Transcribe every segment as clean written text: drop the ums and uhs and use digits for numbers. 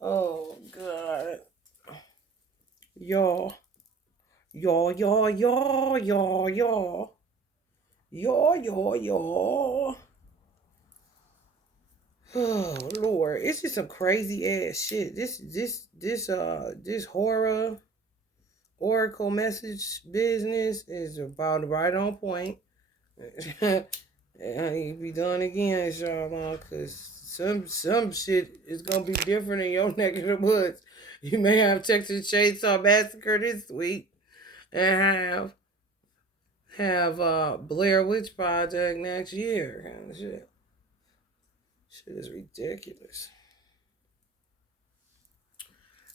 Oh God. Y'all. Y'all, y'all, y'all, y'all, y'all. Y'all, y'all, y'all. Oh Lord. It's just some crazy ass shit. This horror oracle message business is about right on point. I need to be done again, Charlotte, cause some shit is gonna be different in your neck of the woods. You may have Texas Chainsaw Massacre this week, and have Blair Witch Project next year. Kind of shit. Shit is ridiculous.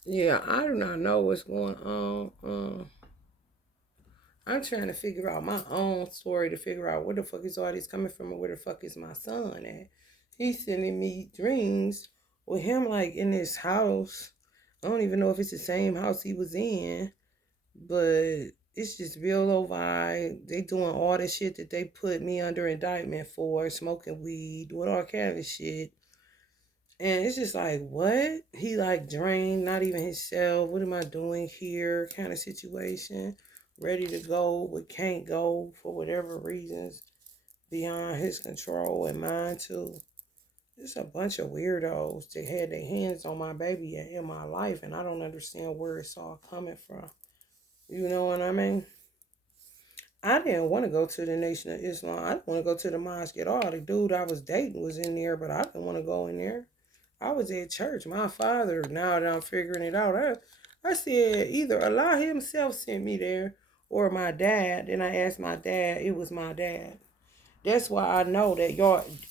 Yeah, I do not know what's going on. I'm trying to figure out my own story to figure out where the fuck is all this coming from and where the fuck is my son at. He's sending me dreams with him like in this house. I don't even know if it's the same house he was in, but it's just real low vibe. They doing all the shit that they put me under indictment for, smoking weed, doing all kind of shit. And it's just like, what? He like drained, not even himself. What am I doing here? Kind of situation. Ready to go, but can't go for whatever reasons beyond his control and mine too. It's a bunch of weirdos that had their hands on my baby in my life, and I don't understand where it's all coming from. You know what I mean? I didn't want to go to the Nation of Islam. I didn't want to go to the mosque at all. The dude I was dating was in there, but I didn't want to go in there. I was at church. My father, now that I'm figuring it out, I said either Allah himself sent me there or my dad. Then I asked my dad. It was my dad. That's why I know that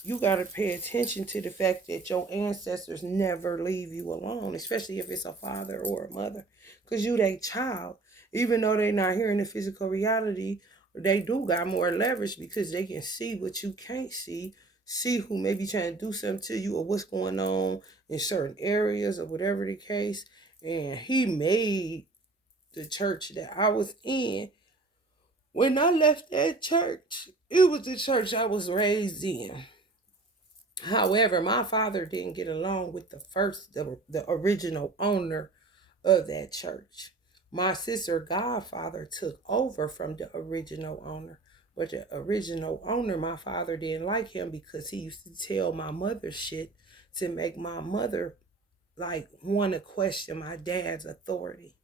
you got to pay attention to the fact that your ancestors never leave you alone, especially if it's a father or a mother, because you their child. Even though they're not here in the physical reality, they do got more leverage because they can see what you can't see who may be trying to do something to you or what's going on in certain areas or whatever the case. And he made the church that I was in. When I left that church, it was the church I was raised in. However, my father didn't get along with the original owner of that church. My sister godfather took over from the original owner. But the original owner, my father didn't like him because he used to tell my mother shit to make my mother like want to question my dad's authority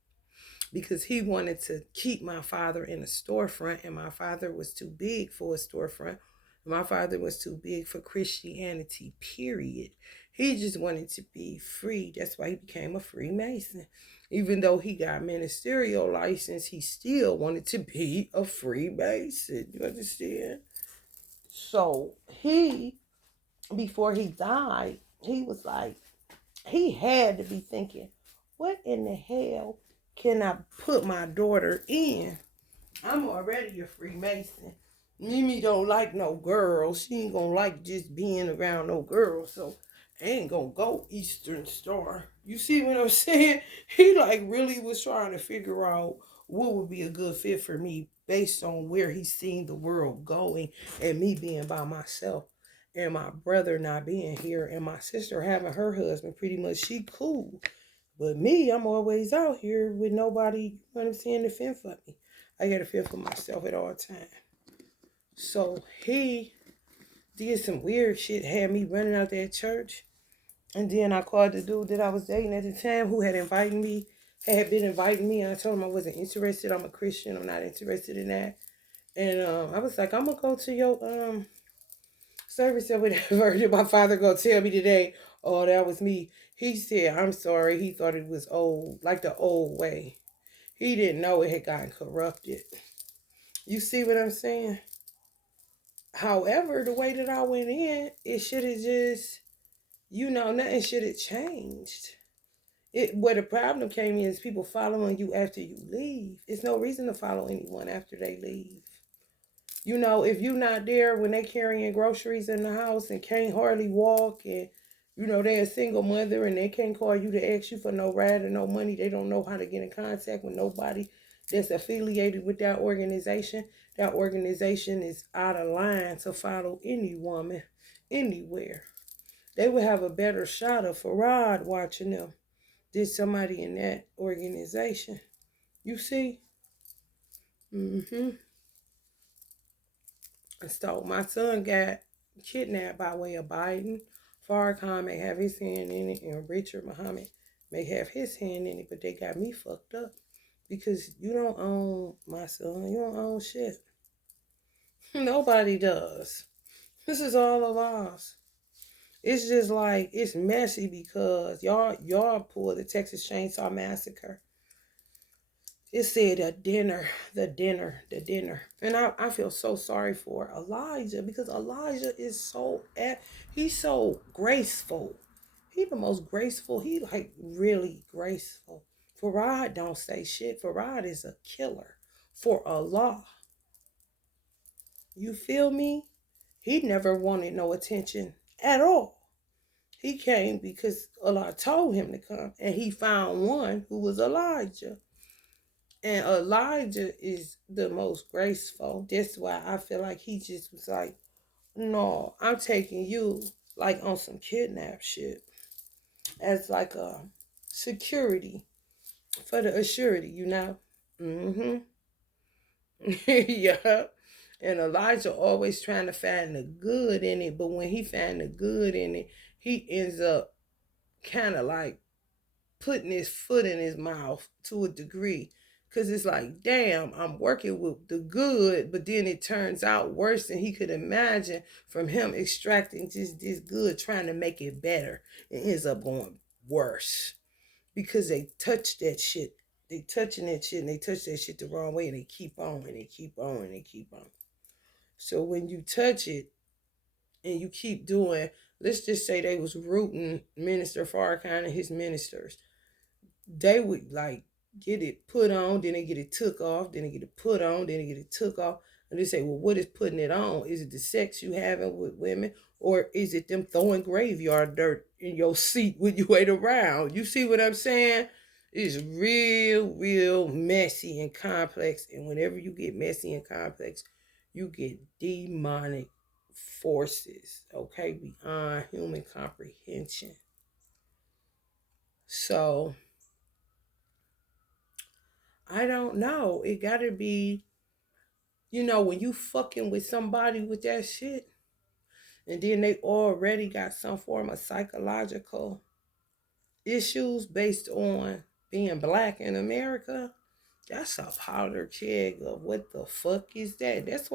because he wanted to keep my father in a storefront, and my father was too big for a storefront. My father was too big for Christianity, period. He just wanted to be free. That's why he became a Freemason. Even though he got ministerial license, he still wanted to be a Freemason. You understand? So before he died, he was like, he had to be thinking, what in the hell can I put my daughter in? I'm already a Freemason. Mimi don't like no girls. She ain't gonna like just being around no girls. So I ain't gonna go Eastern Star. You see what I'm saying? He like really was trying to figure out what would be a good fit for me based on where he's seen the world going and me being by myself and my brother not being here and my sister having her husband pretty much she cool. But me, I'm always out here with nobody, you know what I'm saying, to fend for me. I gotta fend for myself at all times. So he did some weird shit, had me running out that church. And then I called the dude that I was dating at the time who had been inviting me, and I told him I wasn't interested. I'm a Christian, I'm not interested in that. And I was like, I'm gonna go to your service or whatever. Did my father go tell me today, oh, that was me. He said, I'm sorry. He thought it was old, like the old way. He didn't know it had gotten corrupted. You see what I'm saying? However, the way that I went in, it should have just, nothing should have changed. Where the problem came in is people following you after you leave. It's no reason to follow anyone after they leave. If you're not there when they carrying groceries in the house and can't hardly walk and they're a single mother and they can't call you to ask you for no ride or no money. They don't know how to get in contact with nobody that's affiliated with that organization. That organization is out of line to follow any woman anywhere. they would have a better shot of Farad watching them than somebody in that organization. You see? Mm-hmm. So my son got kidnapped by way of Biden. Farrakhan may have his hand in it, and Richard Muhammad may have his hand in it, but they got me fucked up because you don't own my son. You don't own shit. Nobody does. This is all a loss. It's just like it's messy because y'all pulled the Texas Chainsaw Massacre. It said the dinner. And I feel so sorry for Elijah because Elijah is he's so graceful. He the most graceful. He like really graceful. Farad don't say shit. Farad is a killer for Allah. You feel me? He never wanted no attention at all. He came because Allah told him to come, and he found one who was Elijah. And Elijah is the most graceful. That's why I feel like he just was like, no, I'm taking you like on some kidnap shit as like a security for the assurity. Mm-hmm. Yeah. And Elijah always trying to find the good in it, but when he find the good in it, he ends up kind of like putting his foot in his mouth to a degree. Cause it's like, damn, I'm working with the good, but then it turns out worse than he could imagine from him extracting just this good, trying to make it better. It ends up going worse because they touch that shit. They touching that shit and they touch that shit the wrong way and they keep on and they keep on and they keep on. So when you touch it and you keep doing, let's just say they was rooting Minister Farrakhan and his ministers, they would like get it put on, then they get it took off, then they get it put on, then they get it took off. And they say, well, what is putting it on? Is it the sex you having with women? Or is it them throwing graveyard dirt in your seat when you wait around? You see what I'm saying? It's real, real messy and complex. And whenever you get messy and complex, you get demonic forces, okay, beyond human comprehension. So I don't know. It gotta be, when you fucking with somebody with that shit, and then they already got some form of psychological issues based on being black in America. That's a powder keg of what the fuck is that? That's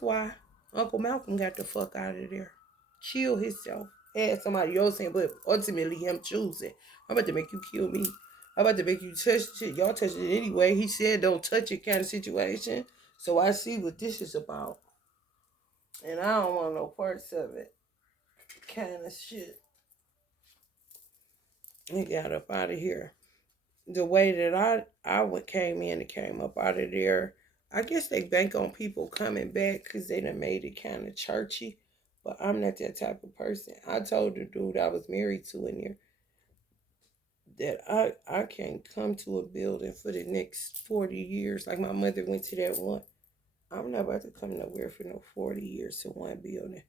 why Uncle Malcolm got the fuck out of there. Kill himself. Had somebody else in, but ultimately him choosing. I'm about to make you kill me. I'm about to make you touch shit. Y'all touch it anyway. He said don't touch it kind of situation. So I see what this is about. And I don't want no parts of it. Kind of shit. He got up out of here. The way that came in and came up out of there, I guess they bank on people coming back because they done made it kind of churchy. But I'm not that type of person. I told the dude I was married to in there that I can't come to a building for the next 40 years. Like my mother went to that one. I'm not about to come nowhere for no 40 years to one building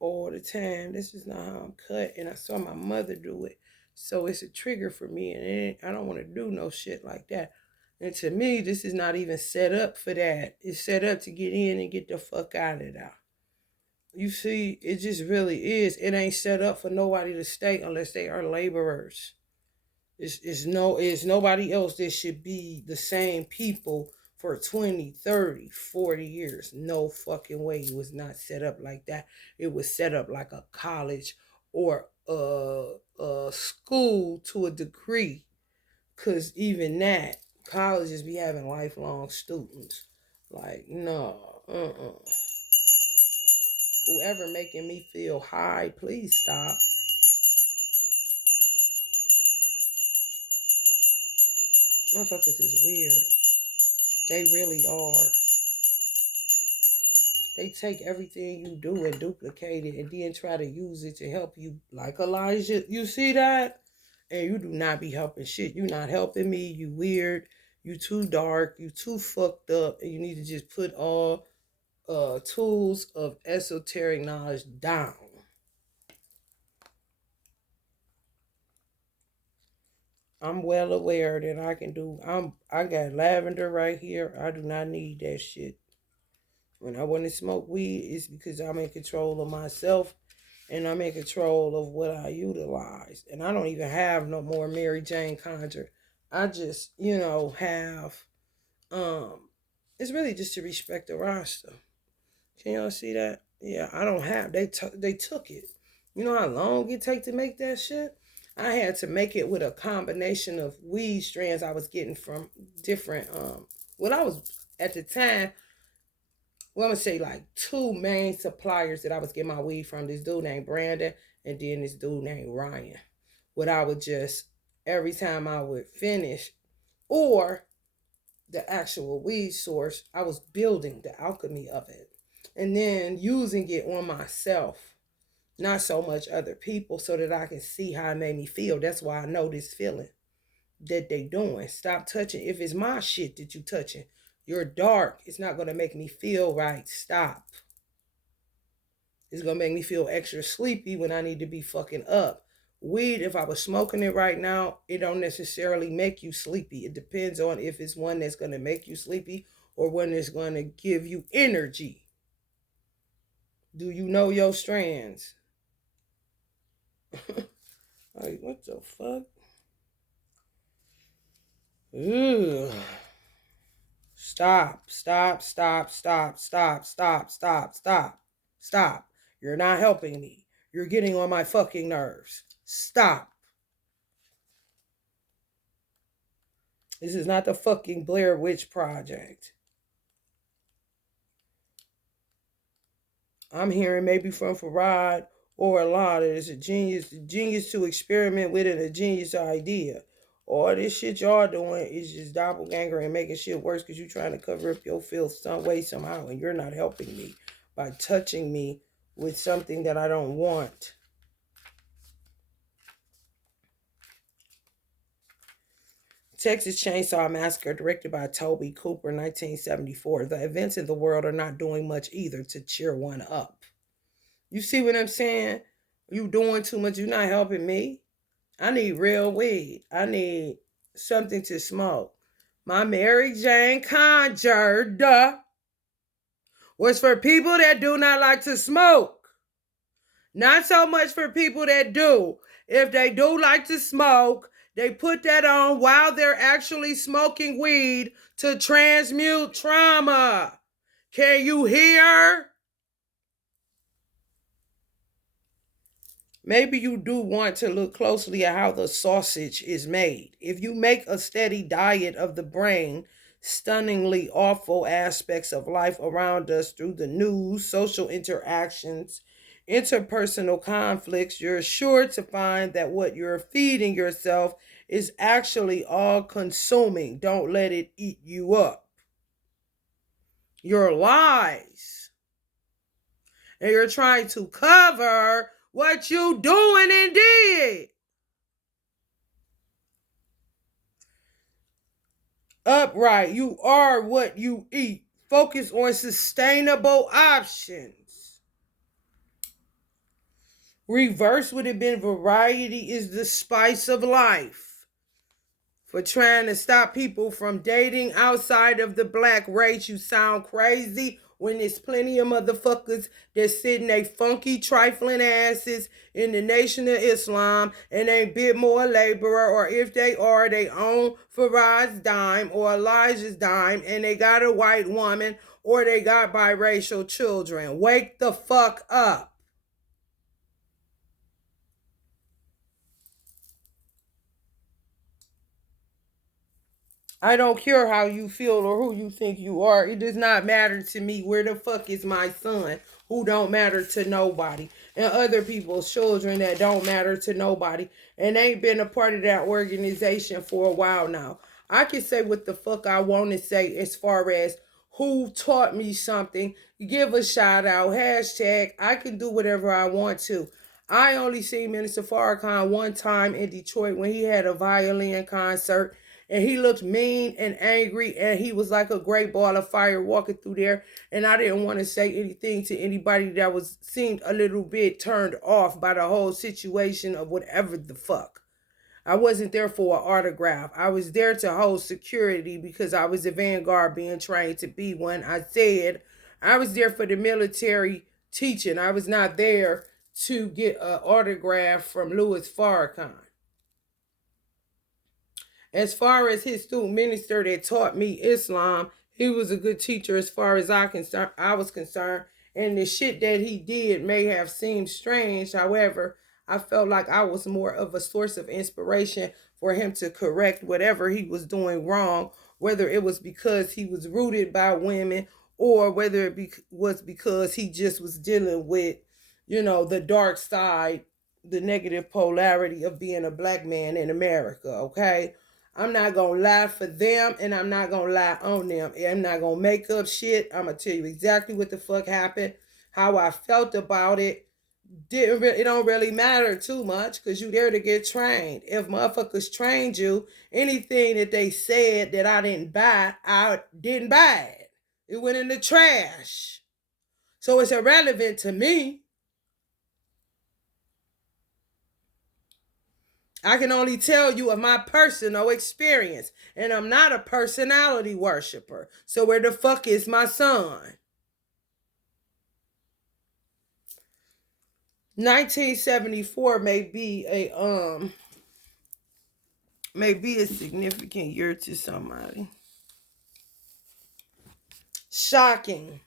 all the time. This is not how I'm cut. And I saw my mother do it. So it's a trigger for me. And I don't want to do no shit like that. And to me, this is not even set up for that. It's set up to get in and get the fuck out of there. You see, it just really is. It ain't set up for nobody to stay unless they are laborers. It's nobody else that should be the same people for 20, 30, 40 years. No fucking way. It was not set up like that. It was set up like a college or a school to a degree. Because even that, colleges be having lifelong students. Like, no, Whoever making me feel high, please stop. Motherfuckers is weird. They really are. They take everything you do and duplicate it and then try to use it to help you. Like Elijah, you see that? And you do not be helping shit. You not helping me. You weird. You too dark. You too fucked up. And you need to just put all tools of esoteric knowledge down. I'm well aware that I can do. I got lavender right here. I do not need that shit. When I want to smoke weed, it's because I'm in control of myself and I'm in control of what I utilize. And I don't even have no more Mary Jane Conjure. I just, have it's really just to respect the roster. Can y'all see that? Yeah, I don't have. They took it. You know how long it take to make that shit? I had to make it with a combination of weed strands I was getting from different I was at the time, well, I'm gonna say like two main suppliers that I was getting my weed from. This dude named Brandon and then this dude named Ryan. What I would just every time I would finish or the actual weed source, I was building the alchemy of it and then using it on myself, not so much other people, so that I can see how it made me feel. That's why I know this feeling that they doing. Stop touching. If it's my shit that you touching, you're dark. It's not gonna make me feel right. Stop. It's gonna make me feel extra sleepy when I need to be fucking up. Weed, if I was smoking it right now, it don't necessarily make you sleepy. It depends on if it's one that's gonna make you sleepy or one that's gonna give you energy. Do you know your strands? Like, what the fuck? Ugh. Stop, stop, stop, stop, stop, stop, stop, stop, stop. You're not helping me. You're getting on my fucking nerves. Stop. This is not the fucking Blair Witch Project. I'm hearing maybe from Farad or a lot that it's a genius to experiment with it, a genius idea. All this shit y'all doing is just doppelganger and making shit worse because you're trying to cover up your filth some way, somehow, and you're not helping me by touching me with something that I don't want. Texas Chainsaw Massacre, directed by Toby Cooper, 1974. The events in the world are not doing much either to cheer one up. You see what I'm saying? You doing too much. You're not helping me. I need real weed. I need something to smoke. My Mary Jane Conjured was for people that do not like to smoke. Not so much for people that do. If they do like to smoke, they put that on while they're actually smoking weed to transmute trauma. Can you hear? Maybe you do want to look closely at how the sausage is made. If you make a steady diet of the brain, stunningly awful aspects of life around us through the news, social interactions, interpersonal conflicts, you're sure to find that what you're feeding yourself is actually all consuming. Don't let it eat you up. Your lies. And you're trying to cover what you doing and did. Upright. You are what you eat. Focus on sustainable options. Reverse would have been variety is the spice of life. For trying to stop people from dating outside of the black race, you sound crazy when there's plenty of motherfuckers that sit in they funky trifling asses in the Nation of Islam and ain't bit more laborer, or if they are, they own Farad's dime or Elijah's dime and they got a white woman or they got biracial children. Wake the fuck up. I don't care how you feel or who you think you are. It does not matter to me. Where the fuck is my son? Who don't matter to nobody. And other people's children that don't matter to nobody. And ain't been a part of that organization for a while now. I can say what the fuck I want to say as far as who taught me something. Give a shout out. Hashtag. I can do whatever I want to. I only seen Minister Farrakhan one time in Detroit when he had a violin concert and he looked mean and angry and he was like a great ball of fire walking through there, and I didn't want to say anything to anybody that seemed a little bit turned off by the whole situation of whatever the fuck. I wasn't there for an autograph. I was there to hold security because I was a vanguard being trained to be one. I said I was there for the military teaching. I was not there to get an autograph from Louis Farrakhan. As far as his student minister that taught me Islam, he was a good teacher as far as I was concerned. And the shit that he did may have seemed strange. However, I felt like I was more of a source of inspiration for him to correct whatever he was doing wrong, whether it was because he was rooted by women or whether was because he just was dealing with, the dark side, the negative polarity of being a black man in America, okay? I'm not gonna lie for them and I'm not gonna lie on them. I'm not gonna make up shit. I'm gonna tell you exactly what the fuck happened, how I felt about it. It don't really matter too much because you there to get trained. If motherfuckers trained you, anything that they said that I didn't buy it. It went in the trash. So it's irrelevant to me. I can only tell you of my personal experience. And I'm not a personality worshiper. So where the fuck is my son? 1974 may be a significant year to somebody. Shocking.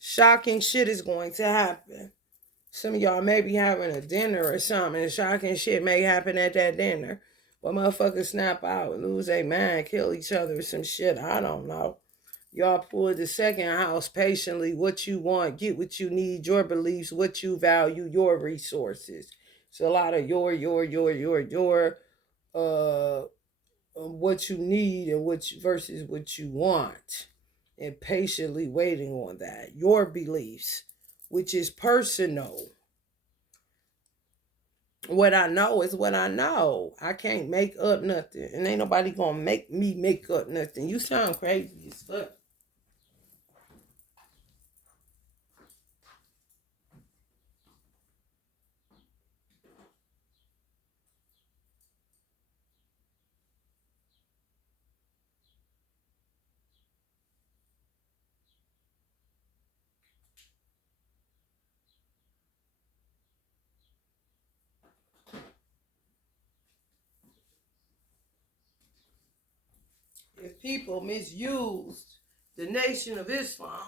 Shocking shit is going to happen. Some of y'all may be having a dinner or something, and shocking shit may happen at that dinner. But motherfuckers snap out, lose their mind, kill each other, some shit. I don't know. Y'all pull the second house patiently. What you want, get what you need, your beliefs, what you value, your resources. It's a lot of your, what you need and versus what you want, and patiently waiting on that. Your beliefs, which is personal. What I know is what I know. I can't make up nothing. And ain't nobody gonna make me make up nothing. You sound crazy as fuck. If people misused the Nation of Islam,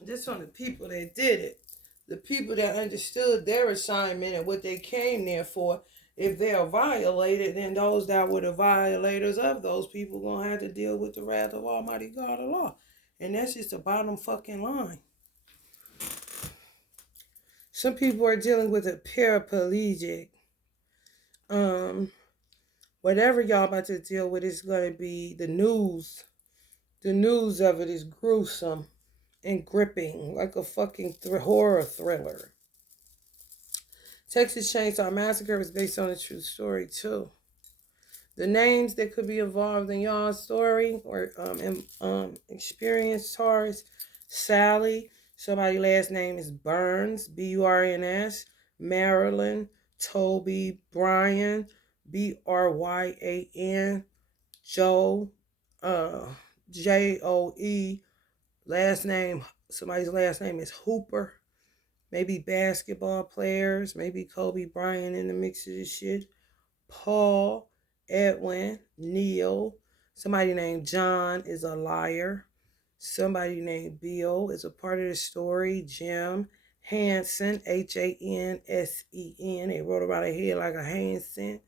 this on the people that did it. The people that understood their assignment and what they came there for. If they are violated, then those that were the violators of those people gonna have to deal with the wrath of Almighty God Allah. And that's just the bottom fucking line. Some people are dealing with a paraplegic. Whatever y'all about to deal with is gonna be the news. The news of it is gruesome and gripping, like a fucking horror thriller. Texas Chainsaw Massacre was based on a true story too. The names that could be involved in y'all's story or experience: Taurus, Sally. Somebody's last name is Burns, Burns. Marilyn, Toby, Brian, Bryan, Joe, Joe. Somebody's last name is Hooper. Maybe basketball players, maybe Kobe Bryant in the mix of this shit. Paul, Edwin, Neil. Somebody named John is a liar. Somebody named Bill is a part of the story. Jim Hansen, Hansen. They wrote about a head like a Hansen.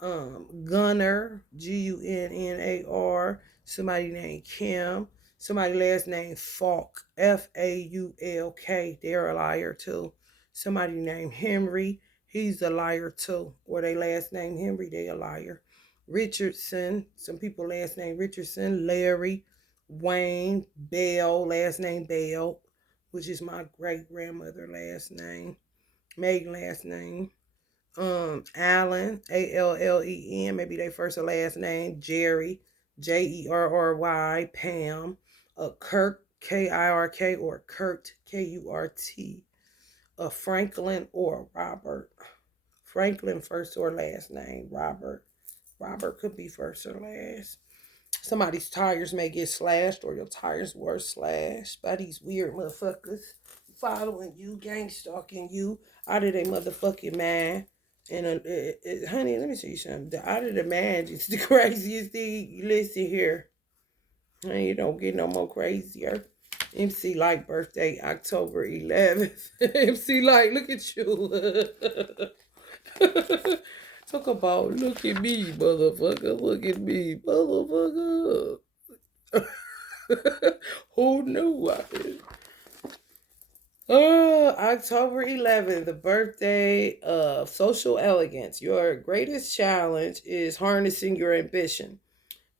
Gunnar, Gunnar. Somebody named Kim. Somebody last name Falk, Faulk. They're a liar too. Somebody named Henry. He's a liar too. Or they last name Henry, they a liar. Richardson. Some people last name Richardson. Larry. Wayne. Bell. Last name Bell, which is my great grandmother last name. Megan last name. Allen, Allen, maybe they first or last name. Jerry, Jerry. Pam, Kirk, Kirk, or Kurt, Kurt. Franklin or Robert. Franklin, first or last name. Robert. Robert could be first or last. Somebody's tires may get slashed or your tires were slashed by these weird motherfuckers following you, gang stalking you out of their motherfucking mind. And honey, let me tell you something. The out of the mind is the craziest thing. Listen here. Honey, you don't get no more crazier. MC Light birthday, October 11th. MC Light, look at you. Talk about, look at me, motherfucker. Look at me, motherfucker. Who knew? October 11th, the birthday of social elegance. Your greatest challenge is harnessing your ambition.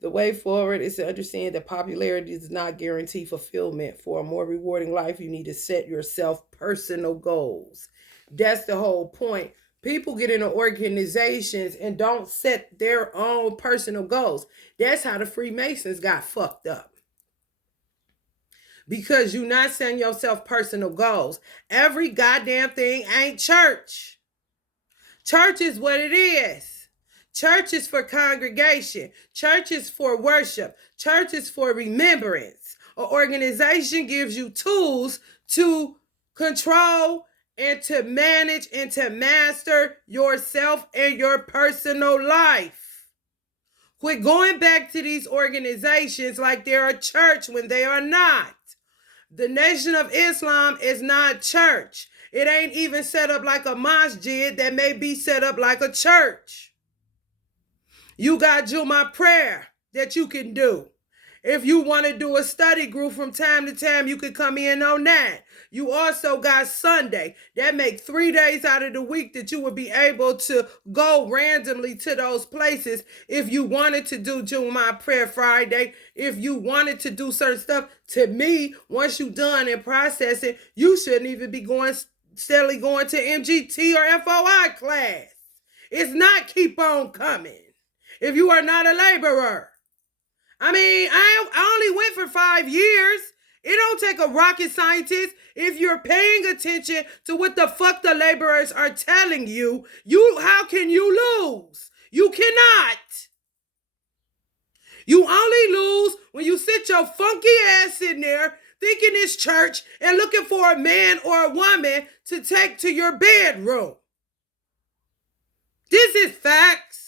The way forward is to understand that popularity does not guarantee fulfillment. For a more rewarding life, you need to set yourself personal goals. That's the whole point. People get into organizations and don't set their own personal goals. That's how the Freemasons got fucked up. Because you're not setting yourself personal goals. Every goddamn thing ain't church. Church is what it is. Church is for congregation. Church is for worship. Church is for remembrance. An organization gives you tools to control and to manage and to master yourself and your personal life. Quit going back to these organizations like they're a church when they are not. The Nation of Islam is not church. It ain't even set up like a masjid that may be set up like a church. You got Juma prayer that you can do. If you want to do a study group from time to time, you can come in on that. You also got Sunday. That make 3 days out of the week that you would be able to go randomly to those places. If you wanted to do Juma prayer Friday, if you wanted to do certain stuff, to me, once you done and process it, you shouldn't even be steadily going to MGT or FOI class. It's not keep on coming. If you are not a laborer. I mean, I only went for 5 years. It don't take a rocket scientist. If you're paying attention to what the fuck the laborers are telling you, how can you lose? You cannot. You only lose when you sit your funky ass in there thinking it's church and looking for a man or a woman to take to your bedroom. This is facts.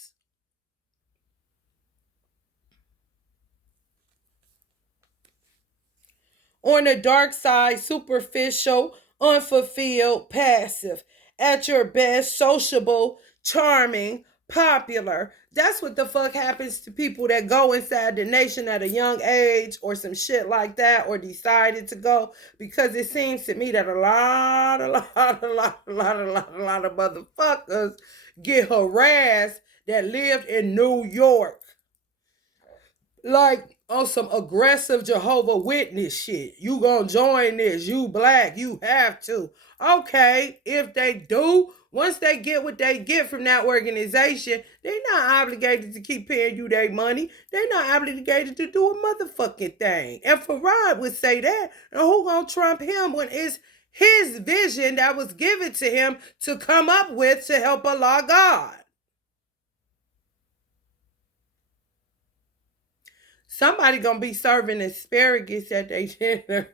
On the dark side, superficial, unfulfilled, passive. At your best, sociable, charming, popular. That's what the fuck happens to people that go inside the nation at a young age or some shit like that, or decided to go, because it seems to me that a lot of motherfuckers get harassed that lived in New York. Like on some aggressive Jehovah Witness shit. You gonna join this. You black. You have to. Okay, if they do, once they get what they get from that organization, they're not obligated to keep paying you their money. They're not obligated to do a motherfucking thing. And Farad would say that. And who gonna trump him when it's his vision that was given to him to come up with to help Allah God? Somebody gonna be serving asparagus at their dinner.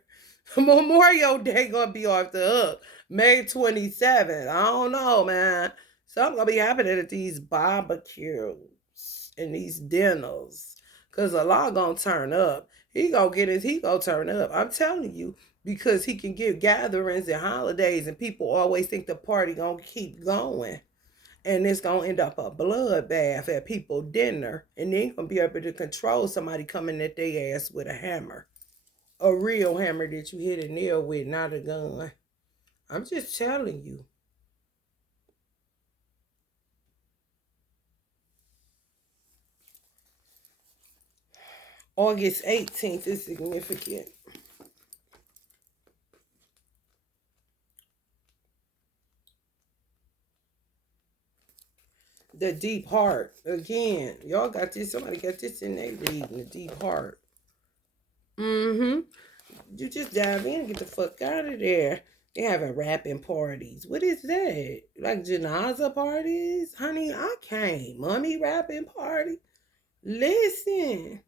Memorial Day gonna be off the hook. May 27th. I don't know, man. Something gonna be happening at these barbecues and these dinners. Cause Allah gonna turn up. He gonna turn up. I'm telling you. Because he can give gatherings and holidays and people always think the party gonna keep going. And it's going to end up a bloodbath at people's dinner. And they ain't going to be able to control somebody coming at their ass with a hammer. A real hammer that you hit a nail with, not a gun. I'm just telling you. August 18th is significant. The deep heart. Again, y'all got this. Somebody got this in their reading. The deep heart. You just dive in and get the fuck out of there. They having rapping parties. What is that? Like janaza parties? Honey, I came. Mommy rapping party. Listen,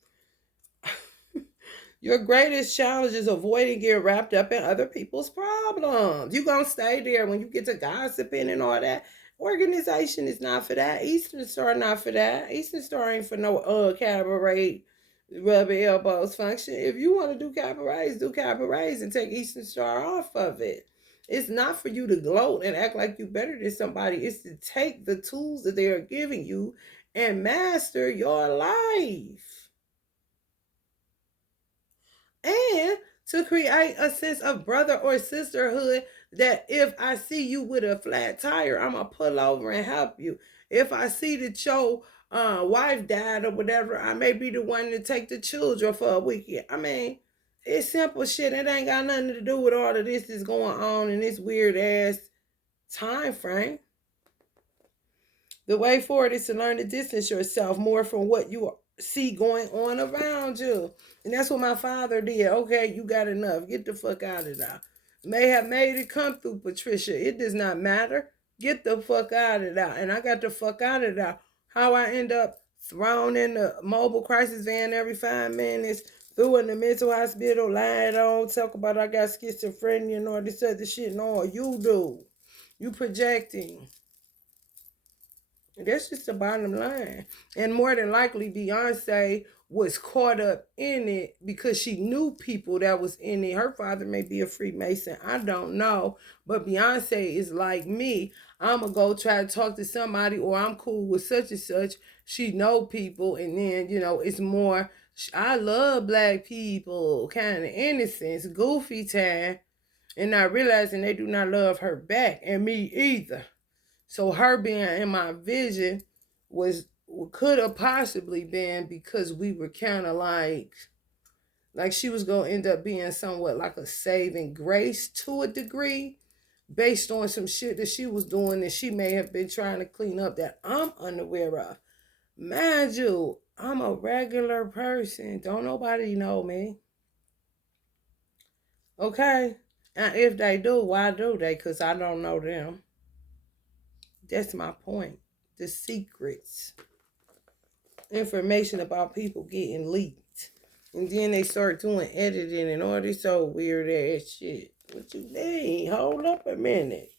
your greatest challenge is avoiding getting wrapped up in other people's problems. You gonna stay there when you get to gossiping and all that. Organization is not for that. Eastern Star not for that. Eastern Star ain't for no cabaret rubbing elbows function. If you want to do cabarets and take Eastern Star off of it. It's not for you to gloat and act like you better than somebody. It's to take the tools that they are giving you and master your life. And to create a sense of brother or sisterhood that if I see you with a flat tire, I'm gonna pull over and help you. If I see that your wife died or whatever, I may be the one to take the children for a weekend. I mean, it's simple shit. It ain't got nothing to do with all of this that's going on in this weird ass time frame. The way forward is to learn to distance yourself more from what you see going on around you. And that's what my father did. Okay, you got enough. Get the fuck out of there. May have made it come through, Patricia. It does not matter. Get the fuck out of there. And I got the fuck out of there. How I end up thrown in the mobile crisis van every 5 minutes, threw in the mental hospital, lying on, talk about I got schizophrenia and all this other shit. No, you do. You projecting. That's just the bottom line. And more than likely, Beyonce was caught up in it because she knew people that was in it. Her father may be a Freemason. I don't know. But Beyonce is like me. I'm going to go try to talk to somebody, or I'm cool with such and such. She know people. And then, it's more, I love black people, kind of innocence, goofy time. And not realizing they do not love her back. And me either. So her being in my vision could have possibly been because we were kind of like she was gonna end up being somewhat like a saving grace to a degree, based on some shit that she was doing that she may have been trying to clean up that I'm unaware of. Mind you, I'm a regular person. Don't nobody know me. Okay? And if they do, why do they? Because I don't know them. That's my point. The secrets. Information about people getting leaked. And then they start doing editing and all this old weird ass shit. What you mean? Hold up a minute.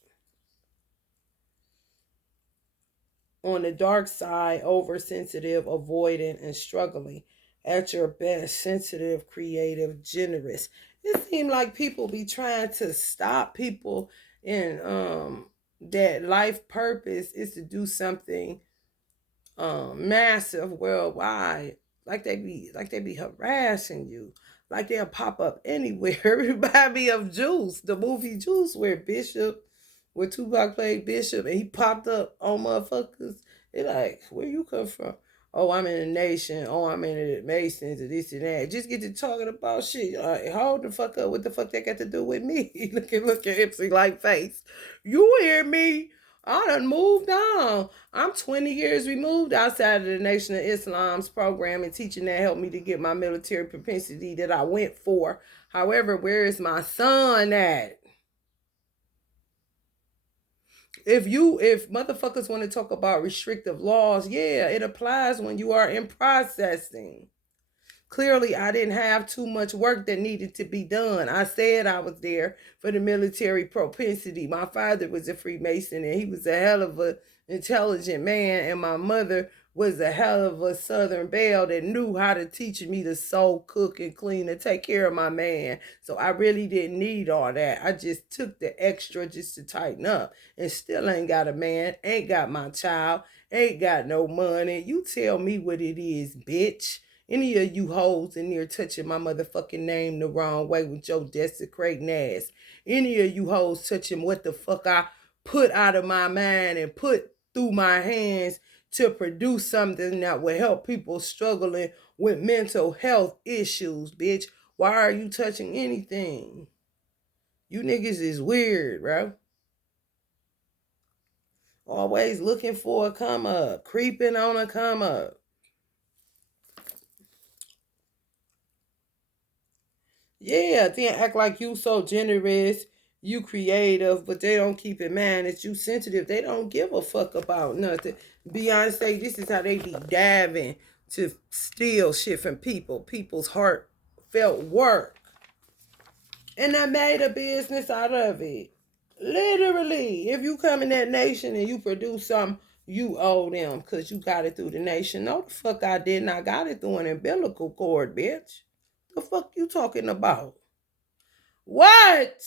On the dark side, oversensitive, avoidant, and struggling. At your best, sensitive, creative, generous. It seems like people be trying to stop people in that life purpose is to do something massive worldwide. Like they be harassing you. Like they'll pop up anywhere. Remind me of Juice, the movie Juice, where Tupac played Bishop, and he popped up on motherfuckers. They like, where you come from? Oh, I'm in the nation. Oh, I'm in the Masons and this and that. Just get to talking about shit. Hold the fuck up. What the fuck that got to do with me? look at Ipsy like face. You hear me? I done moved on. I'm 20 years removed outside of the Nation of Islam's program and teaching that helped me to get my military propensity that I went for. However, where is my son at? If motherfuckers want to talk about restrictive laws, yeah, it applies when you are in processing. Clearly, I didn't have too much work that needed to be done. I said I was there for the military propensity. My father was a Freemason, and he was a hell of a intelligent man, and my mother was a hell of a Southern belle that knew how to teach me to sew, cook, and clean and take care of my man. So I really didn't need all that. I just took the extra just to tighten up, and still ain't got a man, ain't got my child, ain't got no money. You tell me what it is, bitch. Any of you hoes in there touching my motherfucking name the wrong way with your desecrating ass. Any of you hoes touching what the fuck I put out of my mind and put through my hands to produce something that will help people struggling with mental health issues, bitch. Why are you touching anything? You niggas is weird, bro. Always looking for a come up, creeping on a come up. Yeah, then act like you so generous you creative, but they don't keep in mind that you sensitive. They don't give a fuck about nothing. Beyonce, this is how they be diving to steal shit from people, people's heartfelt work. And I made a business out of it. Literally, if you come in that nation and you produce something, you owe them because you got it through the nation. No, the fuck I didn't. I got it through an umbilical cord, bitch. The fuck you talking about? What?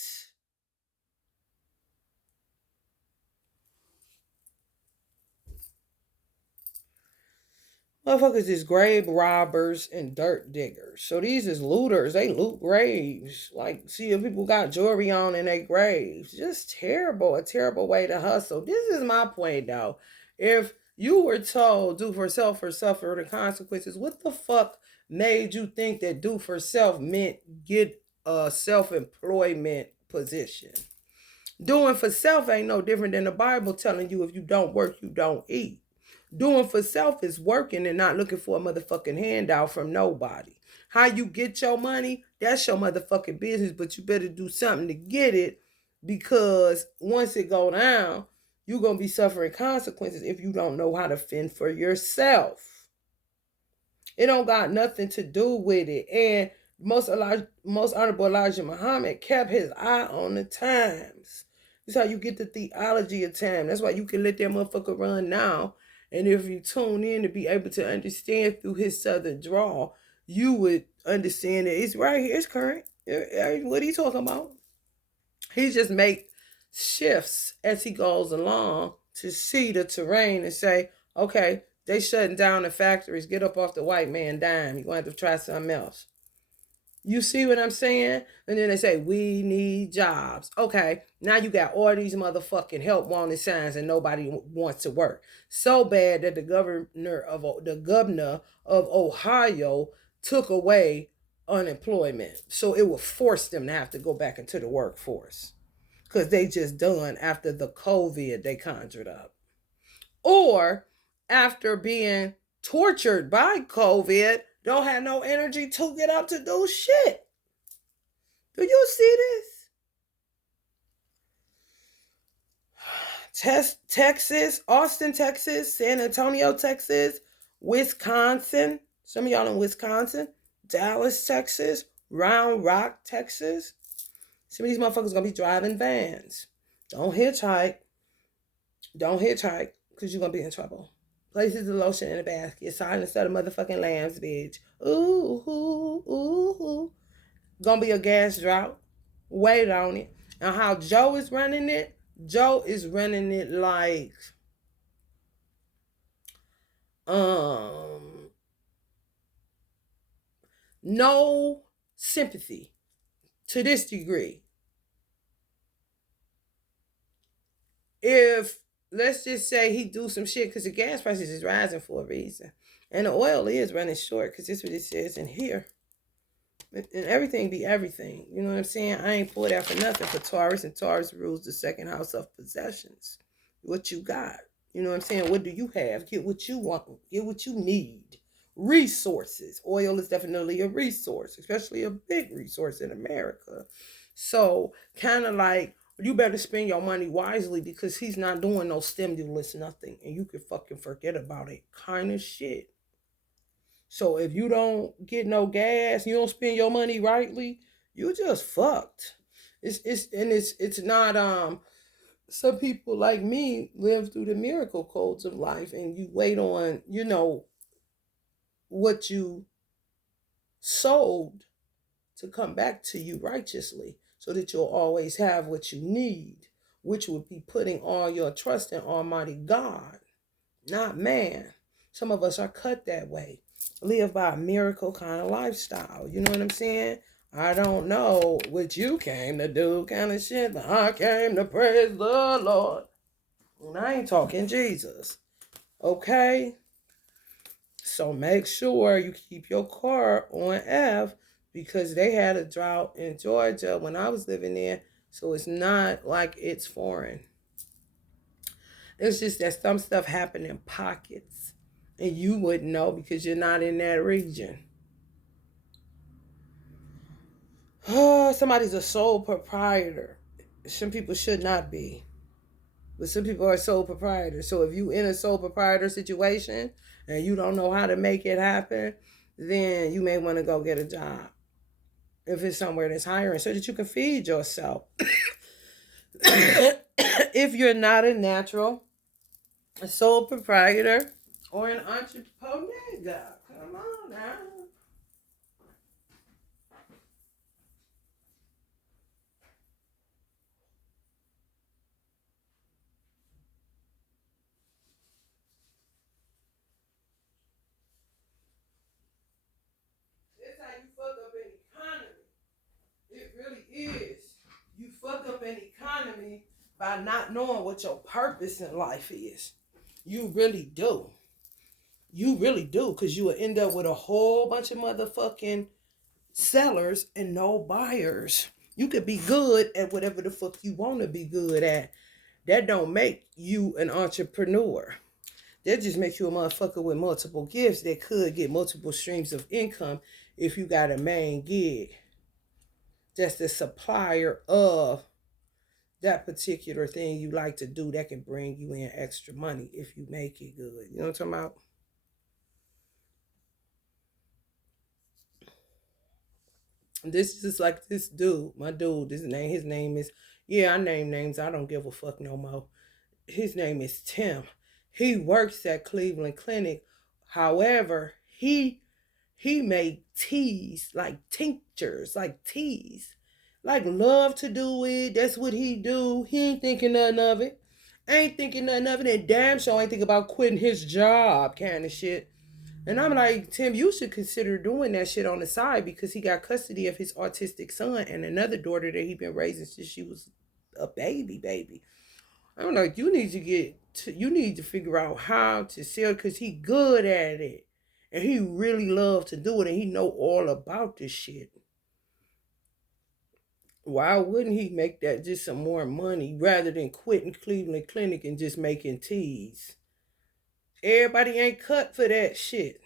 Motherfuckers is grave robbers and dirt diggers. So these is looters. They loot graves. Like, see if people got jewelry on in their graves. Just terrible. A terrible way to hustle. This is my point, though. If you were told do for self or suffer the consequences, what the fuck made you think that do for self meant get a self-employment position? Doing for self ain't no different than the Bible telling you if you don't work, you don't eat. Doing for self is working and not looking for a motherfucking handout from nobody. How you get your money, that's your motherfucking business, but you better do something to get it because once it go down, you're going to be suffering consequences if you don't know how to fend for yourself. It don't got nothing to do with it. And most honorable Elijah Muhammad kept his eye on the times. That's how you get the theology of time. That's why you can let that motherfucker run now. And if you tune in to be able to understand through his southern drawl, you would understand that it's right here. It's current. What are you talking about? He just make shifts as he goes along to see the terrain and say, okay, they shutting down the factories. Get up off the white man dime. You're going to have to try something else. You see what I'm saying? And then they say, we need jobs. Okay, now you got all these motherfucking help wanted signs and nobody wants to work. So bad that the governor of Ohio took away unemployment. So it will force them to have to go back into the workforce. Because they just done after the COVID they conjured up. Or after being tortured by COVID, don't have no energy to get up to do shit. Do you see this? Texas, Austin, Texas, San Antonio, Texas, Wisconsin. Some of y'all in Wisconsin, Dallas, Texas, Round Rock, Texas. Some of these motherfuckers gonna be driving vans. Don't hitchhike. Don't hitchhike, because you're gonna be in trouble. Places the lotion in a basket. Silence of the motherfucking lambs, bitch. Ooh, ooh, ooh, ooh. Gonna be a gas drought. Wait on it. And how Joe is running it, Joe is running it like um no sympathy to this degree. If let's just say he do some shit because the gas prices is rising for a reason. And the oil is running short because that's what it says in here. And everything be everything. You know what I'm saying? I ain't pulled out for nothing for Taurus, and Taurus rules the second house of possessions. What you got? You know what I'm saying? What do you have? Get what you want. Get what you need. Resources. Oil is definitely a resource, especially a big resource in America. So, kind of like, you better spend your money wisely because he's not doing no stimulus, nothing. And you can fucking forget about it. Kind of shit. So if you don't get no gas, you don't spend your money rightly, you just fucked. It's not some people like me live through the miracle codes of life and you wait on, what you sold to come back to you righteously so that you'll always have what you need, which would be putting all your trust in Almighty God, not man. Some of us are cut that way. Live by a miracle kind of lifestyle. You know what I'm saying? I don't know what you came to do kind of shit, but I came to praise the Lord. And I ain't talking Jesus. Okay? So make sure you keep your car on F because they had a drought in Georgia when I was living there. So it's not like it's foreign. It's just that some stuff happened in pockets. And you wouldn't know because you're not in that region. Oh, somebody's a sole proprietor. Some people should not be. But some people are sole proprietors. So if you in a sole proprietor situation and you don't know how to make it happen, then you may want to go get a job. If it's somewhere that's hiring so that you can feed yourself. If you're not a natural, a sole proprietor, or an entrepreneur, come on now. That's how you fuck up an economy. It really is. You fuck up an economy by not knowing what your purpose in life is. You really do. You really do, because you will end up with a whole bunch of motherfucking sellers and no buyers. You could be good at whatever the fuck you want to be good at. That don't make you an entrepreneur. That just makes you a motherfucker with multiple gifts that could get multiple streams of income if you got a main gig. That's the supplier of that particular thing you like to do that can bring you in extra money if you make it good. You know what I'm talking about? This is like this dude, my dude, his name is, yeah, I name names. I don't give a fuck no more. His name is Tim. He works at Cleveland Clinic. However, he made teas, like tinctures, like teas. Like love to do it. That's what he do. He ain't thinking nothing of it. Ain't thinking nothing of it. And damn sure ain't thinking about quitting his job kind of shit. And I'm like, Tim, you should consider doing that shit on the side because he got custody of his autistic son and another daughter that he been raising since she was a baby. I'm like, you need to figure out how to sell because he good at it. And he really love to do it and he know all about this shit. Why wouldn't he make that just some more money rather than quitting Cleveland Clinic and just making teas? Everybody ain't cut for that shit.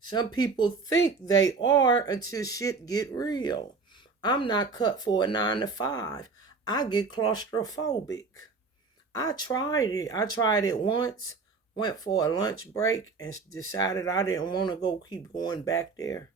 Some people think they are until shit get real. I'm not cut for a 9 to 5. I get claustrophobic. I tried it. I tried it once, went for a lunch break, and decided I didn't want to keep going back there.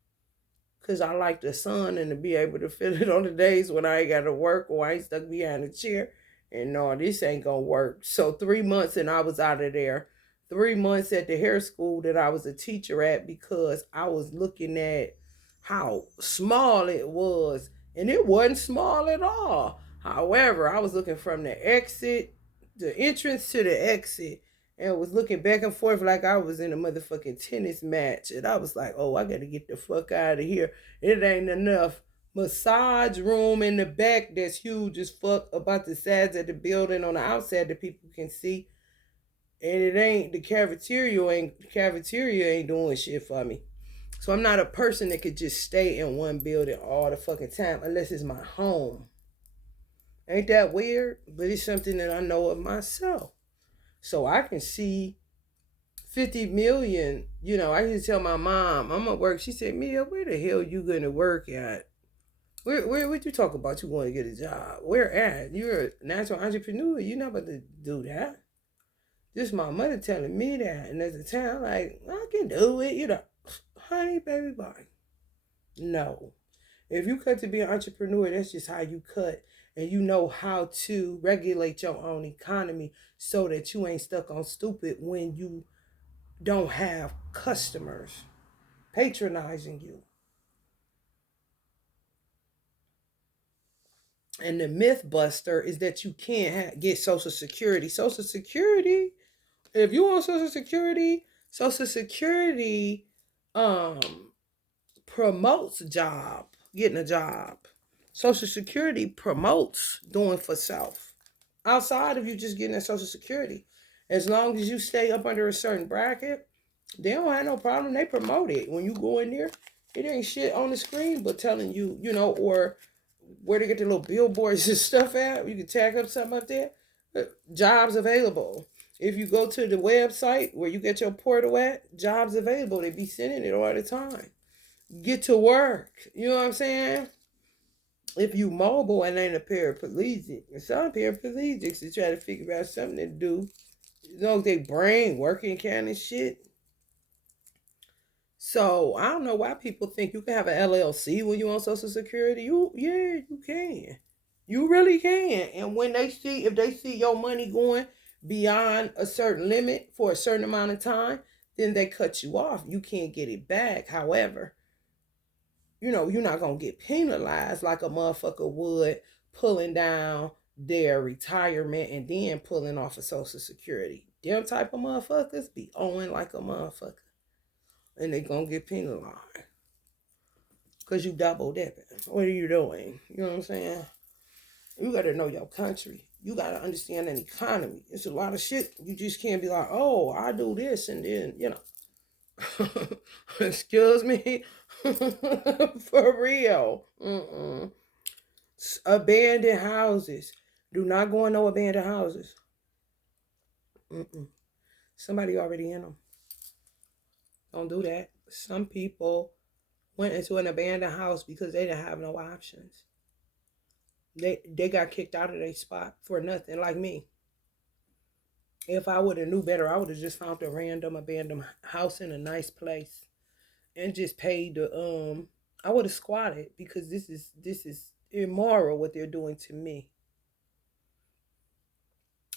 Because I like the sun and to be able to feel it on the days when I ain't got to work or I ain't stuck behind a chair. And no, this ain't going to work. So 3 months and I was out of there. 3 months at the hair school that I was a teacher at because I was looking at how small it was. And it wasn't small at all. However, I was looking from the entrance to the exit, and was looking back and forth like I was in a motherfucking tennis match. And I was like, oh, I gotta get the fuck out of here. It ain't enough massage room in the back that's huge as fuck about the sides of the building on the outside that people can see. And it ain't the cafeteria ain't doing shit for me. So I'm not a person that could just stay in one building all the fucking time unless it's my home. Ain't that weird? But it's something that I know of myself. So I can see 50 million. I used to tell my mom, I'm gonna work. She said, Mia, where the hell you gonna work at? Where what you talk about you want to get a job? Where at? You're a natural entrepreneur. You're not about to do that. This my mother telling me that. And at the time, like, I can do it. Honey, baby boy. No. If you cut to be an entrepreneur, that's just how you cut. And you know how to regulate your own economy so that you ain't stuck on stupid when you don't have customers patronizing you. And the myth buster is that you can't get Social Security. Social Security, if you want Social Security um promotes getting a job. Social Security promotes doing for self. Outside of you just getting that Social Security. As long as you stay up under a certain bracket, they don't have no problem. They promote it. When you go in there, it ain't shit on the screen but telling you, or where to get the little billboards and stuff at. You can tag up something up there. Jobs available. If you go to the website where you get your portal at, jobs available. They be sending it all the time. Get to work. You know what I'm saying? If you mobile and ain't a paraplegic, and some paraplegics is trying to figure out something to do. You know, they brain working kind of shit. So I don't know why people think you can have an LLC when you on Social Security. You can. You really can. And when they see if they see your money going beyond a certain limit for a certain amount of time, then they cut you off. You can't get it back. However, you're not gonna get penalized like a motherfucker would pulling down their retirement and then pulling off of Social Security. Them type of motherfuckers be owing like a motherfucker. And they gonna get penalized. Cause you double dipping. What are you doing? You know what I'm saying? You gotta know your country. You gotta understand an economy. It's a lot of shit. You just can't be like, oh, I do this and then, excuse me. For real. Abandoned houses. Do not go in no abandoned houses. Somebody already in them. Don't do that. Some people went into an abandoned house because they didn't have no options. They got kicked out of their spot for nothing, like me. If I would have knew better, I would have just found a random abandoned house in a nice place and just paid the I would have squatted because this is immoral what they're doing to me.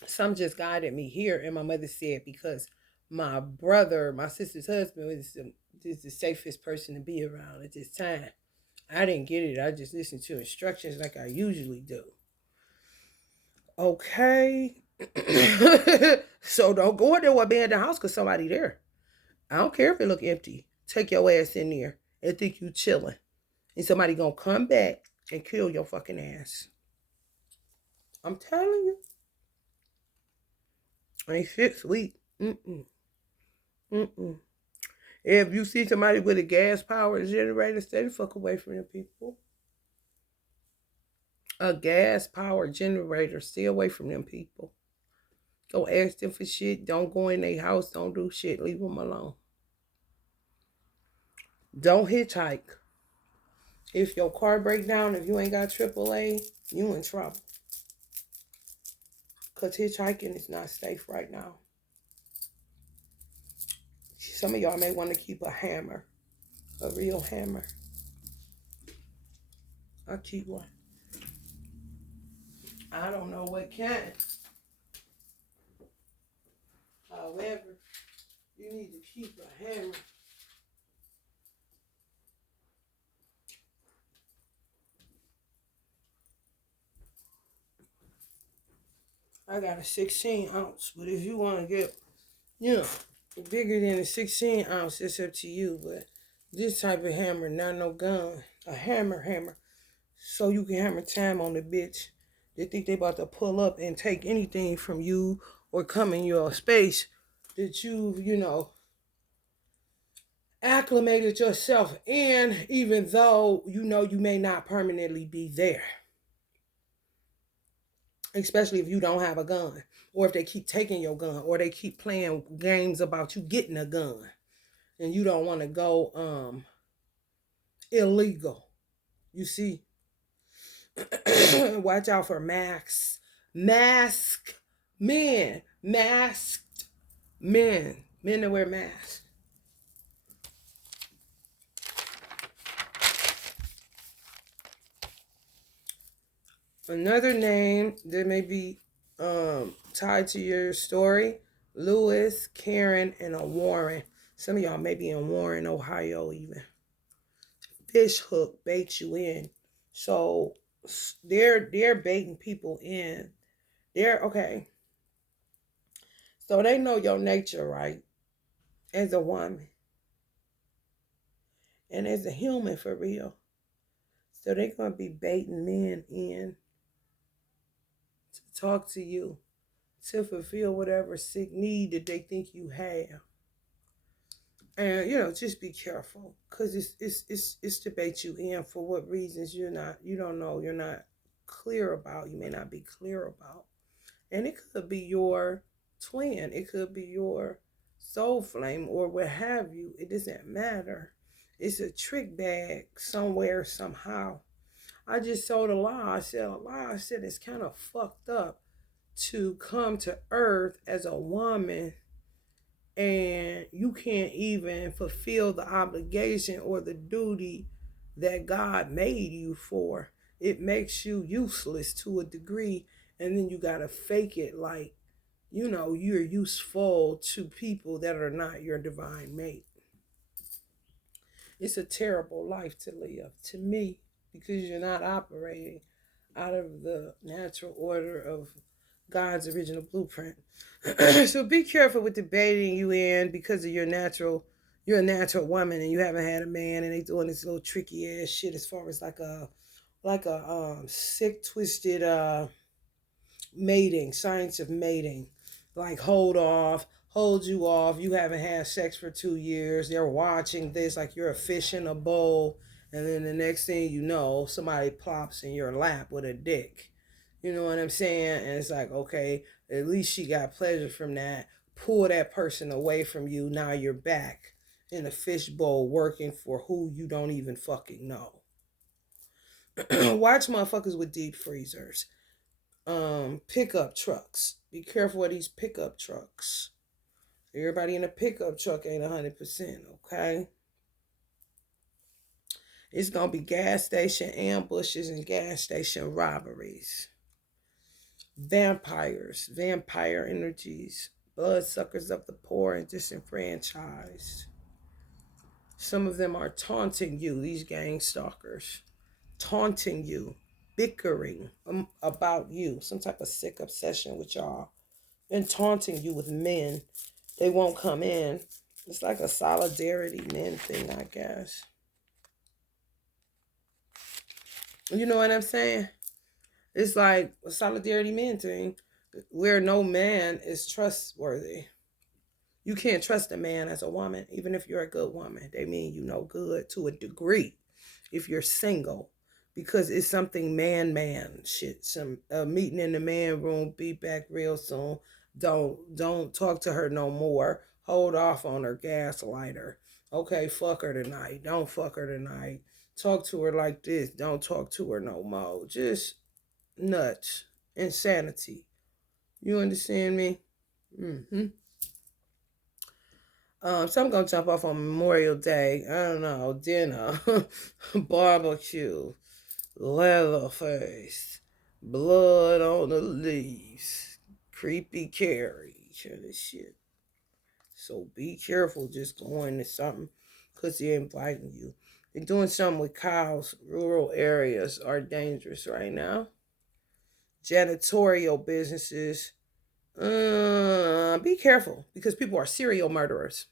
Some just guided me here, and my mother said because my sister's husband was the safest person to be around at this time. I didn't get it. I just listened to instructions like I usually do. Okay. So don't go into a abandoned house because somebody there. I don't care if it look empty. Take your ass in there and think you chilling. And somebody gonna come back and kill your fucking ass. I'm telling you. Ain't shit sweet. Mm-mm. Mm-mm. If you see somebody with a gas powered generator, stay the fuck away from the people. A gas powered generator, stay away from them people. Don't ask them for shit. Don't go in their house. Don't do shit. Leave them alone. Don't hitchhike. If your car break down, if you ain't got AAA, you in trouble. Because hitchhiking is not safe right now. Some of y'all may want to keep a hammer. A real hammer. I keep one. I don't know what kind. However, you need to keep a hammer. I got a 16 ounce, but if you want to get, bigger than a 16 ounce, it's up to you. But this type of hammer, not no gun, a hammer, so you can hammer time on the bitch. They think they about to pull up and take anything from you or come in your space that acclimated yourself in, even though you may not permanently be there. Especially if you don't have a gun, or if they keep taking your gun, or they keep playing games about you getting a gun, and you don't want to go illegal. You see, watch out for masked men that wear masks. Another name that may be tied to your story: Lewis, Karen, and a Warren. Some of y'all may be in Warren, Ohio, even. Fish hook bait you in. So they're baiting people in. They're okay. So they know your nature, right? As a woman. And as a human for real. So they're gonna be baiting men in to talk to you, to fulfill whatever sick need that they think you have. And just be careful, because it's to bait you in for what reasons you don't know, you're not clear about, you may not be clear about. And it could be your twin, it could be your soul flame, or what have you. It doesn't matter. It's a trick bag somewhere, somehow. I just told Allah, I said it's kind of fucked up to come to earth as a woman and you can't even fulfill the obligation or the duty that God made you for. It makes you useless to a degree, and then you gotta fake it like, you're useful to people that are not your divine mate. It's a terrible life to live, to me, because you're not operating out of the natural order of God's original blueprint. So be careful with debating you in because of you're a natural woman and you haven't had a man and they doing this little tricky ass shit as far as like a sick twisted mating, science of mating. Like hold you off. You haven't had sex for 2 years. They're watching this like you're a fish in a bowl. And then the next thing you know, somebody plops in your lap with a dick. You know what I'm saying? And it's like, okay, at least she got pleasure from that. Pull that person away from you. Now you're back in a fishbowl working for who you don't even fucking know. Watch motherfuckers with deep freezers. Pickup trucks. Be careful of these pickup trucks. Everybody in a pickup truck ain't 100%, okay? It's gonna be gas station ambushes and gas station robberies. Vampires, vampire energies, bloodsuckers of the poor and disenfranchised. Some of them are taunting you, these gang stalkers, taunting you, bickering about you, some type of sick obsession with y'all, and taunting you with men. They won't come in. It's like a solidarity men thing, I guess. You know what I'm saying? It's like a solidarity men thing where no man is trustworthy. You can't trust a man as a woman, even if you're a good woman. They mean you no good to a degree if you're single. Because it's something man shit. Some meeting in the man room, be back real soon. Don't talk to her no more. Hold off on her, gaslighter. Okay, fuck her tonight. Don't fuck her tonight. Talk to her like this. Don't talk to her no more. Just nuts. Insanity. You understand me? Mm-hmm. So I'm gonna jump off on Memorial Day. I don't know, dinner, barbecue, Leatherface, blood on the leaves, creepy Carrie, kind of shit. So be careful just going to something because they're inviting you. They're doing something with cows. Rural areas are dangerous right now. Janitorial businesses. Be careful because people are serial murderers.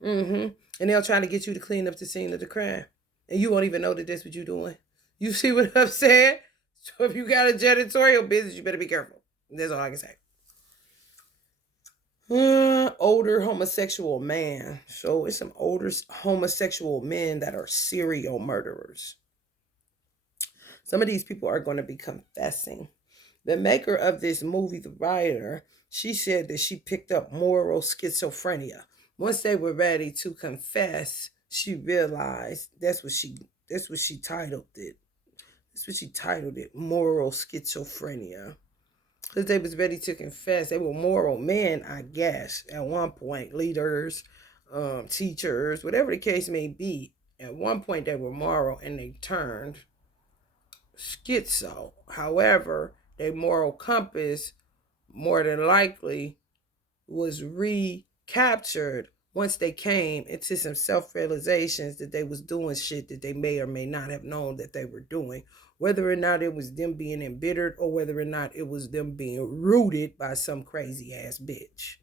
Mm-hmm. And they'll try to get you to clean up the scene of the crime. And you won't even know that that's what you're doing. You see what I'm saying? So if you got a janitorial business, you better be careful. That's all I can say. Older homosexual man. So it's some older homosexual men that are serial murderers. Some of these people are going to be confessing. The maker of this movie, the writer, she said that she picked up moral schizophrenia. Once they were ready to confess, she realized that's what she titled it. That's what she titled it, moral schizophrenia. Because they was ready to confess. They were moral men, I guess, at one point. Leaders, teachers, whatever the case may be. At one point they were moral and they turned schizo. However, their moral compass more than likely was recaptured once they came into some self-realizations that they was doing shit that they may or may not have known that they were doing, whether or not it was them being embittered or whether or not it was them being rooted by some crazy ass bitch.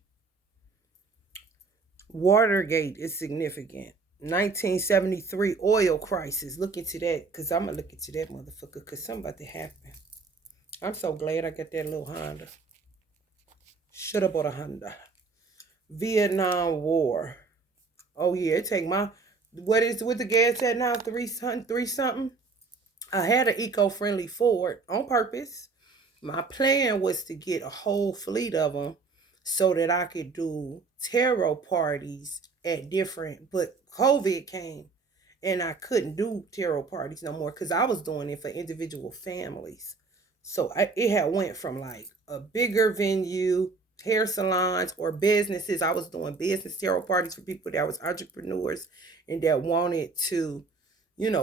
Watergate is significant. 1973 oil crisis. Look into that, because I'm going to look into that motherfucker, because something about to happen. I'm so glad I got that little Honda. Should have bought a Honda. Vietnam War. Oh yeah, it take my what the gas at now? Three something. I had an eco-friendly Ford on purpose. My plan was to get a whole fleet of them so that I could do tarot parties at different. But COVID came, And I couldn't do tarot parties no more because I was doing it for individual families. So it had went from like a bigger venue, hair salons, or businesses. I was doing business tarot parties for people that was entrepreneurs and that wanted to,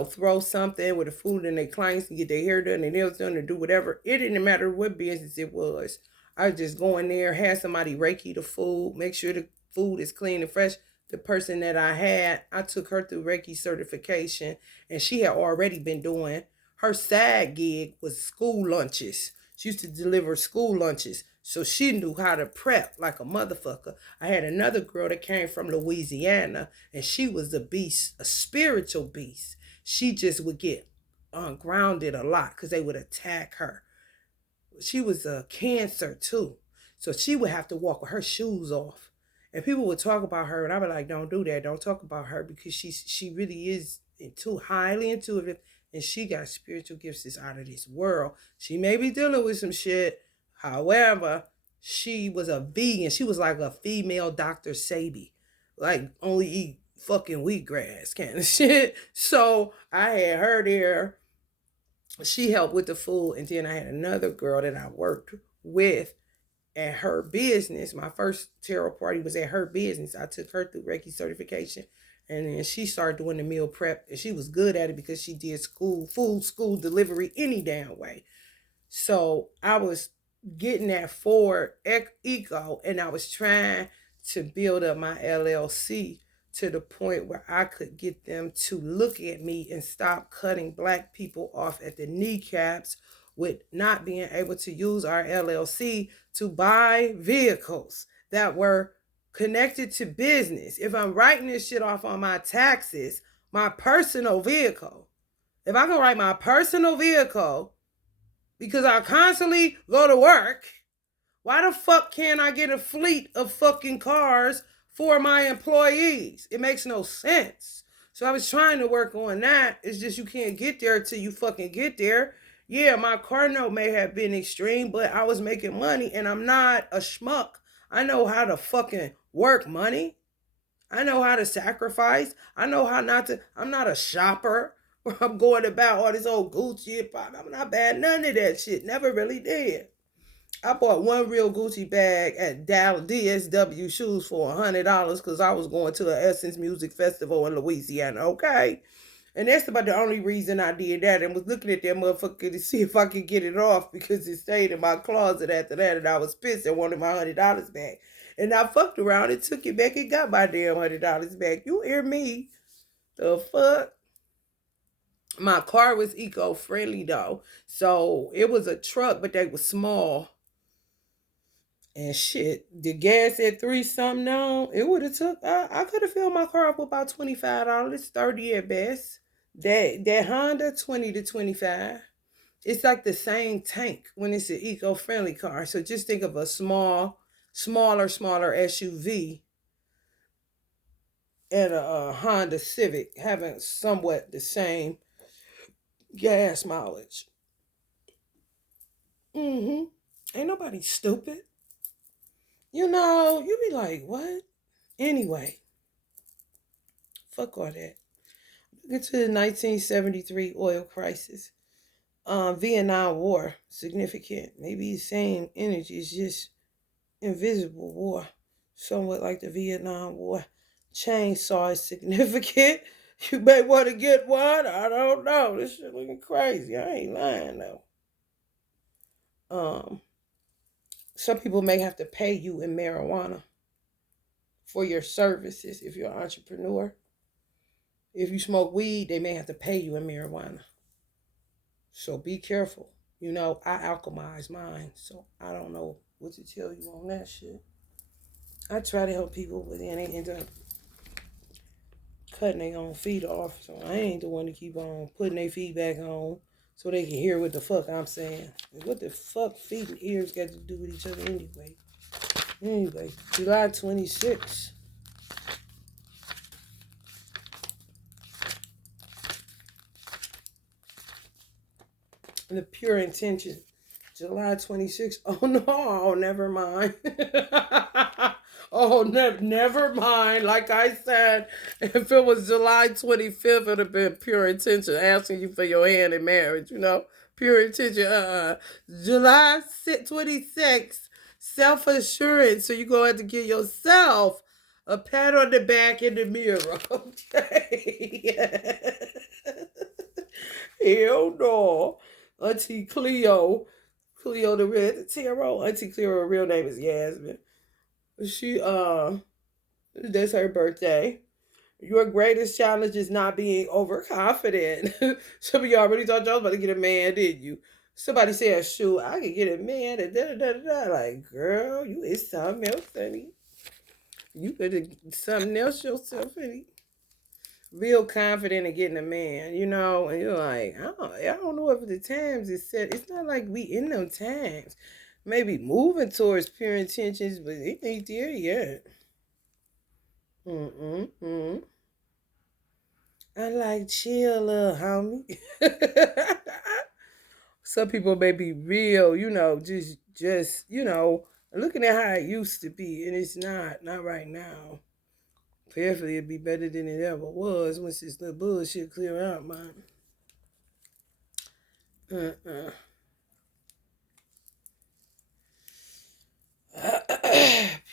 throw something with the food in their clients and get their hair done and nails done or do whatever. It didn't matter what business it was. I just go in there, have somebody Reiki the food, make sure the food is clean and fresh. The person that I had, I took her through Reiki certification, and she had already been doing her side gig was school lunches. She used to deliver school lunches. So she knew how to prep like a motherfucker. I had another girl that came from Louisiana, and she was a beast, a spiritual beast. She just would get ungrounded a lot because they would attack her. She was a cancer too. So she would have to walk with her shoes off. And people would talk about her, and I would like, don't do that. Don't talk about her because she really is too highly intuitive, and she got spiritual gifts that's out of this world. She may be dealing with some shit. However, she was a vegan. She was like a female Dr. Sabi. Like only eat fucking wheatgrass kind of shit. So I had her there. She helped with the food, and then I had another girl that I worked with at her business. My first tarot party was at her business. I took her through Reiki certification, and then she started doing the meal prep, and she was good at it because she did school delivery any damn way. So I was getting that forward eco, and I was trying to build up my LLC to the point where I could get them to look at me and stop cutting Black people off at the kneecaps with not being able to use our LLC to buy vehicles that were connected to business. If I'm writing this shit off on my taxes, my personal vehicle, if I can write my personal vehicle because I constantly go to work, why the fuck can't I get a fleet of fucking cars for my employees? It makes no sense. So I was trying to work on that. It's just you can't get there till you fucking get there. Yeah, my car note may have been extreme, but I was making money, and I'm not a schmuck. I know how to fucking work money. I know how to sacrifice. I know how not to. I'm not a shopper where I'm going about all this old Gucci. I'm not bad none of that shit. Never really did. I bought one real Gucci bag at DSW Shoes for $100 because I was going to an Essence Music Festival in Louisiana, okay? And that's about the only reason I did that, and was looking at that motherfucker to see if I could get it off because it stayed in my closet after that, and I was pissed and wanted my $100 back. And I fucked around and took it back and got my damn $100 back. You hear me? The fuck? My car was eco-friendly though. So it was a truck, but they was small. And shit, the gas at 3 something now, it would have took, I could have filled my car up with about $25, 30 at best. That Honda, 20 to 25. It's like the same tank when it's an eco-friendly car. So just think of a smaller SUV and a Honda Civic having somewhat the same gas mileage. Mm-hmm. Ain't nobody stupid. You be like, what? Anyway, fuck all that. Look into the 1973 oil crisis. Vietnam War, significant. Maybe the same energy, it's just invisible war. Somewhat like the Vietnam War. Chainsaw is significant. You may want to get one. I don't know. This shit looking crazy. I ain't lying though. Some people may have to pay you in marijuana for your services if you're an entrepreneur. If you smoke weed, they may have to pay you in marijuana. So be careful. I alchemize mine, so I don't know what to tell you on that shit. I try to help people, but then they end up cutting their own feet off. So I ain't the one to keep on putting their feet back on so they can hear what the fuck I'm saying. What the fuck feet and ears got to do with each other anyway? Anyway, July 26th. The pure intention. July 26th. Oh no, never mind. Oh, never mind. Like I said, if it was July 25th, it would have been pure intention asking you for your hand in marriage, Pure intention. July 26th, self assurance. So you go have to give yourself a pat on the back in the mirror. Okay. Hell no. Auntie Cleo the Red Tarot. Auntie Cleo, her real name is Yasmin. She that's her birthday. Your greatest challenge is not being overconfident. Some of y'all already thought y'all was about to get a man, didn't you? Somebody said, shoot, I could get a man and da da da da. Like, girl, you is something else, honey. You could have something else yourself, honey. Real confident in getting a man, and you're like, I don't know if the times is set. It's not like we in them times. Maybe moving towards pure intentions, but it ain't there yet. Mm-mm-mm. I like chill, little homie. Some people may be real, just looking at how it used to be, and it's not right now. Prayerfully, it'd be better than it ever was once this little bullshit clear out, man. Uh-uh.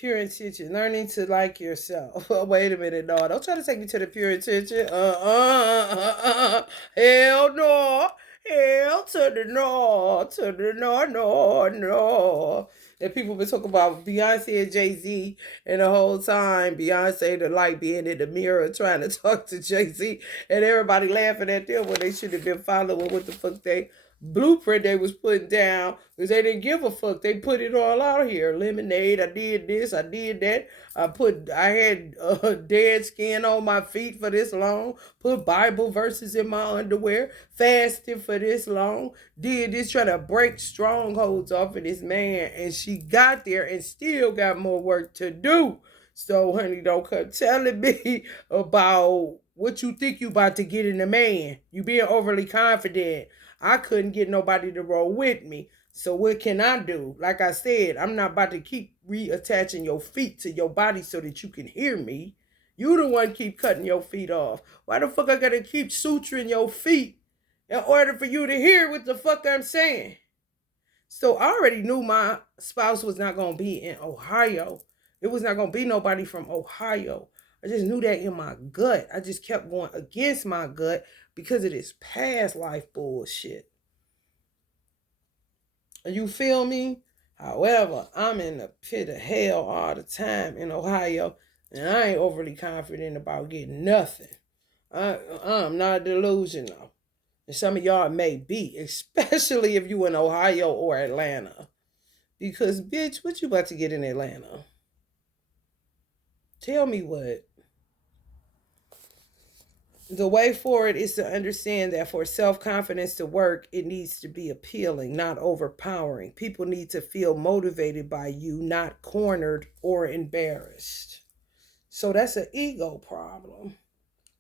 Pure intention. Learning to like yourself. Wait a minute, no. Don't try to take me to the pure intention. Hell no. Hell to the no. To the no, no, no. And people been talking about Beyonce and Jay-Z, and the whole time Beyonce the light being in the mirror trying to talk to Jay-Z, and everybody laughing at them when they should have been following what the fuck they blueprint they was putting down, because they didn't give a fuck. They put it all out here. Lemonade, I did this, I did that. I had dead skin on my feet for this long. Put Bible verses in my underwear. Fasted for this long. Did this, trying to break strongholds off of this man. And she got there and still got more work to do. So, honey, don't come telling me about what you think you about to get in a man. You being overly confident. I couldn't get nobody to roll with me. So what can I do? Like I said, I'm not about to keep reattaching your feet to your body so that you can hear me. You the one keep cutting your feet off. Why the fuck I gotta keep suturing your feet in order for you to hear what the fuck I'm saying? So I already knew my spouse was not gonna be in Ohio. It was not gonna be nobody from Ohio. I just knew that in my gut. I just kept going against my gut because of this past life bullshit. You feel me? However, I'm in the pit of hell all the time in Ohio, and I ain't overly confident about getting nothing. I'm not delusional. And some of y'all may be, especially if you in Ohio or Atlanta. Because, bitch, what you about to get in Atlanta? Tell me what. The way forward is to understand that for self-confidence to work, it needs to be appealing, not overpowering. People need to feel motivated by you, not cornered or embarrassed. So that's an ego problem.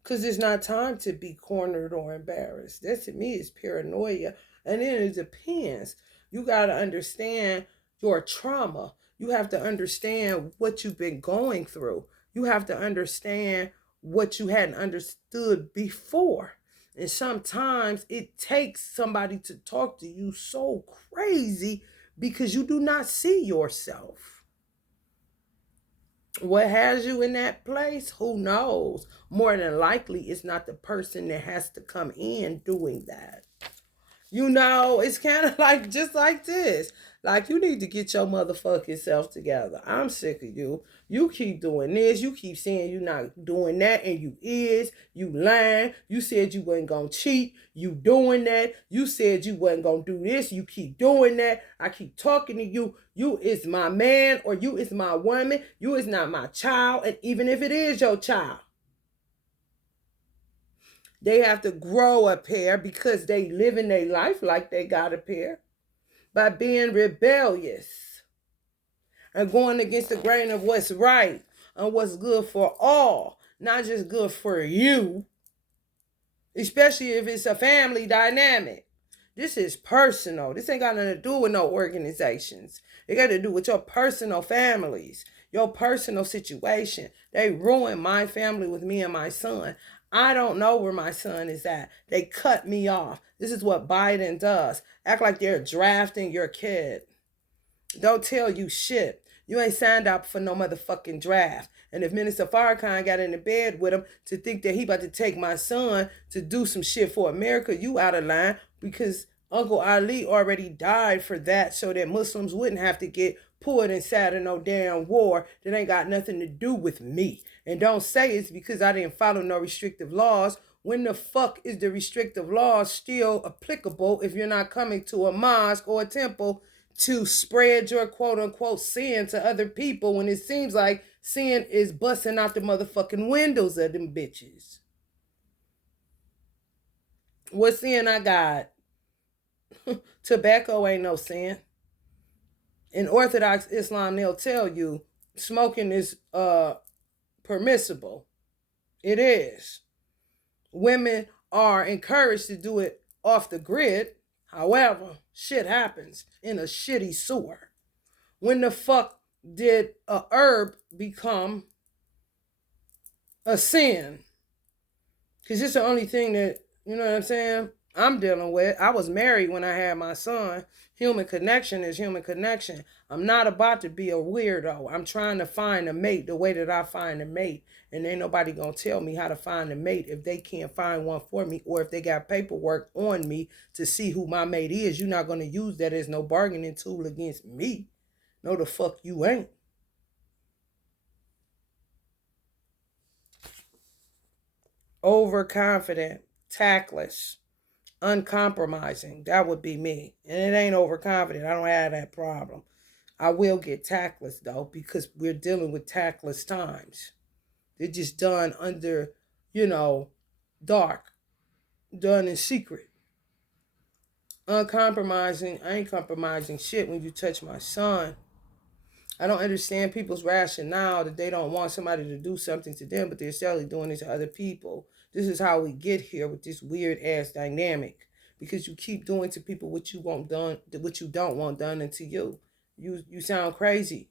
Because it's not time to be cornered or embarrassed. That to me is paranoia. And then it depends. You got to understand your trauma. You have to understand what you've been going through. You have to understand what you hadn't understood before. And sometimes it takes somebody to talk to you so crazy because you do not see yourself. What has you in that place? Who knows? More than likely, it's not the person that has to come in doing that. It's kind of like just like this. Like, you need to get your motherfucking self together. I'm sick of you. You keep doing this. You keep saying you're not doing that, and you is. You lying. You said you wasn't going to cheat. You doing that. You said you wasn't going to do this. You keep doing that. I keep talking to you. You is my man, or you is my woman. You is not my child. And even if it is your child, they have to grow a pair because they living their life like they got a pair by being rebellious and going against the grain of what's right and what's good for all, not just good for you, especially if it's a family dynamic. This is personal. This ain't got nothing to do with no organizations. It got to do with your personal families, your personal situation. They ruined my family with me and my son. I don't know where my son is at. They cut me off. This is what Biden does. Act like they're drafting your kid. Don't tell you shit. You ain't signed up for no motherfucking draft. And if Minister Farrakhan got in the bed with him to think that he about to take my son to do some shit for America, you out of line, because Uncle Ali already died for that so that Muslims wouldn't have to get pulled inside of no damn war that ain't got nothing to do with me. And don't say it's because I didn't follow no restrictive laws. When the fuck is the restrictive laws still applicable if you're not coming to a mosque or a temple to spread your quote unquote sin to other people when it seems like sin is busting out the motherfucking windows of them bitches? What sin I got? Tobacco ain't no sin. In Orthodox Islam, they'll tell you smoking is permissible. It is. Women are encouraged to do it off the grid. However, shit happens in a shitty sewer. When the fuck did a herb become a sin? Because it's the only thing that, you know what I'm saying, I'm dealing with. I was married when I had my son. Human connection is human connection. I'm not about to be a weirdo. I'm trying to find a mate the way that I find a mate. And ain't nobody gonna tell me how to find a mate if they can't find one for me, or if they got paperwork on me to see who my mate is. You're not gonna use that as no bargaining tool against me. No, the fuck you ain't. Overconfident, tactless, uncompromising. That would be me. And it ain't overconfident. I don't have that problem. I will get tactless though, because we're dealing with tactless times. They're just done under, dark, done in secret. Uncompromising. I ain't compromising shit when you touch my son. I don't understand people's rationale that they don't want somebody to do something to them, but they're certainly doing it to other people. This is how we get here with this weird ass dynamic, because you keep doing to people what you want done, what you don't want done unto you. You sound crazy.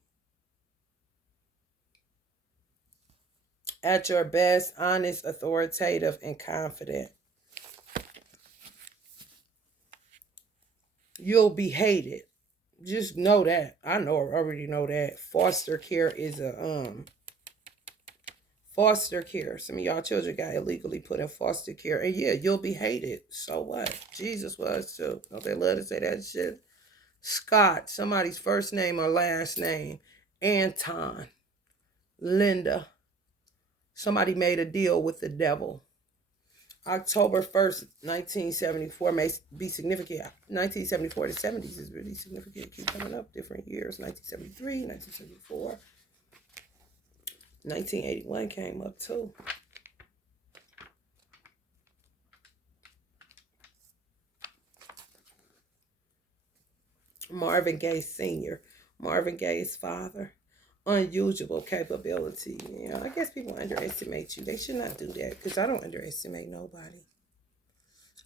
At your best, honest, authoritative, and confident, you'll be hated. Just know that. I already know that. Foster care is foster care. Some of y'all children got illegally put in foster care. And yeah, you'll be hated. So what? Jesus was too. Don't they love to say that shit? Scott, somebody's first name or last name. Anton. Linda. Somebody made a deal with the devil. October 1st, 1974 may be significant. 1974 to 70s is really significant. Keep coming up, different years. 1973, 1974. 1981 came up too. Marvin Gaye Sr., Marvin Gaye's father. Unusual capability. I guess people underestimate you. They should not do that, because I don't underestimate nobody.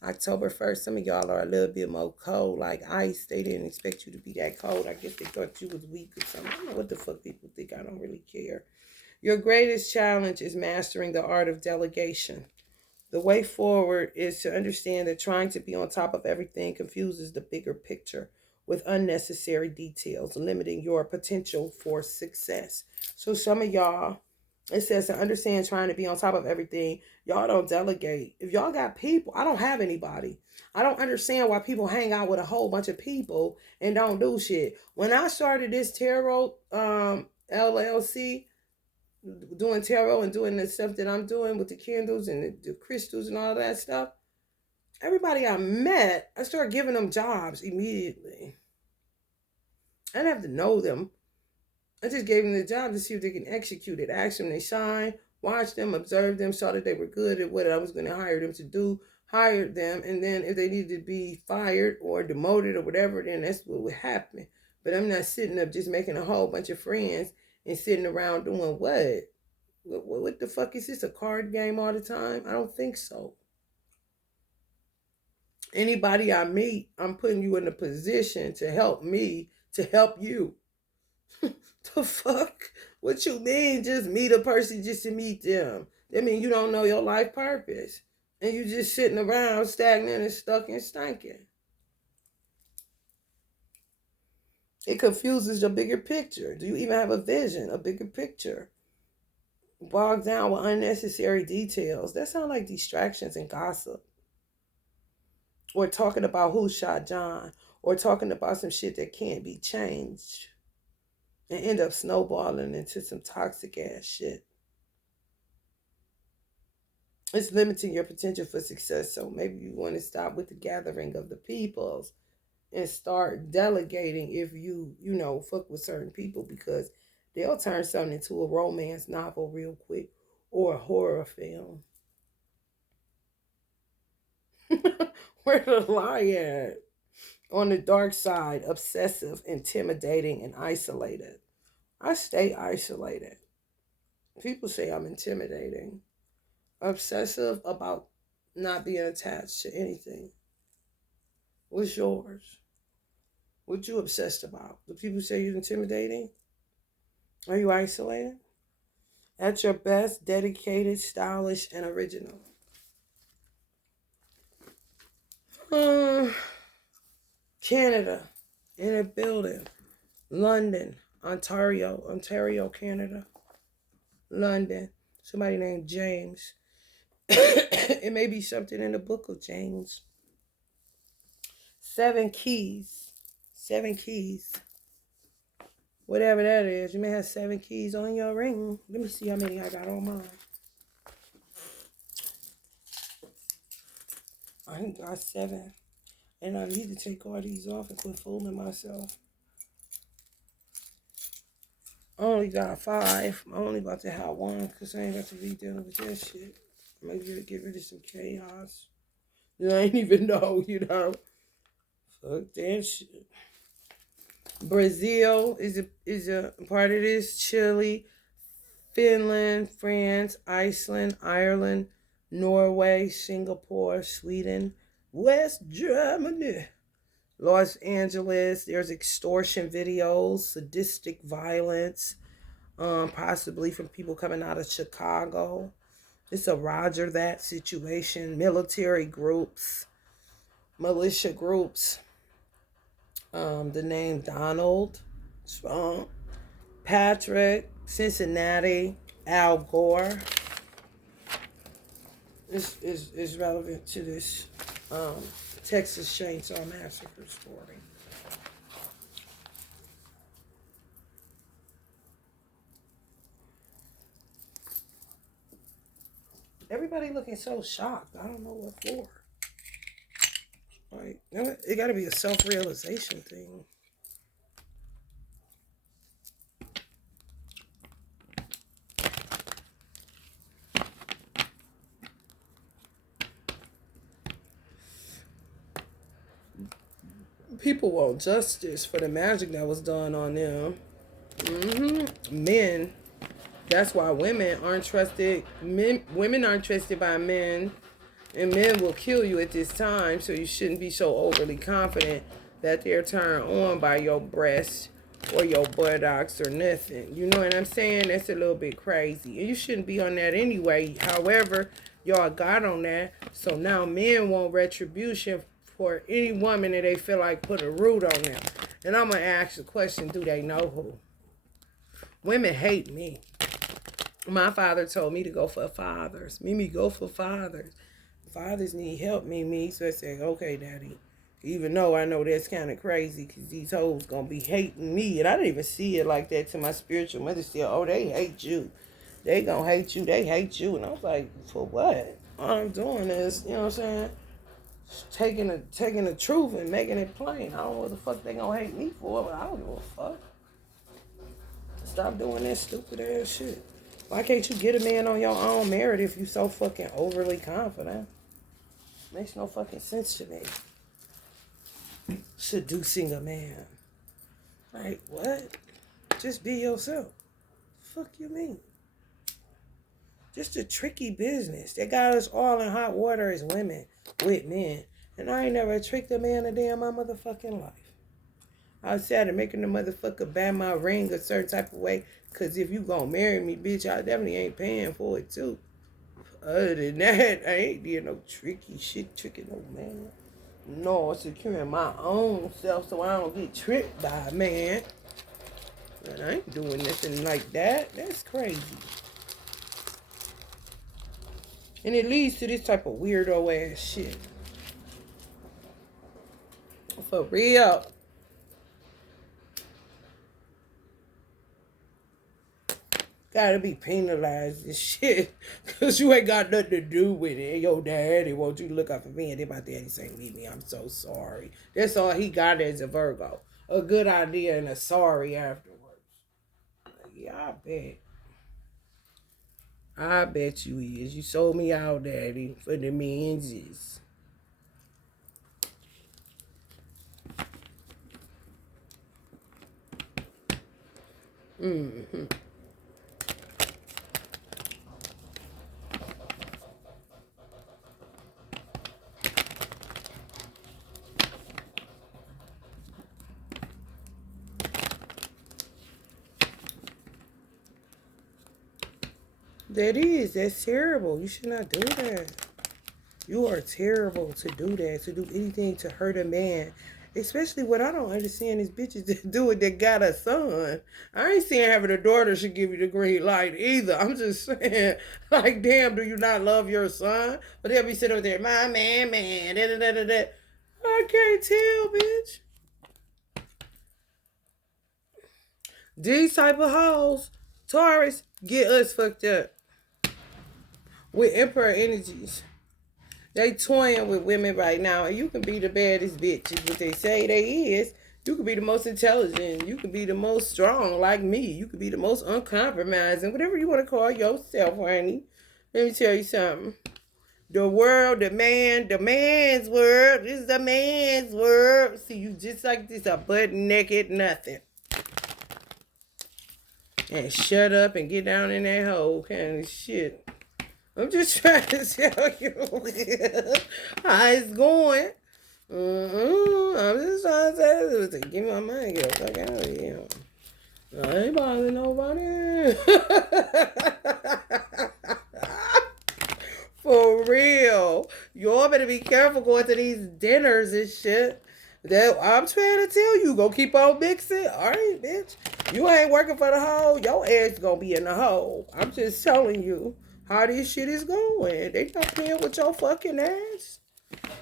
October 1st, some of y'all are a little bit more cold, like ice. They didn't expect you to be that cold. I guess they thought you was weak or something. I don't know what the fuck people think. I don't really care. Your greatest challenge is mastering the art of delegation. The way forward is to understand that trying to be on top of everything confuses the bigger picture with unnecessary details, limiting your potential for success. So some of y'all, it says to understand trying to be on top of everything, y'all don't delegate. If y'all got people, I don't have anybody. I don't understand why people hang out with a whole bunch of people and don't do shit. When I started this tarot LLC, doing tarot and doing the stuff that I'm doing with the candles and the crystals and all that stuff, everybody I met, I started giving them jobs immediately. I didn't have to know them. I just gave them the job to see if they can execute it. Ask them, they shine, watch them, observe them, saw that they were good at what I was going to hire them to do, hired them, and then if they needed to be fired or demoted or whatever, then that's what would happen. But I'm not sitting up just making a whole bunch of friends and sitting around doing what? What the fuck is this, a card game all the time? I don't think so. Anybody I meet, I'm putting you in a position to help me, to help you. The fuck? What you mean just meet a person just to meet them? That mean you don't know your life purpose. And you just sitting around stagnant and stuck and stinking. It confuses the bigger picture. Do you even have a vision, a bigger picture? Bogged down with unnecessary details. That sound like distractions and gossip. Or talking about who shot John. Or talking about some shit that can't be changed. And end up snowballing into some toxic ass shit. It's limiting your potential for success. So maybe you want to stop with the gathering of the peoples and start delegating if you fuck with certain people, because they'll turn something into a romance novel real quick or a horror film. Where the lie at? On the dark side, obsessive, intimidating, and isolated. I stay isolated. People say I'm intimidating. Obsessive about not being attached to anything. What's yours? What you obsessed about? Do people say you're intimidating? Are you isolated? At your best, dedicated, stylish, and original. Uh, Canada, in a building. London, Ontario, Canada. London. Somebody named James. It may be something in the book of James. 7 keys. 7 keys. Whatever that is. You may have 7 keys on your ring. Let me see how many I got on mine. I got 7. And I need to take all these off and quit fooling myself. I only got 5. I'm only about to have 1 because I ain't got to be dealing with that shit. Maybe get rid of some chaos. I ain't even know, Fuck that shit. Brazil is a part of this. Chile, Finland, France, Iceland, Ireland, Norway, Singapore, Sweden, West Germany, Los Angeles. There's extortion videos, sadistic violence, possibly from people coming out of Chicago. It's a Roger that situation. Military groups, militia groups. The name Donald Trump, Patrick, Cincinnati, Al Gore is relevant to this Texas Chainsaw Massacre story. Everybody looking so shocked. I don't know what for. Like, it got to be a self-realization thing. People want justice for the magic that was done on them. Men. That's why women aren't trusted. Women aren't trusted by men. And men will kill you at this time, so you shouldn't be so overly confident that they're turned on by your breast or your buttocks or nothing. You know what I'm saying? That's a little bit crazy. And you shouldn't be on that anyway. However, y'all got on that. So now men want retribution for any woman that they feel like put a root on them. And I'm going to ask the question, do they know who? Women hate me. My father told me to go for fathers. Mimi, go for fathers. Fathers need help, Mimi. So I said, okay, Daddy. Even though I know that's kind of crazy because these hoes going to be hating me. And I didn't even see it like that to my spiritual mother. Still, oh, they hate you. They going to hate you. They hate you. And I was like, for what? All I'm doing is, you know what I'm saying? Taking the truth and making it plain. I don't know what the fuck they going to hate me for, but I don't give a fuck. Stop doing that stupid ass shit. Why can't you get a man on your own merit if you so fucking overly confident? Makes no fucking sense to me. Seducing a man. Like, what? Just be yourself. Fuck you mean? Just a tricky business. They got us all in hot water as women with men. And I ain't never tricked a man a day in my motherfucking life. outside and making the motherfucker buy my ring a certain type of way. Cause if you gonna marry me, bitch, I definitely ain't paying for it too. Other than that, I ain't doing no tricky shit, tricking no man. No, securing my own self so I don't get tricked by a man. But I ain't doing nothing like that. That's crazy. And it leads to this type of weirdo ass shit. For real. Gotta be penalized and shit. Cause you ain't got nothing to do with it. Your daddy want you to look out for me. And then my daddy say, leave me. I'm so sorry. That's all he got as a Virgo. A good idea and a sorry afterwards. Yeah, I bet. I bet you is. You sold me out, daddy, for the menses. Mm-hmm. That's terrible. You should not do that. You are terrible to do that, to do anything to hurt a man. Especially what I don't understand is bitches that do it that got a son. I ain't saying having a daughter should give you the green light either. I'm just saying, like, damn, do you not love your son? But they'll be sitting over there, my man, da da da da da. I can't tell, bitch. These type of hoes, Taurus, get us fucked up with Emperor energies. They toying with women right now, and you can be the baddest bitch, is what they say they is. You can be the most intelligent. You can be the most strong, like me. You can be the most uncompromising, whatever you want to call yourself, honey. Let me tell you something. The world, the man's world. This is the man's world. See, you just like this, a butt naked nothing. And shut up and get down in that hole kind of shit. I'm just trying to tell you how it's going. I'm just trying to say, give me my money, get the fuck out of here. I ain't bothering nobody. For real. Y'all better be careful going to these dinners and shit. That I'm trying to tell you, go keep on mixing. All right, bitch. You ain't working for the hole. Your ass gonna be in the hole. I'm just telling you how this shit is going. They not playing with your fucking ass.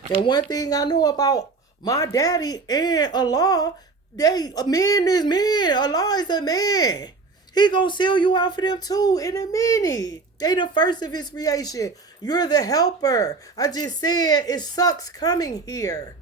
And one thing I know about my daddy and Allah, a man is man. Allah is a man. He gonna sell you out for them too in a minute. They the first of his creation. You're the helper. I just said it sucks coming here.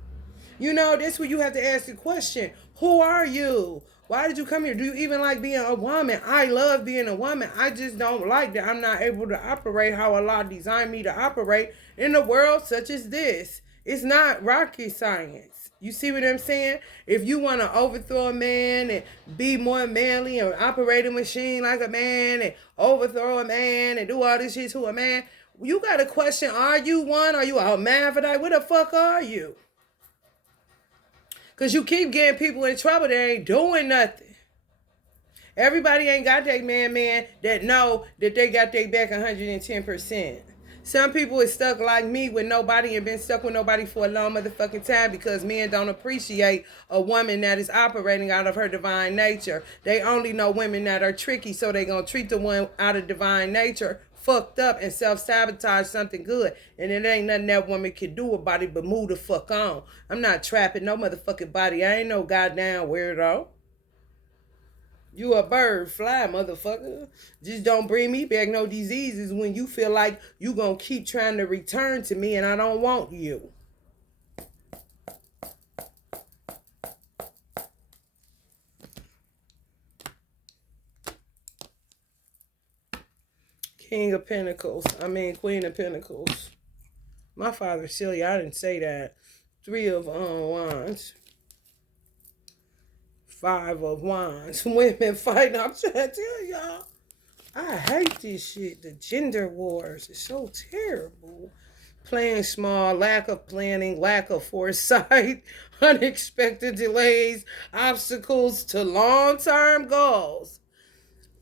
You know, that's where you have to ask the question. Who are you? Why did you come here? Do you even like being a woman? I love being a woman. I just don't like that I'm not able to operate how Allah designed me to operate in a world such as this. It's not rocket science. You see what I'm saying? If you want to overthrow a man and be more manly and operate a machine like a man and overthrow a man and do all this shit to a man, you got to question, are you one? Are you a hermaphrodite? What the fuck are you? Because you keep getting people in trouble that ain't doing nothing. Everybody ain't got that man that know that they got their back 110%. Some people is stuck like me with nobody and been stuck with nobody for a long motherfucking time because men don't appreciate a woman that is operating out of her divine nature. They only know women that are tricky, so they gonna treat the one out of divine nature fucked up and self-sabotage something good. And it ain't nothing that woman can do about it but move the fuck on. I'm not trapping no motherfucking body. I ain't no goddamn weirdo. You a bird, fly, motherfucker. Just don't bring me back no diseases when you feel like you gonna keep trying to return to me and I don't want you. Queen of Pentacles. My father's silly. I didn't say that. 3 of Wands. 5 of Wands. Women fighting. I'm trying to tell y'all. I hate this shit. The gender wars is so terrible. Playing small, lack of planning, lack of foresight, unexpected delays, obstacles to long term goals.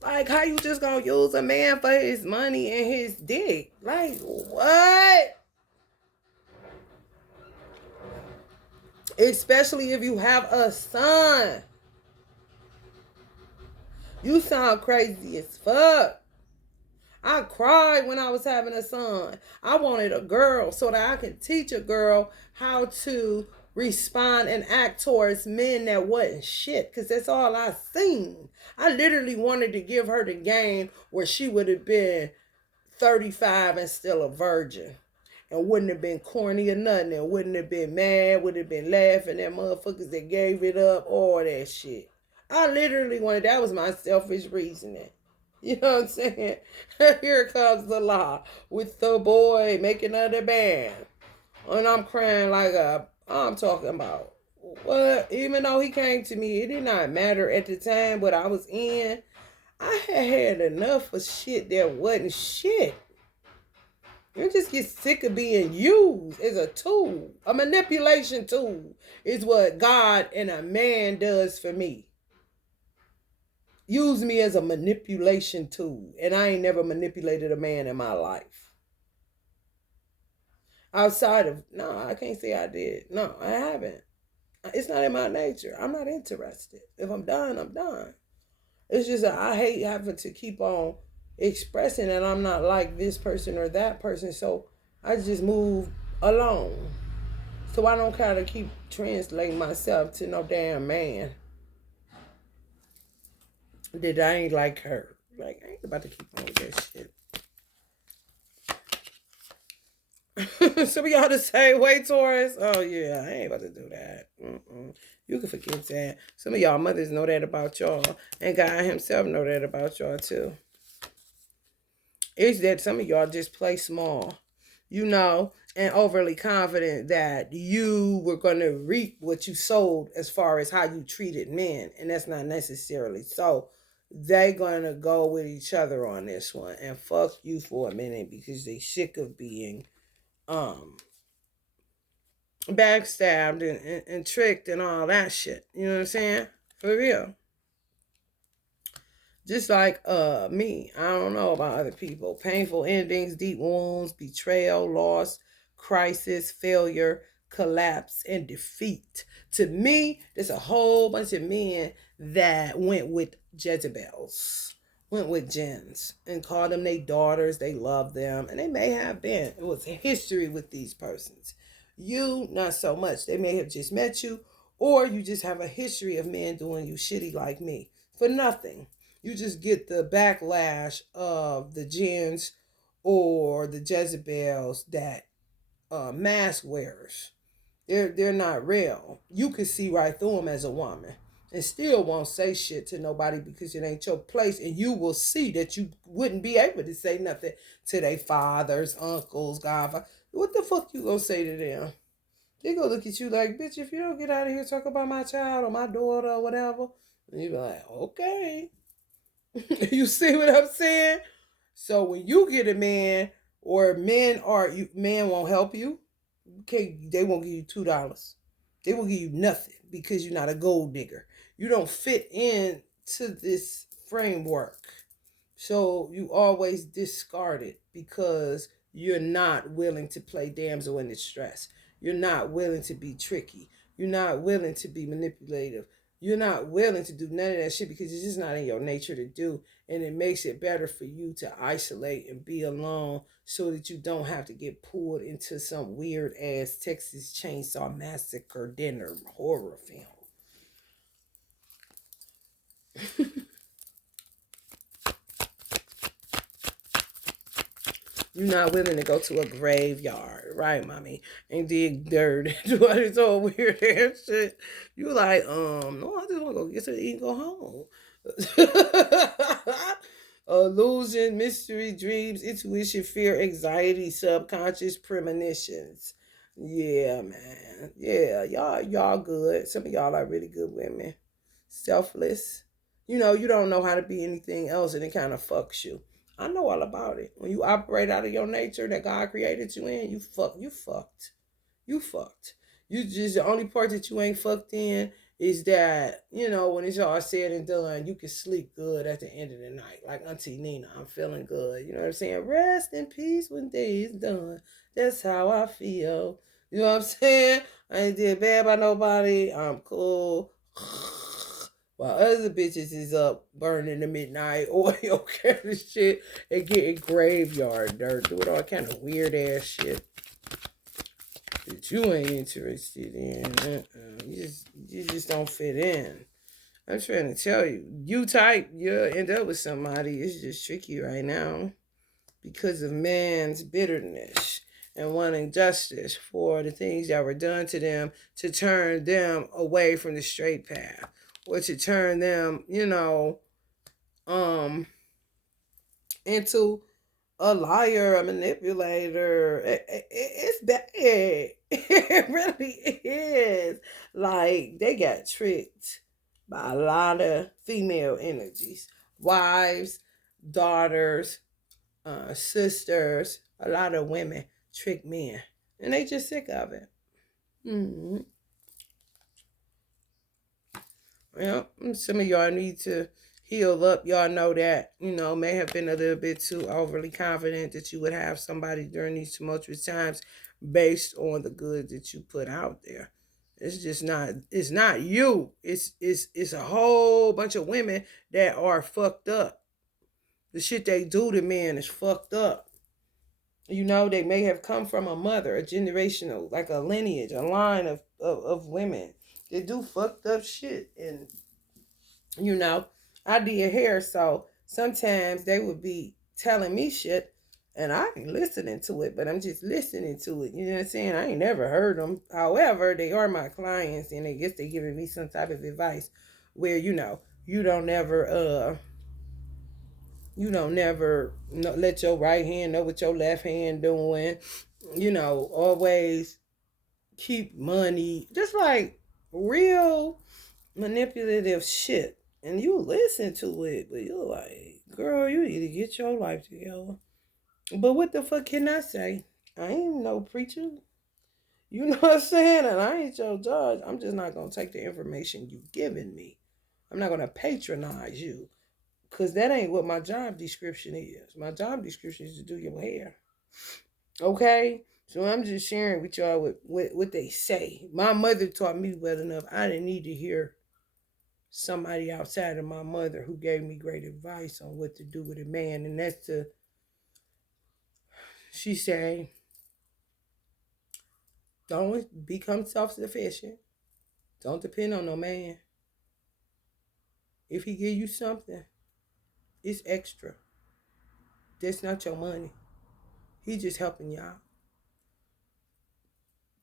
Like, how you just gonna use a man for his money and his dick? Like, what? Especially if you have a son. You sound crazy as fuck. I cried when I was having a son. I wanted a girl so that I could teach a girl how to respond and act towards men that wasn't shit, because that's all I seen. I literally wanted to give her the game where she would have been 35 and still a virgin. And wouldn't have been corny or nothing. And wouldn't have been mad. Would have been laughing at motherfuckers that gave it up. All that shit. I literally wanted, that was my selfish reasoning. You know what I'm saying? Here comes the law with the boy making of the band. And I'm crying like I'm talking about. What? Even though he came to me, it did not matter at the time what I was in. I had enough of shit that wasn't shit. You just get sick of being used as a tool. A manipulation tool is what God and a man does for me. Use me as a manipulation tool. And I ain't never manipulated a man in my life. Outside of, no, I can't say I did. No, I haven't. It's not in my nature. I'm not interested. If I'm done, I'm done. It's just that I hate having to keep on expressing that I'm not like this person or that person. So I just move along. So I don't kind of keep translating myself to no damn man that I ain't like her. Like, I ain't about to keep on with that shit. Some of y'all the same way, Taurus. Oh, yeah, I ain't about to do that. You can forget that. Some of y'all mothers know that about y'all. And God himself know that about y'all, too. It's that some of y'all just play small, and overly confident that you were going to reap what you sowed as far as how you treated men. And that's not necessarily so. They going to go with each other on this one and fuck you for a minute because they sick of being backstabbed and tricked and all that shit. You know what I'm saying? For real. Just like me, I don't know about other people. Painful endings, deep wounds, betrayal, loss, crisis, failure, collapse, and defeat. To me, there's a whole bunch of men that went with Jezebels, went with Jens, and called them their daughters. They loved them, and they may have been. It was a history with these persons. You, not so much. They may have just met you, or you just have a history of men doing you shitty like me for nothing. You just get the backlash of the Jins or the Jezebels that mask wearers. They're not real. You can see right through them as a woman and still won't say shit to nobody because it ain't your place. And you will see that you wouldn't be able to say nothing to their fathers, uncles, godfathers. What the fuck you gonna say to them? They gonna look at you like, bitch, if you don't get out of here, talk about my child or my daughter or whatever. And you be like, okay. You see what I'm saying? So when you get a man, or man won't help you. Okay, they won't give you $2. They will give you nothing because you're not a gold digger. You don't fit in to this framework. So you always discard it because you're not willing to play damsel in distress. You're not willing to be tricky. You're not willing to be manipulative. You're not willing to do none of that shit because it's just not in your nature to do. And it makes it better for you to isolate and be alone so that you don't have to get pulled into some weird ass Texas Chainsaw Massacre dinner horror film. You're not willing to go to a graveyard, right, mommy, and dig dirt and do all this old weird ass shit. You like, no, I just want to go get to eat and go home. Illusion, mystery, dreams, intuition, fear, anxiety, subconscious premonitions. Yeah, man. Yeah, y'all good. Some of y'all are really good women. Selfless. You don't know how to be anything else, and it kind of fucks you. I know all about it. When you operate out of your nature that God created you in, you fucked. You fucked. You just the only part that you ain't fucked in is that, when it's all said and done, you can sleep good at the end of the night. Like Auntie Nina, I'm feeling good. You know what I'm saying? Rest in peace when day is done. That's how I feel. You know what I'm saying? I ain't did bad by nobody. I'm cool. While other bitches is up burning the midnight oil kind of shit and getting graveyard dirt, doing all kind of weird ass shit that you ain't interested in. You just don't fit in. I'm trying to tell you, you type, you'll end up with somebody. It's just tricky right now because of man's bitterness and wanting justice for the things that were done to them to turn them away from the straight path or to turn them, into a liar, a manipulator. It's bad. It really is. Like, they got tricked by a lot of female energies, wives, daughters, sisters, a lot of women trick men. And they just sick of it. Mm-hmm. Well, some of y'all need to heal up. Y'all know that, may have been a little bit too overly confident that you would have somebody during these tumultuous times based on the good that you put out there. It's not you. It's a whole bunch of women that are fucked up. The shit they do to men is fucked up. They may have come from a mother, a generational, like a lineage, a line of women that do fucked up shit. And you know, I did hair, so sometimes they would be telling me shit, and I ain't listening to it, but I'm just listening to it. You know what I'm saying? I ain't never heard them. However, they are my clients, and I guess they giving me some type of advice where you don't never let your right hand know what your left hand doing. Always keep money, just like real manipulative shit. And you listen to it, but you're like, girl, you need to get your life together. But what the fuck can I say? I ain't no preacher. You know what I'm saying? And I ain't your judge. I'm just not going to take the information you giving me. I'm not going to patronize you. Because that ain't what my job description is. My job description is to do your hair. Okay? So I'm just sharing with y'all what they say. My mother taught me well enough. I didn't need to hear somebody outside of my mother who gave me great advice on what to do with a man. And she said, don't become self-sufficient. Don't depend on no man. If he give you something, it's extra. That's not your money. He just helping you out.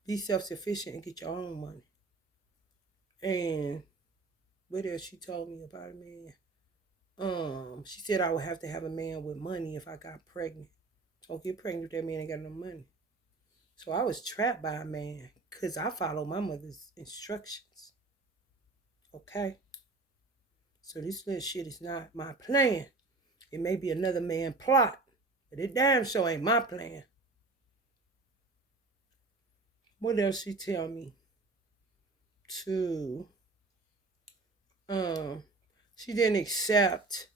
Be self-sufficient and get your own money. And what else she told me about a man? She said I would have to have a man with money if I got pregnant. Don't get pregnant if that man ain't got no money. So I was trapped by a man because I followed my mother's instructions. Okay? So this little shit is not my plan. It may be another man's plot, but it damn sure ain't my plan. What else she tell me? To she didn't accept,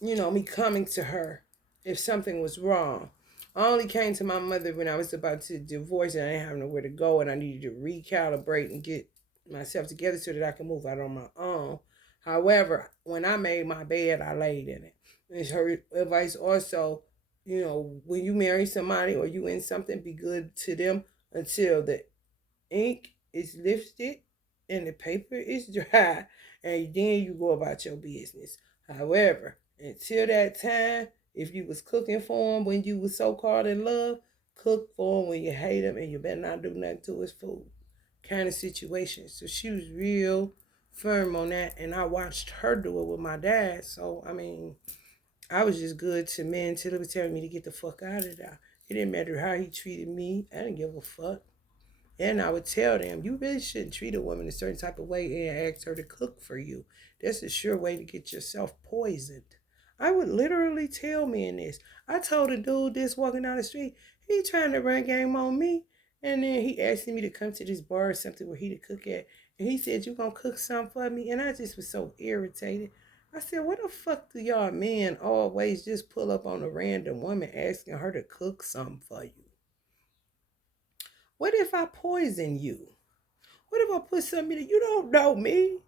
me coming to her if something was wrong. I only came to my mother when I was about to divorce and I didn't have nowhere to go and I needed to recalibrate and get myself together so that I could move out on my own. However, when I made my bed, I laid in it. And her advice also, when you marry somebody or you in something, be good to them until the ink is lifted and the paper is dry, and then you go about your business. However, until that time, if you was cooking for him when you was so called in love, cook for him when you hate him, and you better not do nothing to his food. Kind of situation. So she was real firm on that, and I watched her do it with my dad. So I was just good to men until they was telling me to get the fuck out of there. It didn't matter how he treated me. I didn't give a fuck. And I would tell them, you really shouldn't treat a woman a certain type of way and ask her to cook for you. That's a sure way to get yourself poisoned. I would literally tell men this. I told a dude this walking down the street. He trying to run game on me. And then he asked me to come to this bar or something where he to cook at. And he said, "You gonna cook something for me?" And I just was so irritated. I said, "What the fuck do y'all men always just pull up on a random woman asking her to cook something for you? What if I poison you? What if I put something in it? You don't know me."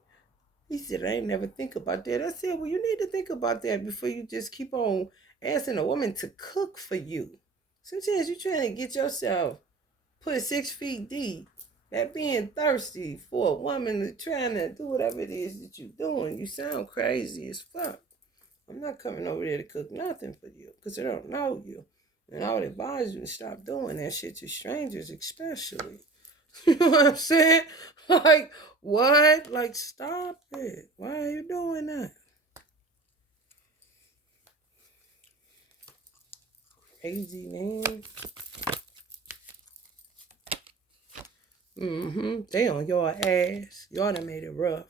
He said, "I ain't never think about that." I said, "Well, you need to think about that before you just keep on asking a woman to cook for you. Sometimes you're trying to get yourself put 6 feet deep. That being thirsty for a woman to trying to do whatever it is that you're doing. You sound crazy as fuck. I'm not coming over there to cook nothing for you because I don't know you. And I would advise you to stop doing that shit to strangers, especially." You know what I'm saying? Like, what? Like, stop it. Why are you doing that? Crazy, man. They on your ass. Y'all done made it rough.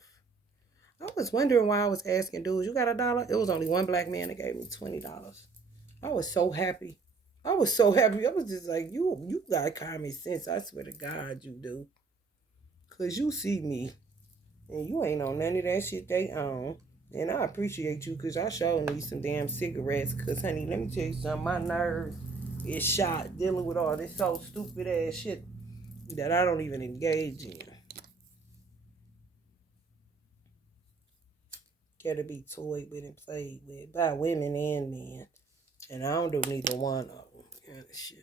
I was wondering why I was asking dudes, "You got $1?" It was only one black man that gave me $20. I was so happy. I was so happy. I was just like, you got common sense. I swear to God you do. Cause you see me. And you ain't on none of that shit they own. And I appreciate you because I sure need some damn cigarettes. Because, honey, let me tell you something. My nerves is shot dealing with all this so stupid ass shit that I don't even engage in. Gotta be toyed with and played with by women and men. And I don't do neither one of them. Kind of shit.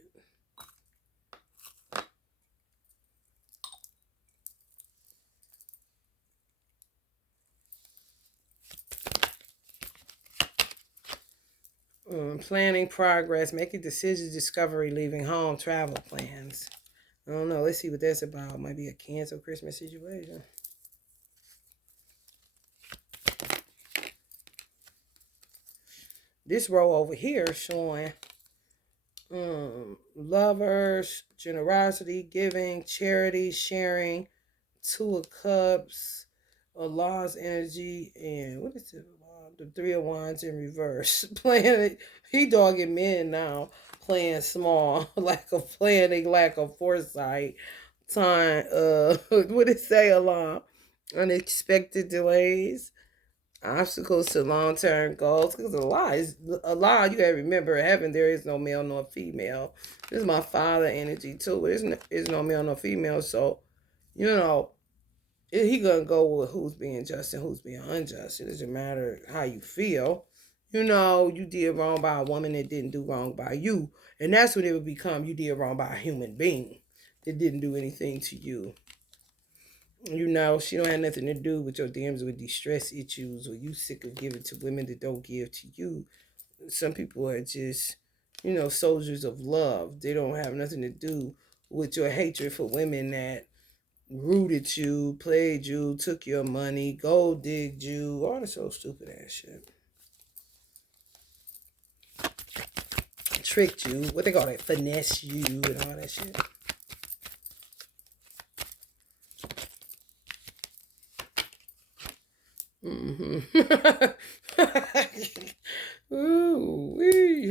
Planning progress, making decisions, discovery, leaving home, travel plans. I don't know. Let's see what that's about. Might be a cancel Christmas situation. This row over here is showing lovers, generosity, giving, charity, sharing, Two of Cups, Allah's energy, and what is it? The Three of Wands in reverse. Playing, he dogging men now, playing small, playing a lack of foresight. Time, what did it say, Allah? Unexpected delays, obstacles to long term goals. Because a lie, you gotta remember, in heaven there is no male nor female. This is my father energy too. There's no male nor female. So, you know, he gonna go with who's being just and who's being unjust. It doesn't matter how you feel. You know, you did wrong by a woman that didn't do wrong by you. And that's when it would become you did wrong by a human being that didn't do anything to you. You know, she don't have nothing to do with your DMs with these stress issues or you sick of giving to women that don't give to you. Some people are just, soldiers of love. They don't have nothing to do with your hatred for women that rooted you, played you, took your money, gold digged you, all this old stupid ass shit. Tricked you, what they call it, finesse you and all that shit. Ooh,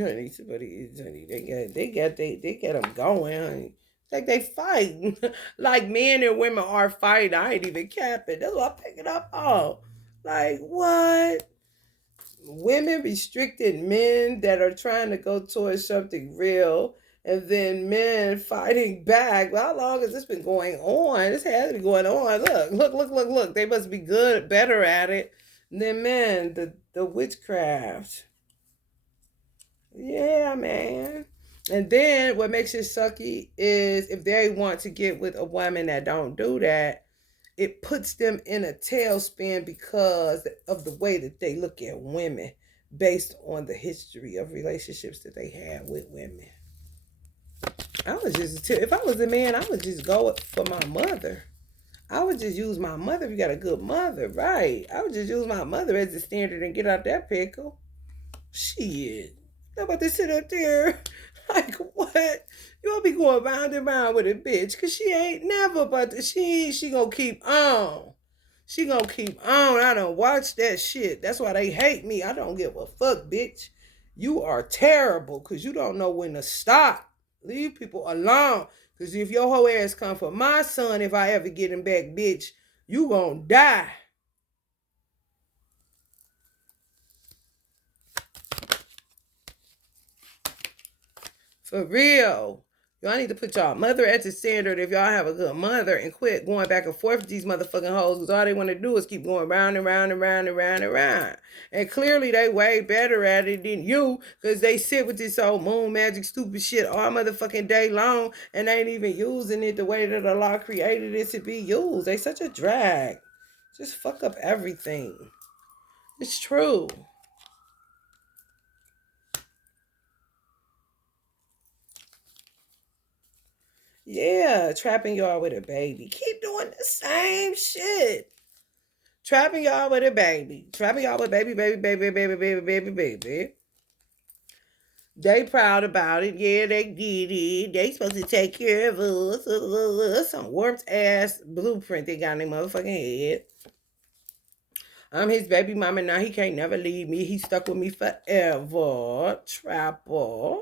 honey, honey, they got them going, honey. Like they fighting, like men and women are fighting. I ain't even capping. That's what I'm picking up on. Like what? Women restricted men that are trying to go towards something real, and then men fighting back. Well, how long has this been going on? This has been going on. Look. They must be good, better at it than men. The witchcraft. Yeah, man. And then what makes it sucky is if they want to get with a woman that don't do that, it puts them in a tailspin because of the way that they look at women based on the history of relationships that they had with women. If I was a man, I would just go for my mother. I would just use my mother if you got a good mother, right? I would just use my mother as the standard and get out that pickle. Shit. I'm about to sit up there like what? You'll be going round and round with a bitch because she ain't never about to, she gonna keep on. She gonna keep on. I don't watch that shit. That's why they hate me. I don't give a fuck, bitch. You are terrible because you don't know when to stop. Leave people alone. Because if your whole ass come for my son, if I ever get him back, bitch, you gonna die. For real. Y'all need to put y'all mother at the standard if y'all have a good mother and quit going back and forth with these motherfucking hoes because all they want to do is keep going round and round and round and round and round. And clearly they way better at it than you because they sit with this old moon magic stupid shit all motherfucking day long and they ain't even using it the way that the law created it to be used. They such a drag. Just fuck up everything. It's true. Yeah, trapping y'all with a baby. Keep doing the same shit. Trapping y'all with a baby. Trapping y'all with baby, baby, baby, baby, baby, baby, baby. They proud about it. Yeah, they did it. They supposed to take care of us. Some warped ass blueprint they got in their motherfucking head. I'm his baby mama now. He can't never leave me. He stuck with me forever. Trapper.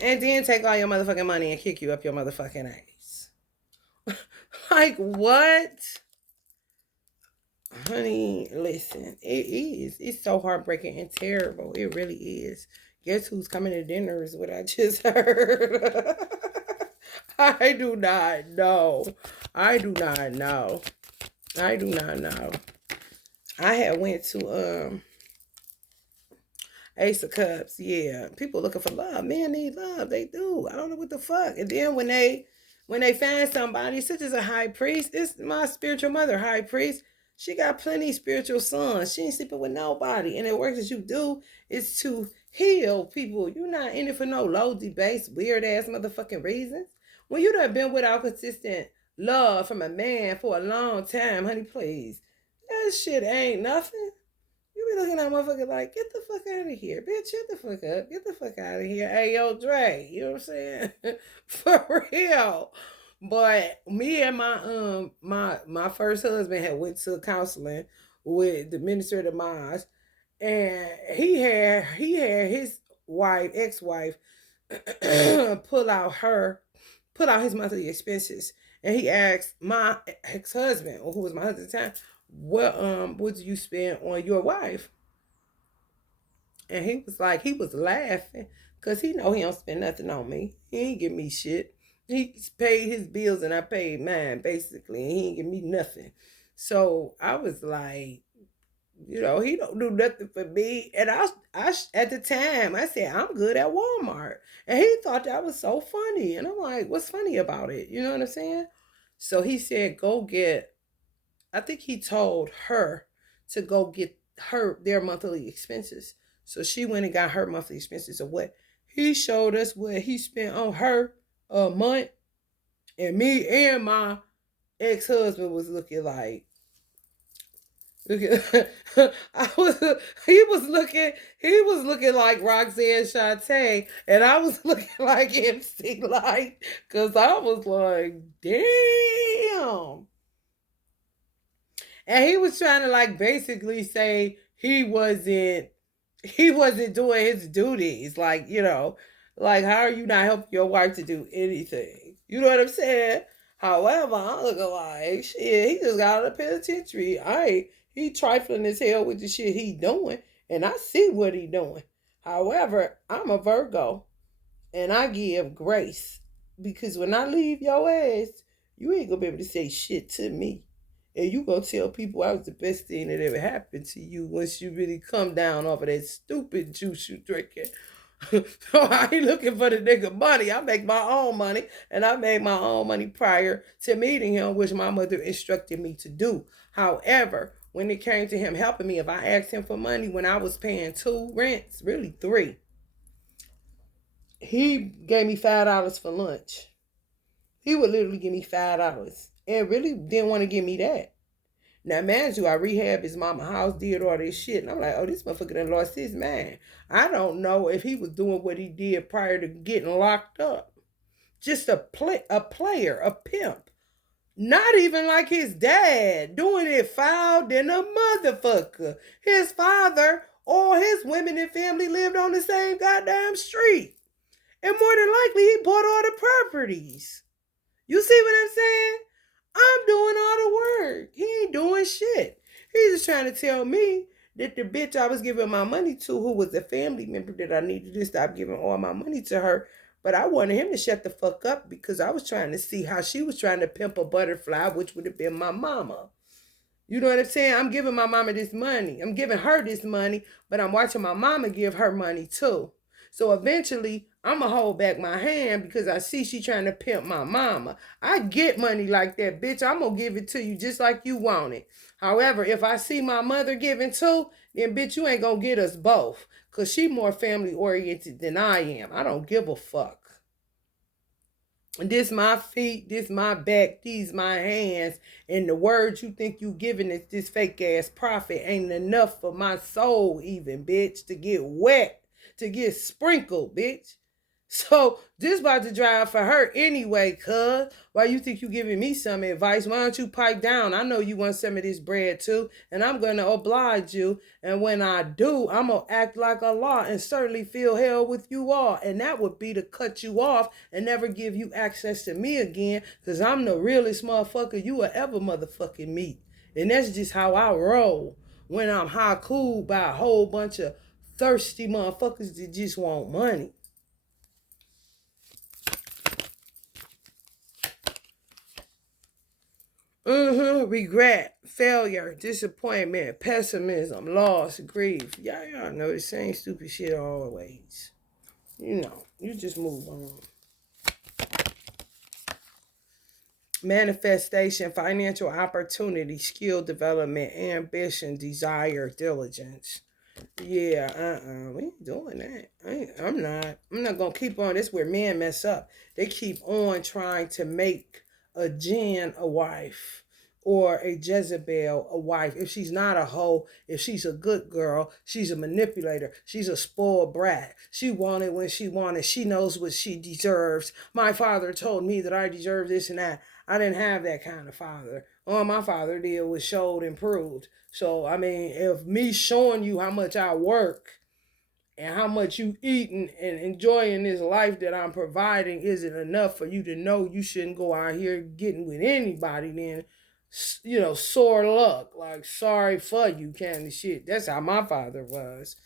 And then take all your motherfucking money and kick you up your motherfucking ass. Like, what? Honey, listen, it is. It's so heartbreaking and terrible. It really is. Guess who's coming to dinner is what I just heard. I do not know. I do not know. I do not know. I had went to Ace of Cups, yeah. People looking for love. Men need love. They do. I don't know what the fuck. And then when they find somebody, such as a high priest, it's my spiritual mother, high priest. She got plenty of spiritual sons. She ain't sleeping with nobody. And the work that you do is to heal people. You're not in it for no low debased, weird ass motherfucking reasons. When you done been without consistent love from a man for a long time, honey, please. That shit ain't nothing. You be looking at motherfucker like, get the fuck out of here, bitch. Shut the fuck up. Get the fuck out of here. Hey, yo, Dre. You know what I'm saying? For real. But me and my first husband had went to counseling with the minister of the mosque, and he had his wife, ex-wife, pull out his monthly expenses. And he asked my ex-husband, who was my husband at the time, what do you spend on your wife? And he was laughing because he know he don't spend nothing on me. He ain't give me shit. He paid his bills and I paid mine basically, and he ain't give me nothing. So I was like, he don't do nothing for me. And I at the time I said I'm good at Walmart, and he thought that was so funny. And I'm like, what's funny about it? You know what I'm saying? So he said, go get. I think he told her to go get their monthly expenses. So she went and got her monthly expenses of what he showed us what he spent on her a month, and me and my ex-husband was looking like, I was he was looking like Roxanne Shante, and I was looking like MC Light, because I was like, damn. And he was trying to like basically say he wasn't doing his duties. Like, like how are you not helping your wife to do anything? You know what I'm saying? However, I'm looking like shit, he just got out of penitentiary. He trifling as hell with the shit he doing, and I see what he doing. However, I'm a Virgo and I give grace because when I leave your ass, you ain't gonna be able to say shit to me. And you gonna tell people I was the best thing that ever happened to you once you really come down off of that stupid juice you drinking. So I ain't looking for the nigga money. I make my own money, and I made my own money prior to meeting him, which my mother instructed me to do. However, when it came to him helping me, if I asked him for money when I was paying 2 rents, really 3, he gave me $5 for lunch. He would literally give me $5 and really didn't want to give me that. Now, mind you, I rehab his mama house, did all this shit, and I'm like, oh, this motherfucker done lost his mind. I don't know if he was doing what he did prior to getting locked up. Just a player, a pimp. Not even like his dad, doing it foul than a motherfucker. His father or his women and family lived on the same goddamn street. And more than likely, he bought all the properties. You see what I'm saying? I'm doing all the work. He ain't doing shit. He's just trying to tell me that the bitch I was giving my money to, who was a family member, that I needed to stop giving all my money to her. But I wanted him to shut the fuck up because I was trying to see how she was trying to pimp a butterfly, which would have been my mama. You know what I'm saying? I'm giving my mama this money. I'm giving her this money, but I'm watching my mama give her money too. So eventually, I'm going to hold back my hand because I see she trying to pimp my mama. I get money like that, bitch. I'm going to give it to you just like you want it. However, if I see my mother giving too, then bitch, you ain't going to get us both because she more family oriented than I am. I don't give a fuck. This my feet, this my back, these my hands, and the words you think you giving is this fake ass profit ain't enough for my soul even, bitch, to get wet, to get sprinkled, bitch. So this about to drive for her anyway, cuz. Why you think you giving me some advice? Why don't you pipe down? I know you want some of this bread too, and I'm gonna oblige you. And when I do, I'm gonna act like a law and certainly feel hell with you all. And that would be to cut you off and never give you access to me again, cause I'm the realest motherfucker you will ever motherfucking meet. And that's just how I roll when I'm high cool by a whole bunch of thirsty motherfuckers that just want money. Regret, failure, disappointment, pessimism, loss, grief. Y'all know the same stupid shit always. You know, you just move on. Manifestation, financial opportunity, skill development, ambition, desire, diligence. Yeah, we ain't doing that. I'm not. I'm not gonna keep on. This where men mess up. They keep on trying to make a Jen a wife or a Jezebel a wife. If she's not a hoe, if she's a good girl, she's a manipulator. She's a spoiled brat. She wanted when she wanted. She knows what she deserves. My father told me that I deserve this and that. I didn't have that kind of father. All my father did was showed and proved. So I mean, if me showing you how much I work and how much you eating and enjoying this life that I'm providing isn't enough for you to know you shouldn't go out here getting with anybody, then sore luck, like sorry for you kind of shit. That's how my father was.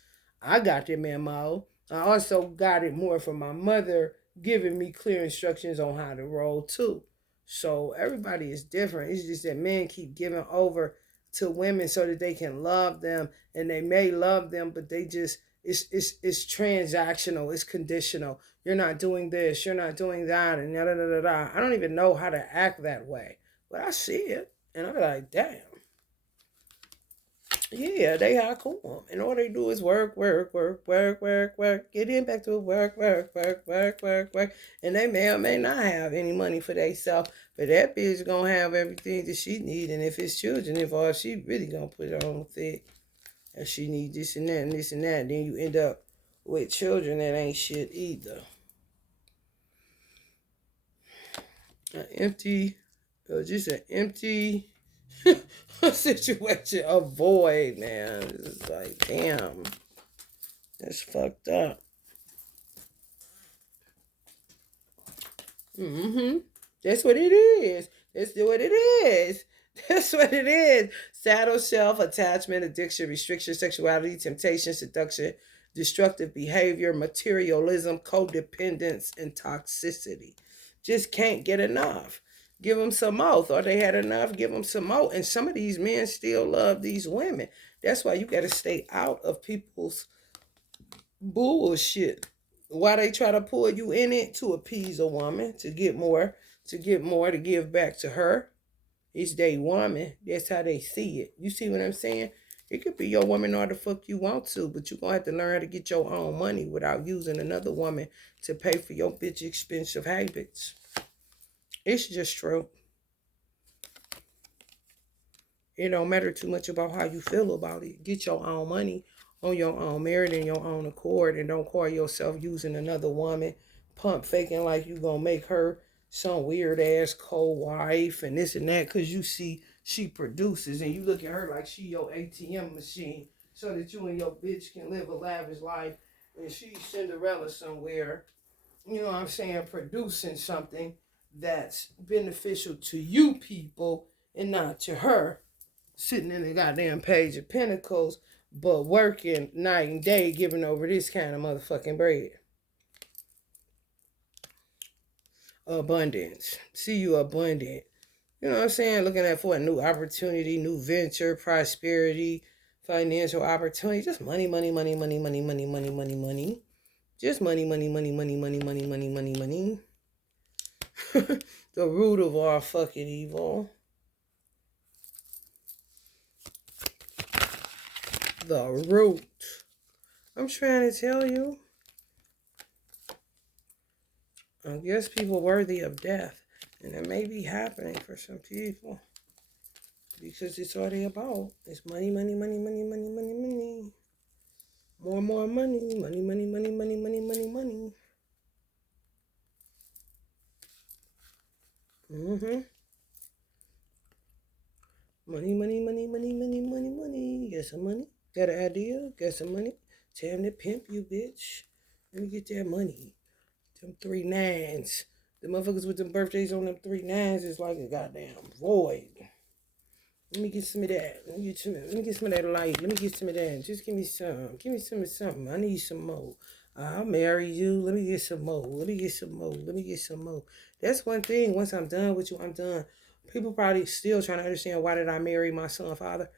I got the memo. I also got it more from my mother giving me clear instructions on how to roll too. So everybody is different. It's just that men keep giving over to women so that they can love them, and they may love them, but they just it's transactional, it's conditional. You're not doing this, you're not doing that, and da da da da da. I don't even know how to act that way, but I see it, and I'm like, damn. Yeah, they are cool. And all they do is work, work, work, work, work, work. Get in back to work, work, work, work, work, work. And they may or may not have any money for themselves, but that bitch gonna have everything that she need. And if it's children involved, she really gonna put her on thick. And she need this and that and this and that. Then you end up with children that ain't shit either. Just an empty situation, a void, man. It's like, damn, that's fucked up. Mm-hmm. That's what it is. That's what it is. That's what it is. Saddle, self, attachment, addiction, restriction, sexuality, temptation, seduction, destructive behavior, materialism, codependence, and toxicity. Just can't get enough. Give them some more. Thought they had enough. Give them some more. And some of these men still love these women. That's why you got to stay out of people's bullshit. Why they try to pull you in it to appease a woman, to give back to her. It's they woman. That's how they see it. You see what I'm saying? It could be your woman or the fuck you want to, but you're gonna have to learn how to get your own money without using another woman to pay for your bitch expensive habits. It's just true. It don't matter too much about how you feel about it. Get your own money on your own merit and your own accord, and don't call yourself using another woman, pump faking like you gonna make her some weird ass co-wife and this and that, because you see she produces and you look at her like she your ATM machine so that you and your bitch can live a lavish life, and she's Cinderella somewhere, you know what I'm saying, producing something that's beneficial to you people and not to her, sitting in the goddamn Page of Pentacles, but working night and day, giving over this kind of motherfucking bread. Abundance. See you abundant. You know what I'm saying? Looking at for a new opportunity, new venture, prosperity, financial opportunity. Just money, money, money, money, money, money, money, money, money. Just money, money, money, money, money, money, money, money, money. The root of all fucking evil. The root. I'm trying to tell you. I guess people worthy of death. And it may be happening for some people. Because it's all they about. It's money, money, money, money, money, money, money. More money. Money, money, money, money, money, money, money. Mm-hmm. Money, money, money, money, money, money, money. Get some money. Got an idea? Get some money. Tell him to pimp you, bitch. Let me get that money. Them 3 9s. The motherfuckers with them birthdays on them 3 9s is like a goddamn void. Let me get some of that. Let me get some of that light. Let me get some of that. Just give me some. Give me some of something. I need some more. I'll marry you. Let me get some more. Let me get some more. Let me get some more. That's one thing. Once I'm done with you, I'm done. People probably still trying to understand, why did I marry my son father?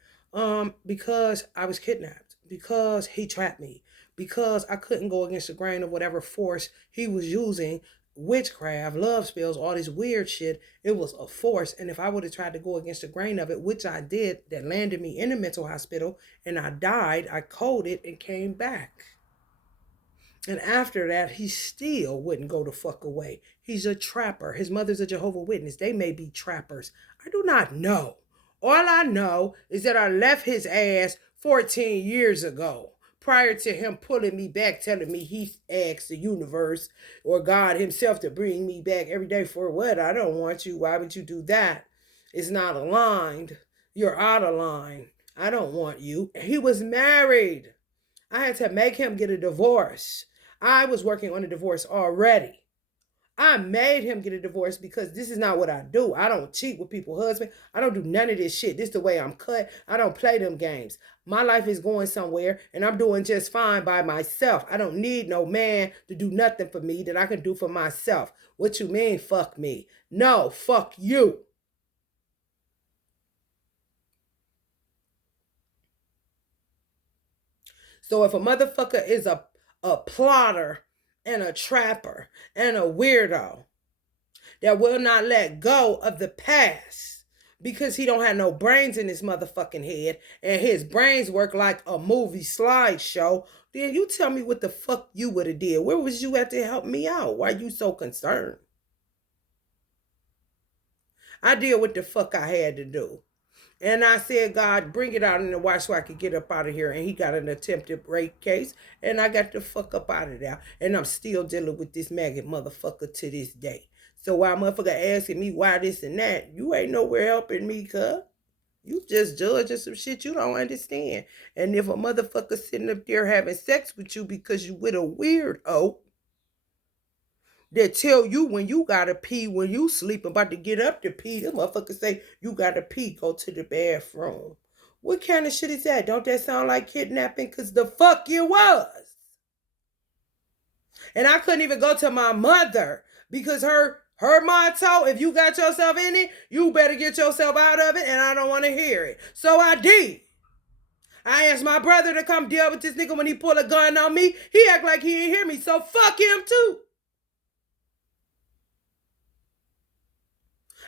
Because I was kidnapped. Because he trapped me. Because I couldn't go against the grain of whatever force he was using. Witchcraft, love spells, all this weird shit. It was a force. And if I would have tried to go against the grain of it, which I did, that landed me in a mental hospital, and I died, I coded and came back. And after that, he still wouldn't go the fuck away. He's a trapper. His mother's a Jehovah's Witness. They may be trappers. I do not know. All I know is that I left his ass 14 years ago, prior to him pulling me back, telling me he asked the universe or God himself to bring me back every day. For what? I don't want you. Why would you do that? It's not aligned. You're out of line. I don't want you. He was married. I had to make him get a divorce. I was working on a divorce already. I made him get a divorce because this is not what I do. I don't cheat with people's husbands. I don't do none of this shit. This is the way I'm cut. I don't play them games. My life is going somewhere and I'm doing just fine by myself. I don't need no man to do nothing for me that I can do for myself. What you mean, fuck me? No, fuck you. So if a motherfucker is a plotter and a trapper and a weirdo that will not let go of the past because he don't have no brains in his motherfucking head and his brains work like a movie slideshow, then you tell me what the fuck you would have did. Where was you at to help me out? Why you so concerned? I did what the fuck I had to do. And I said, God, bring it out in the watch so I could get up out of here. And he got an attempted rape case. And I got the fuck up out of there. And I'm still dealing with this maggot motherfucker to this day. So while motherfucker asking me why this and that, you ain't nowhere helping me, cuz. You just judging some shit you don't understand. And if a motherfucker sitting up there having sex with you because you with a weirdo, that tell you when you gotta pee, when you sleep about to get up to pee, the motherfucker say you gotta pee, go to the bathroom. What kind of shit is that? Don't that sound like kidnapping? Cause the fuck you was. And I couldn't even go to my mother because her motto, if you got yourself in it, you better get yourself out of it, and I don't want to hear it. So I did. I asked my brother to come deal with this nigga when he pulled a gun on me. He act like he didn't hear me, so fuck him too.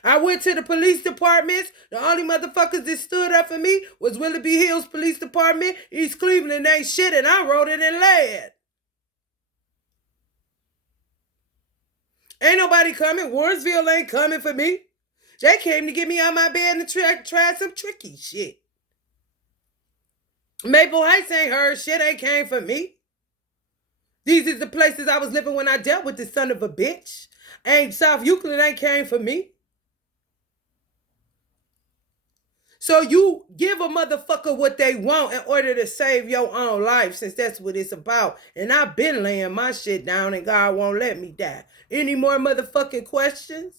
I went to the police departments. The only motherfuckers that stood up for me was Willoughby Hills Police Department. East Cleveland ain't shit, and I wrote it in lead. Ain't nobody coming. Warrensville ain't coming for me. They came to get me out my bed and try some tricky shit. Maple Heights ain't heard shit. Ain't came for me. These is the places I was living when I dealt with this son of a bitch. Ain't South Euclid ain't came for me. So you give a motherfucker what they want in order to save your own life, since that's what it's about. And I've been laying my shit down and God won't let me die. Any more motherfucking questions?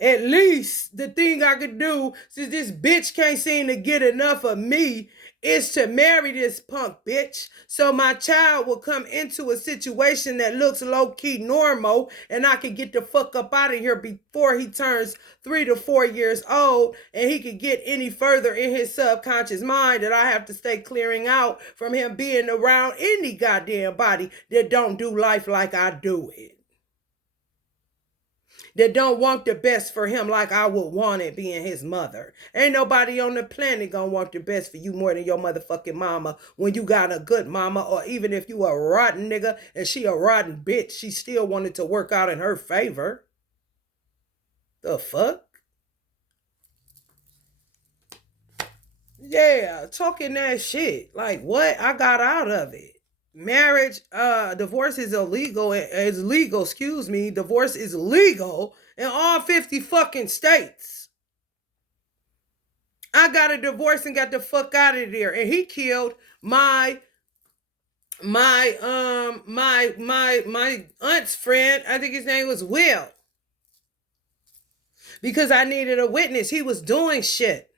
At least the thing I could do, since this bitch can't seem to get enough of me, is to marry this punk bitch. So my child will come into a situation that looks low-key normal and I can get the fuck up out of here before he turns 3 to 4 years old, and he can get any further in his subconscious mind that I have to stay clearing out from him being around any goddamn body that don't do life like I do it. That don't want the best for him like I would want it being his mother. Ain't nobody on the planet gonna want the best for you more than your motherfucking mama when you got a good mama, or even if you a rotten nigga and she a rotten bitch, she still wanted to work out in her favor. The fuck? Yeah, talking that shit. Like what? I got out of it. Marriage, divorce is illegal. It's legal, excuse me. Divorce is legal in all 50 fucking states. I got a divorce and got the fuck out of there. And he killed my aunt's friend. I think his name was Will. Because I needed a witness. He was doing shit.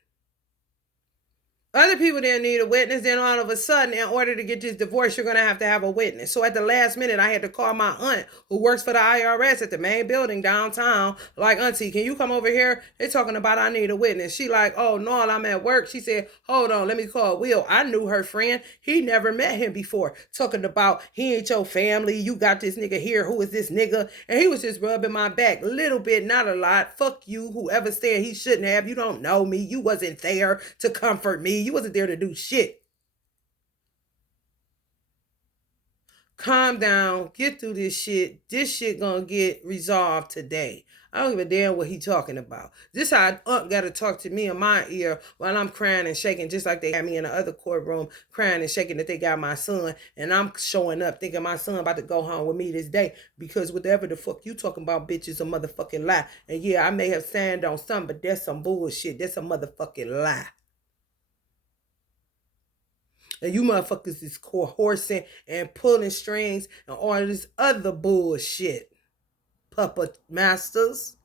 Other people didn't need a witness. Then all of a sudden, in order to get this divorce, you're going to have a witness. So at the last minute, I had to call my aunt who works for the IRS at the main building downtown. Like, auntie, can you come over here? They're talking about I need a witness. She like, oh, no, I'm at work. She said, hold on, let me call Will. I knew her friend. He never met him before. Talking about he ain't your family. You got this nigga here. Who is this nigga? And he was just rubbing my back. Little bit, not a lot. Fuck you, whoever said he shouldn't have. You don't know me. You wasn't there to comfort me. You wasn't there to do shit. Calm down. Get through this shit. This shit gonna get resolved today. I don't give a damn what he talking about. This how Unc gotta talk to me in my ear while I'm crying and shaking, just like they had me in the other courtroom crying and shaking that they got my son, and I'm showing up thinking my son about to go home with me this day, because whatever the fuck you talking about, bitch, is a motherfucking lie. And yeah, I may have signed on something, but that's some bullshit. That's a motherfucking lie. And you motherfuckers is horsing and pulling strings and all this other bullshit. Puppet masters.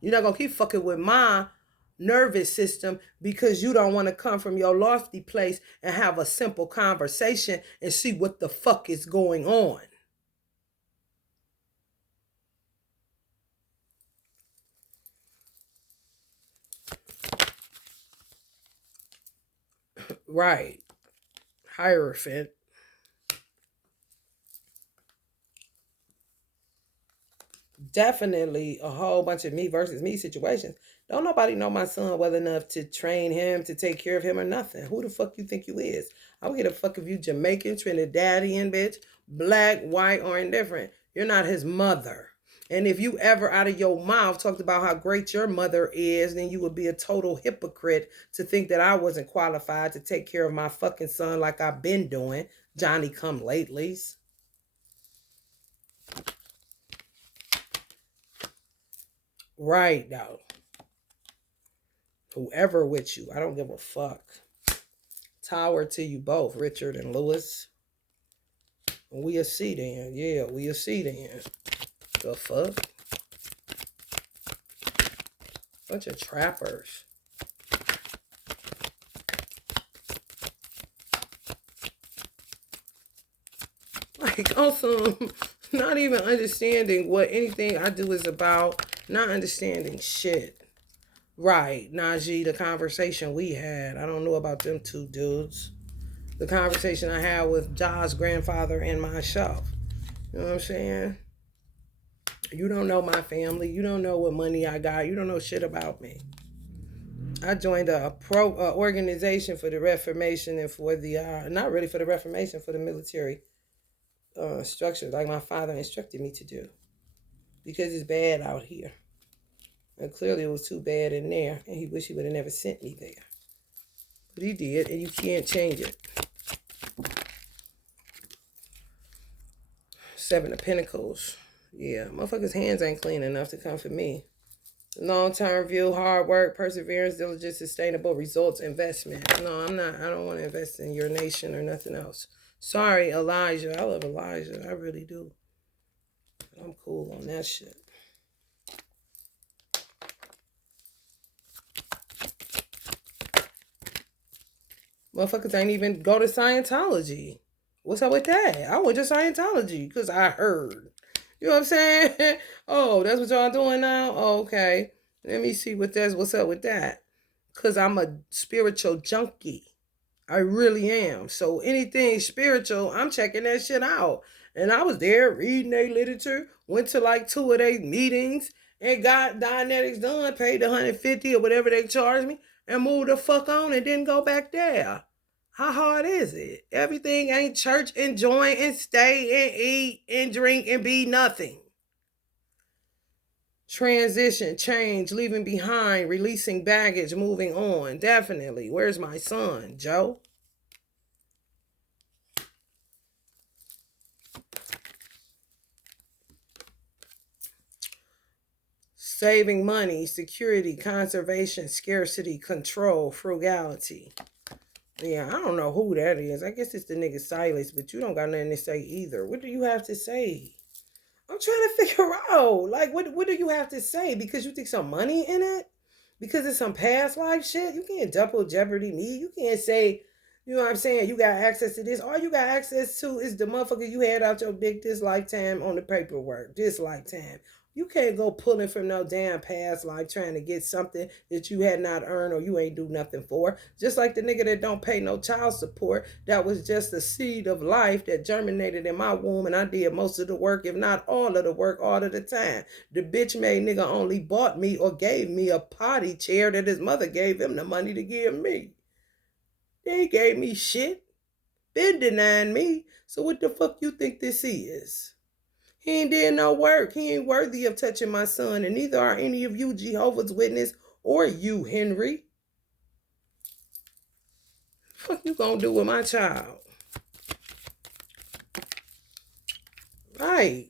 You're not going to keep fucking with my nervous system because you don't want to come from your lofty place and have a simple conversation and see what the fuck is going on. Right. Hierophant. Definitely a whole bunch of me versus me situations. Don't nobody know my son well enough to train him, to take care of him, or nothing. Who the fuck you think you is? I don't give a fuck if you Jamaican, Trinidadian, bitch, black, white, or indifferent. You're not his mother. And if you ever out of your mouth talked about how great your mother is, then you would be a total hypocrite to think that I wasn't qualified to take care of my fucking son like I've been doing, Johnny come latelys. Right, though. Whoever with you, I don't give a fuck. Tower to you both, Richard and Lewis. We'll see then. Yeah, we'll see then. The fuck? Bunch of trappers. Like, also, not even understanding what anything I do is about. Not understanding shit. Right, Najee, the conversation we had. I don't know about them two dudes. The conversation I had with Ja's grandfather and myself. You know what I'm saying? You don't know my family. You don't know what money I got. You don't know shit about me. I joined a organization for the Reformation and for the, not really for the Reformation, for the military structure, like my father instructed me to do. Because it's bad out here. And clearly it was too bad in there, and he wished he would have never sent me there. But he did, and you can't change it. Seven of Pentacles. Yeah, motherfuckers' hands ain't clean enough to come for me. Long-term view, hard work, perseverance, diligence, sustainable results, investment. No, I'm not. I don't want to invest in your nation or nothing else. Sorry, Elijah. I love Elijah. I really do. I'm cool on that shit. Motherfuckers ain't even go to Scientology. What's up with that? I went to Scientology because I heard. You know what I'm saying? Oh, that's what y'all doing now? Oh, okay. Let me see what's up with that. Cause I'm a spiritual junkie. I really am. So anything spiritual, I'm checking that shit out. And I was there reading their literature, went to like 2 of their meetings and got Dianetics done, paid the 150 or whatever they charged me, and moved the fuck on and didn't go back there. How hard is it? Everything ain't church and join and stay and eat and drink and be nothing. Transition, change, leaving behind, releasing baggage, moving on. Definitely. Where's my son, Joe? Saving money, security, conservation, scarcity, control, frugality. Yeah, I don't know who that is. I guess it's the nigga Silas, but you don't got nothing to say either. What do you have to say? I'm trying to figure out, like, what do you have to say? Because you think some money in it? Because it's some past life shit? You can't double jeopardy me. You can't say, you know what I'm saying, you got access to this. All you got access to is the motherfucker you had out your dick this lifetime on the paperwork. This lifetime. You can't go pulling from no damn past life trying to get something that you had not earned or you ain't do nothing for. Just like the nigga that don't pay no child support, that was just a seed of life that germinated in my womb and I did most of the work, if not all of the work, all of the time. The bitch made nigga only bought me or gave me a potty chair that his mother gave him the money to give me. They ain't gave me shit. Been denying me. So what the fuck you think this is? He ain't did no work. He ain't worthy of touching my son, and neither are any of you Jehovah's Witness or you, Henry. What you gonna do with my child? Right.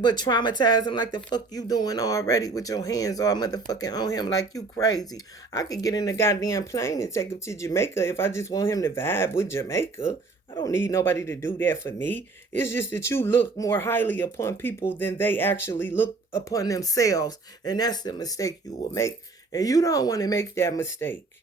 But traumatize him like the fuck you doing already with your hands all motherfucking on him like you crazy. I could get in the goddamn plane and take him to Jamaica if I just want him to vibe with Jamaica. I don't need nobody to do that for me. It's just that you look more highly upon people than they actually look upon themselves. And that's the mistake you will make. And you don't want to make that mistake.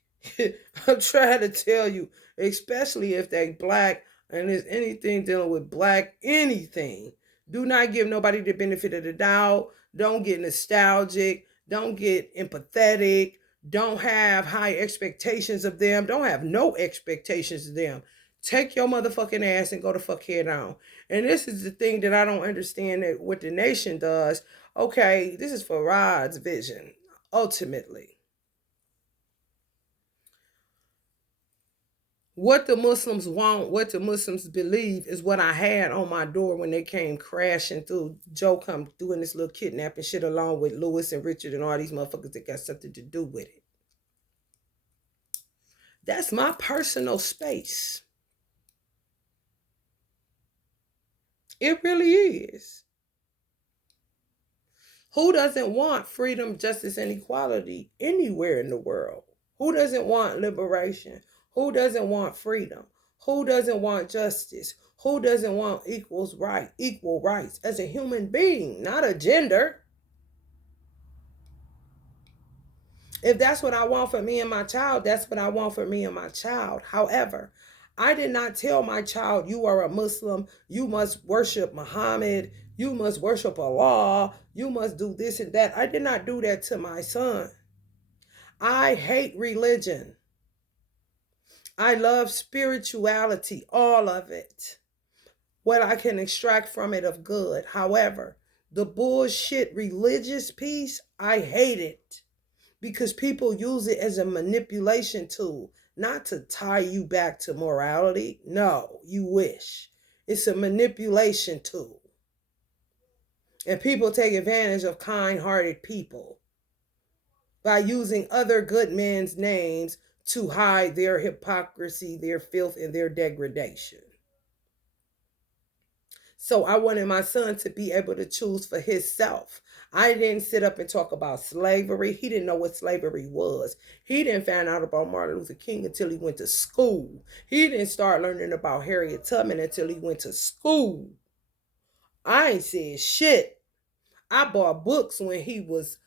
I'm trying to tell you, especially if they black and there's anything dealing with black anything. Do not give nobody the benefit of the doubt. Don't get nostalgic. Don't get empathetic. Don't have high expectations of them. Don't have no expectations of them. Take your motherfucking ass and go the fuck head on. And this is the thing that I don't understand that what the nation does. Okay, this is for Rod's vision, ultimately. What the Muslims want, what the Muslims believe is what I had on my door when they came crashing through. Joe come doing this little kidnapping shit along with Lewis and Richard and all these motherfuckers that got something to do with it. That's my personal space. It really is. Who doesn't want freedom, justice, and equality anywhere in the world? Who doesn't want liberation? Who doesn't want freedom? Who doesn't want justice? Who doesn't want equal rights as a human being, not a gender? If that's what I want for me and my child, that's what I want for me and my child. However, I did not tell my child, you are a Muslim, you must worship Muhammad, you must worship Allah, you must do this and that. I did not do that to my son. I hate religion. I love spirituality, all of it. What I can extract from it of good. However, the bullshit religious piece, I hate it. Because people use it as a manipulation tool, not to tie you back to morality. No, you wish. It's a manipulation tool. And people take advantage of kind-hearted people by using other good men's names to hide their hypocrisy, their filth, and their degradation. So I wanted my son to be able to choose for himself. I didn't sit up and talk about slavery. He didn't know what slavery was. He didn't find out about Martin Luther King until he went to school. He didn't start learning about Harriet Tubman until he went to school. I ain't said shit. I bought books when he was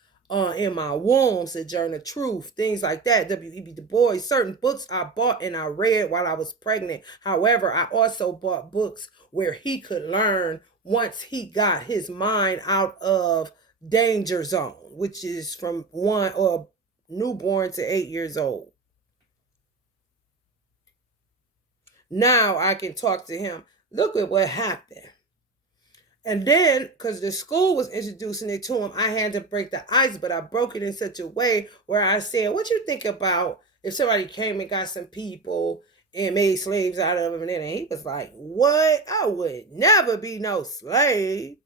in my womb, Sojourner Truth, things like that, W.E.B. Du Bois. Certain books I bought and I read while I was pregnant. However, I also bought books where he could learn once he got his mind out of danger zone, which is from one or newborn to 8 years old. Now I can talk to him. Look at what happened. And then, because the school was introducing it to him, I had to break the ice, but I broke it in such a way where I said, what you think about if somebody came and got some people and made slaves out of them? And then he was like, what? I would never be no slave.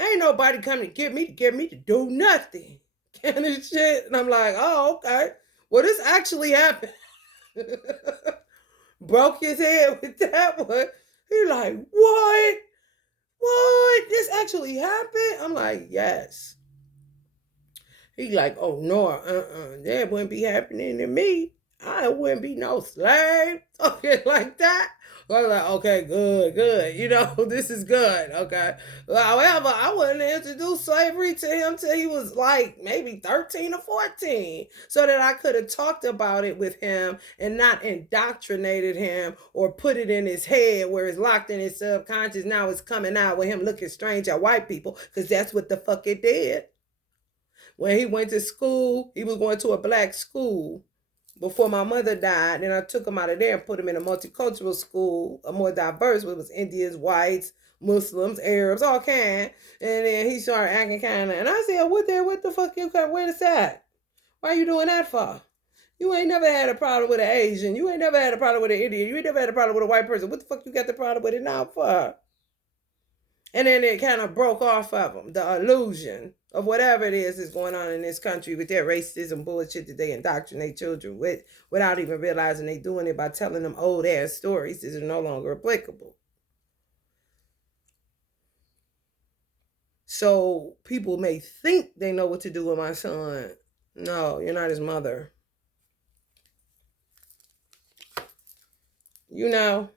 Ain't nobody coming to get me to do nothing. Kind of shit. And I'm like, oh, okay. Well, this actually happened. Broke his head with that one. He like, what? What? This actually happened? I'm like, yes. He like, oh no, that wouldn't be happening to me. I wouldn't be no slave. Okay, like that. I was like, okay, good. You know, this is good. Okay. However, I wouldn't introduce slavery to him till he was like maybe 13 or 14. So that I could have talked about it with him and not indoctrinated him or put it in his head where it's locked in his subconscious. Now it's coming out with him looking strange at white people, because that's what the fuck it did. When he went to school, he was going to a black school before my mother died. And I took him out of there and put him in a multicultural school, a more diverse, where it was Indians, whites, Muslims, Arabs, all kind. And then he started acting kind of, and I said, what the fuck you got? Where is that? Why are you doing that for? You ain't never had a problem with an Asian. You ain't never had a problem with an Indian. You ain't never had a problem with a white person. What the fuck you got the problem with it now for? And then it kind of broke off of them, the illusion of whatever it is going on in this country with their racism bullshit that they indoctrinate children with without even realizing they doing it by telling them old ass stories that are no longer applicable. So people may think they know what to do with my son. No, you're not his mother. You know,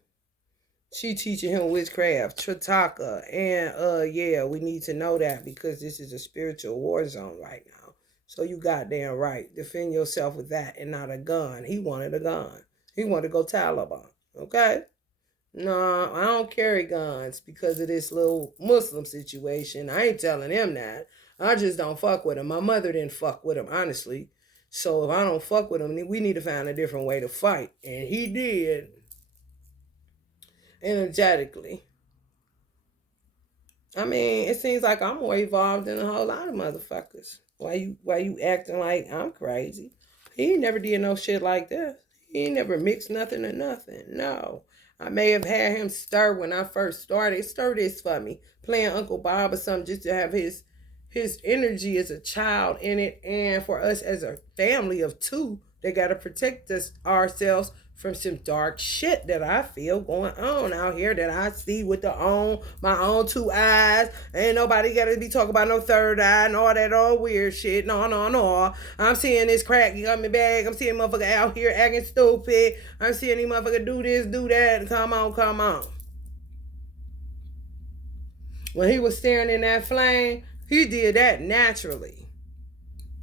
she teaching him witchcraft, Trataka, and yeah, we need to know that because this is a spiritual war zone right now. So you goddamn right. Defend yourself with that and not a gun. He wanted a gun. He wanted to go Taliban. Okay? No, I don't carry guns because of this little Muslim situation. I ain't telling him that. I just don't fuck with him. My mother didn't fuck with him, honestly. So if I don't fuck with him, we need to find a different way to fight. And he did. Energetically. I mean, it seems like I'm more evolved than a whole lot of motherfuckers. Why you acting like I'm crazy? He never did no shit like this. He ain't never mixed nothing or nothing. No. I may have had him stir when I first started. Stir this for me. Playing Uncle Bob or something just to have his energy as a child in it, and for us as a family of two that gotta protect ourselves from some dark shit that I feel going on out here that I see with my own two eyes. Ain't nobody gotta be talking about no third eye and all that old weird shit. No. I'm seeing this crack coming back. I'm seeing motherfucker out here acting stupid. I'm seeing these motherfucker do this, do that. Come on. When he was staring in that flame, he did that naturally.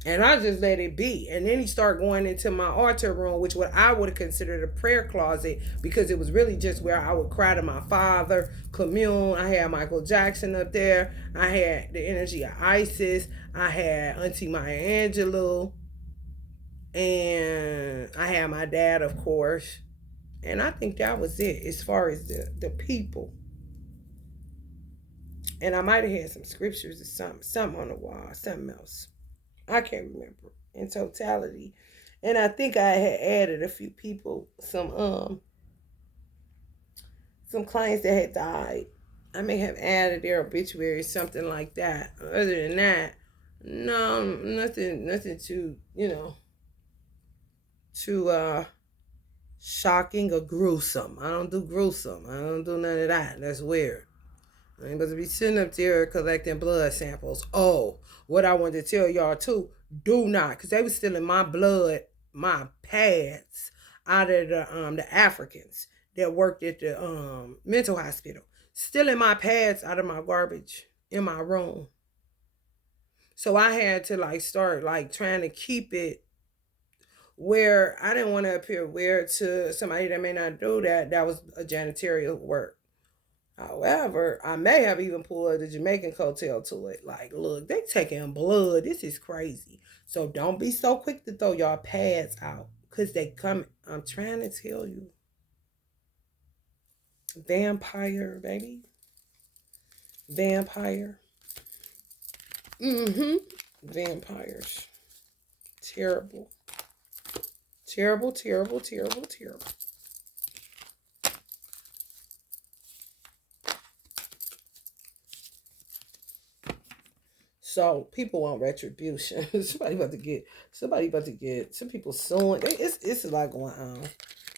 And I just let it be. And then he started going into my altar room, which what I would have considered a prayer closet, because it was really just where I would cry to my father, commune. I had Michael Jackson up there. I had the energy of Isis. I had Auntie Maya Angelou. And I had my dad, of course. And I think that was it as far as the people. And I might have had some scriptures or something on the wall, something else. I can't remember in totality. And I think I had added a few people, some clients that had died. I may have added their obituary, something like that. Other than that, no, nothing too, too shocking or gruesome. I don't do gruesome. I don't do none of that. That's weird. I ain't supposed to be sitting up there collecting blood samples. Oh, what I wanted to tell y'all too, do not, because they was stealing my blood, my pads out of the Africans that worked at the mental hospital. Stealing my pads out of my garbage in my room. So I had to like start like trying to keep it where I didn't want to appear weird to somebody that may not do that. That was a janitorial work. However, I may have even pulled the Jamaican coattail to it. Like, look, they taking blood. This is crazy. So don't be so quick to throw y'all pads out. Because they come. I'm trying to tell you. Vampire, baby. Vampire. Mm-hmm. Vampires. Terrible. Terrible, terrible, terrible, terrible. So people want retribution. Somebody about to get some people suing. It's a lot going on.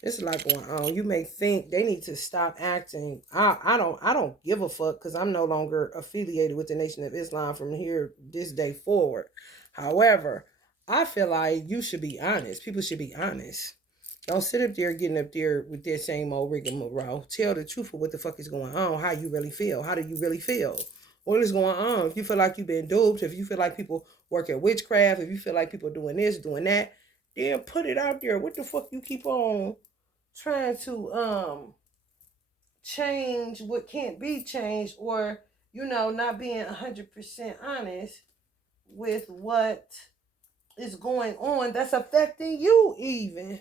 It's a lot going on. You may think they need to stop acting. I don't give a fuck because I'm no longer affiliated with the Nation of Islam from here this day forward. However, I feel like you should be honest. People should be honest. Don't sit up there getting up there with that same old rigmarole. Tell the truth of what the fuck is going on, how you really feel. How do you really feel? What is going on? If you feel like you've been duped, if you feel like people work at witchcraft, if you feel like people doing this, doing that, then put it out there. What the fuck you keep on trying to change what can't be changed, or not being 100% honest with what is going on that's affecting you even.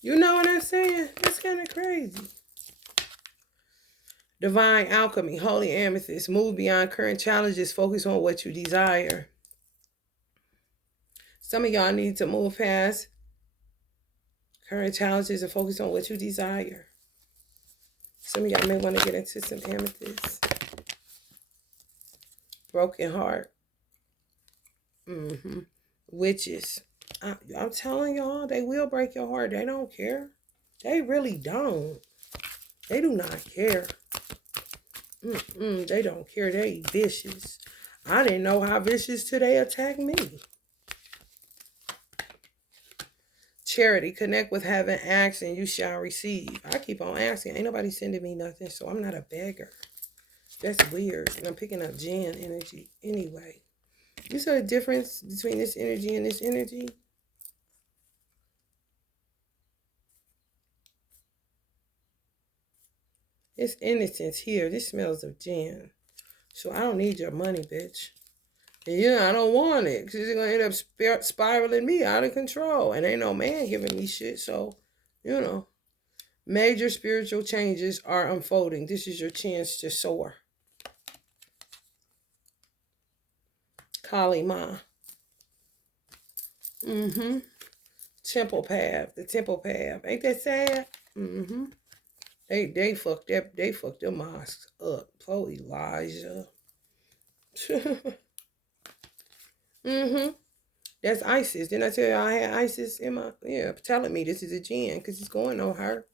You know what I'm saying? That's kind of crazy. Divine alchemy, holy amethyst, move beyond current challenges, focus on what you desire. Some of y'all need to move past current challenges and focus on what you desire. Some of y'all may want to get into some amethyst. Broken heart. Witches. I'm telling y'all, they will break your heart. They don't care. They really don't. They do not care. They don't care. They vicious. I didn't know how vicious till they attacked me. Charity, connect with heaven, ask and you shall receive. I keep on asking. Ain't nobody sending me nothing, so I'm not a beggar. That's weird. And I'm picking up Jan energy anyway. You saw the difference between this energy and this energy? It's innocence here. This smells of gin. So I don't need your money, bitch. And I don't want it. Because it's going to end up spiraling me out of control. And ain't no man giving me shit. So, major spiritual changes are unfolding. This is your chance to soar. Kali Ma. Temple path. The temple path. Ain't that sad? They fucked up. They fucked their mosques up. Poor Elijah. That's ISIS. Didn't I tell you I had ISIS in my telling me this is a jinn because it's going on her.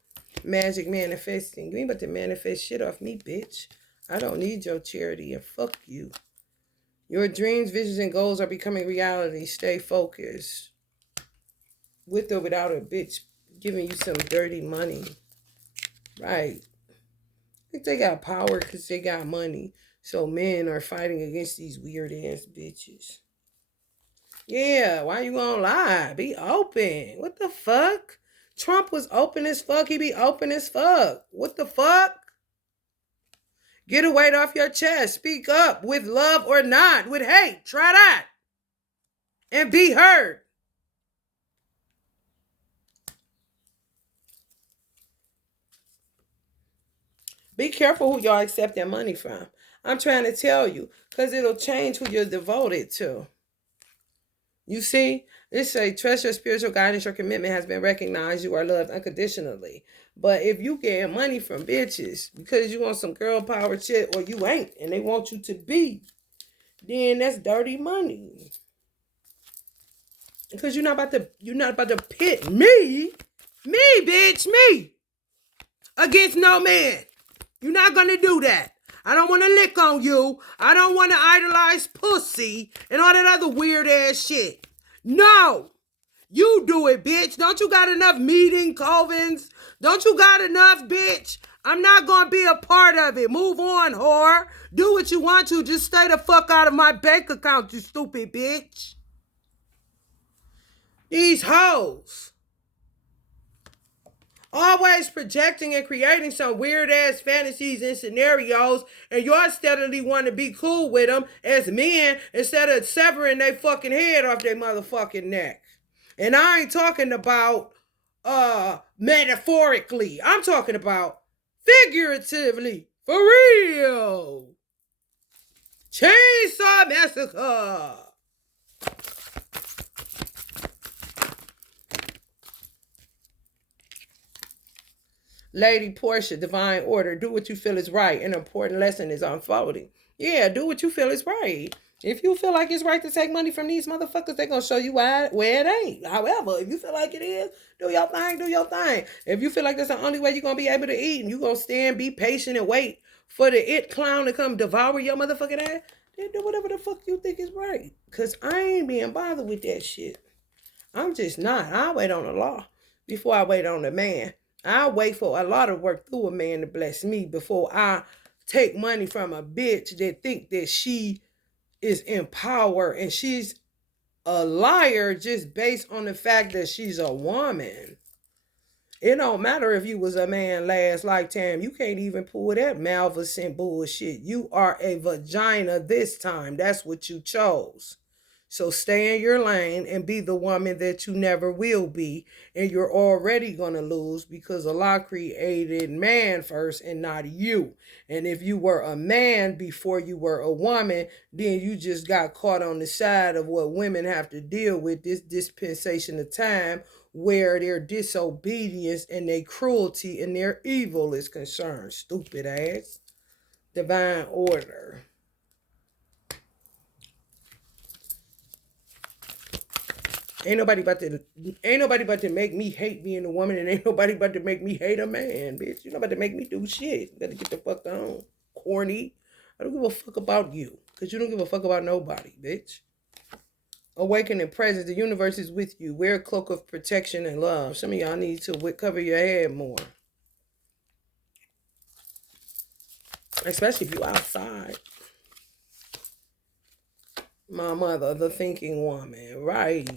Magic manifesting. You ain't about to manifest shit off me, bitch. I don't need your charity and fuck you. Your dreams, visions, and goals are becoming reality. Stay focused. With or without a bitch giving you some dirty money. Right. I think they got power because they got money. So men are fighting against these weird ass bitches. Yeah, why you gonna lie? Be open. What the fuck? Trump was open as fuck. He be open as fuck. What the fuck? Get a weight off your chest. Speak up with love or not. With hate. Try that. And be heard. Be careful who y'all accept their money from. I'm trying to tell you. Because it'll change who you're devoted to. You see? It say, trust your spiritual guidance. Your commitment has been recognized. You are loved unconditionally. But if you get money from bitches because you want some girl power shit or you ain't and they want you to be, then that's dirty money. Because you're not about to pit me, bitch, me, against no man. You're not gonna do that. I don't want to lick on you. I don't want to idolize pussy and all that other weird ass shit. No. You do it, bitch. Don't you got enough meeting, covens? Don't you got enough, bitch? I'm not gonna be a part of it. Move on, whore. Do what you want to. Just stay the fuck out of my bank account, you stupid bitch. These hoes. Always projecting and creating some weird ass fantasies and scenarios, and y'all steadily want to be cool with them as men instead of severing their fucking head off their motherfucking neck. And I ain't talking about metaphorically. I'm talking about figuratively. For real. Chainsaw Massacre. Lady Portia, divine order. Do what you feel is right. An important lesson is unfolding. Yeah, do what you feel is right. If you feel like it's right to take money from these motherfuckers, they're going to show you where it ain't. However, if you feel like it is, do your thing, do your thing. If you feel like that's the only way you're going to be able to eat and you're going to stand, be patient, and wait for the it clown to come devour your motherfucking ass, then do whatever the fuck you think is right. Because I ain't being bothered with that shit. I'm just not. I'll wait on the law before I wait on the man. I'll wait for a lot of work through a man to bless me before I take money from a bitch that think that she is in power and she's a liar just based on the fact that she's a woman. It don't matter if you was a man last lifetime. You can't even pull that Malvicent bullshit. You are a vagina this time. That's what you chose. So stay in your lane and be the woman that you never will be. And you're already going to lose because Allah created man first and not you. And if you were a man before you were a woman, then you just got caught on the side of what women have to deal with this dispensation of time where their disobedience and their cruelty and their evil is concerned. Stupid ass. Divine order. Ain't nobody about to make me hate being a woman, and ain't nobody about to make me hate a man, bitch. You're not about to make me do shit. You better get the fuck on. Corny. I don't give a fuck about you. Because you don't give a fuck about nobody, bitch. Awakening presence. The universe is with you. Wear a cloak of protection and love. Some of y'all need to cover your head more. Especially if you outside. My mother, the thinking woman. Right.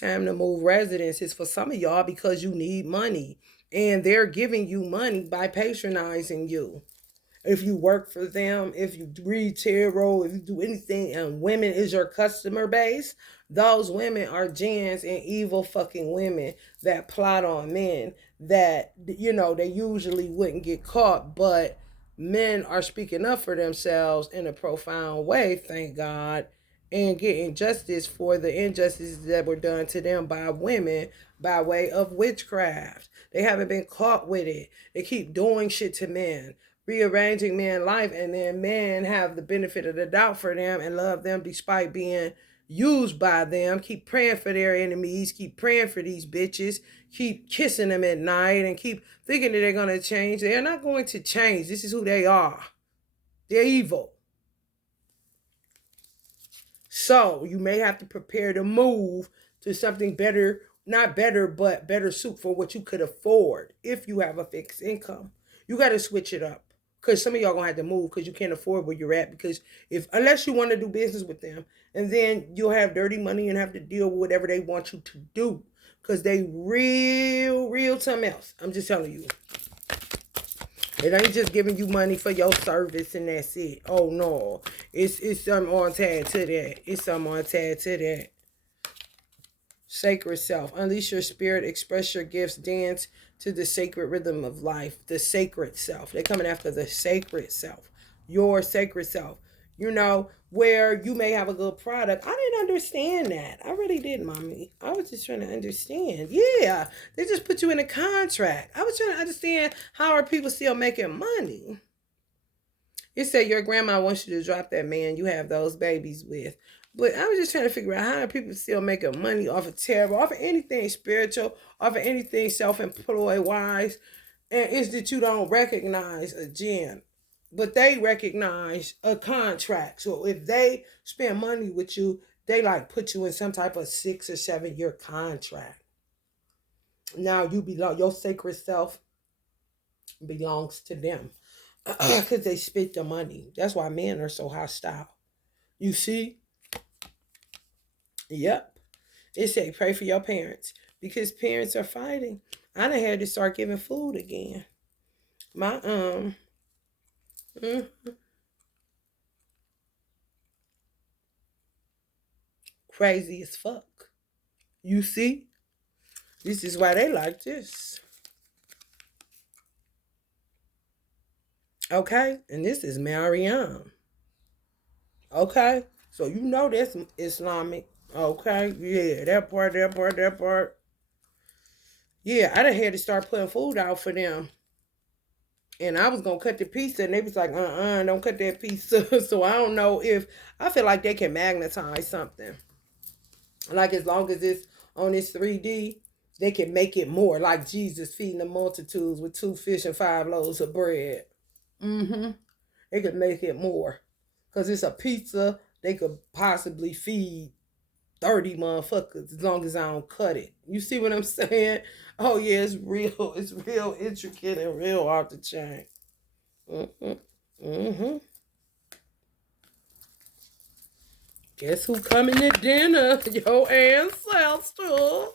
Time to move residences for some of y'all because you need money. And they're giving you money by patronizing you. If you work for them, if you read tarot, if you do anything, and women is your customer base, those women are jinns and evil fucking women that plot on men that, you know, they usually wouldn't get caught, but men are speaking up for themselves in a profound way, thank God, and getting justice for the injustices that were done to them by women by way of witchcraft. They haven't been caught with it. They keep doing shit to men, rearranging men's life, and then men have the benefit of the doubt for them and love them despite being used by them. Keep praying for their enemies. Keep praying for these bitches. Keep kissing them at night and keep thinking that they're going to change. They're not going to change. This is who they are. They're evil. So you may have to prepare to move to something better, not better, but better suit for what you could afford if you have a fixed income. You got to switch it up because some of y'all going to have to move because you can't afford where you're at, because unless you want to do business with them, and then you'll have dirty money and have to deal with whatever they want you to do because they real something else. I'm just telling you. It ain't just giving you money for your service and that's it. Oh no. It's something on tag to that. It's something on tag to that. Sacred self. Unleash your spirit. Express your gifts. Dance to the sacred rhythm of life. The sacred self. They're coming after the sacred self. Your sacred self. You know, where you may have a good product. I didn't understand that. I really didn't, mommy. I was just trying to understand. Yeah, they just put you in a contract. I was trying to understand how are people still making money. It said your grandma wants you to drop that man you have those babies with. But I was just trying to figure out how are people still making money off of tarot, off of anything spiritual, off of anything self-employed wise. And it's that you don't recognize a gem, but they recognize a contract. So if they spend money with you, they like put you in some type of 6 or 7 year contract. Now you belong, your sacred self belongs to them because they spent the money. That's why men are so hostile. You see? Yep. It say pray for your parents because parents are fighting. I done had to start giving food again. My mm, crazy as fuck. You see? This is why they like this. Okay? And this is Mariam. Okay? So you know that's Islamic. Okay? Yeah, that part, that part, that part. Yeah, I done had to start putting food out for them. And I was gonna cut the pizza, and they was like, don't cut that pizza. So I don't know if I feel like they can magnetize something. Like as long as it's on this 3D, they can make it more. Like Jesus feeding the multitudes with 2 fish and 5 loaves of bread. Mm-hmm. They could make it more. Cause it's a pizza, they could possibly feed 30 motherfuckers as long as I don't cut it. You see what I'm saying? Oh yeah, it's real intricate and real off the chain. Mm-hmm. Mm-hmm. Guess who coming to dinner? Your ancestors.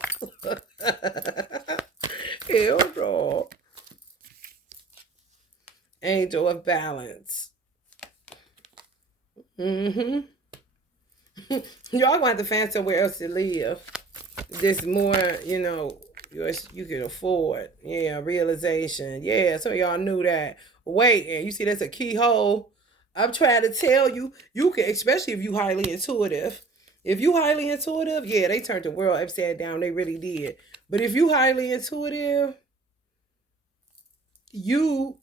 Hell no. Angel of balance. Mm-hmm. Y'all gonna have to find somewhere else to live. This more, you can afford. Yeah, realization. Yeah, some of y'all knew that. Wait, and you see that's a keyhole. I'm trying to tell you, you can, especially if you highly intuitive. If you highly intuitive, yeah, they turned the world upside down. They really did. But if you highly intuitive, you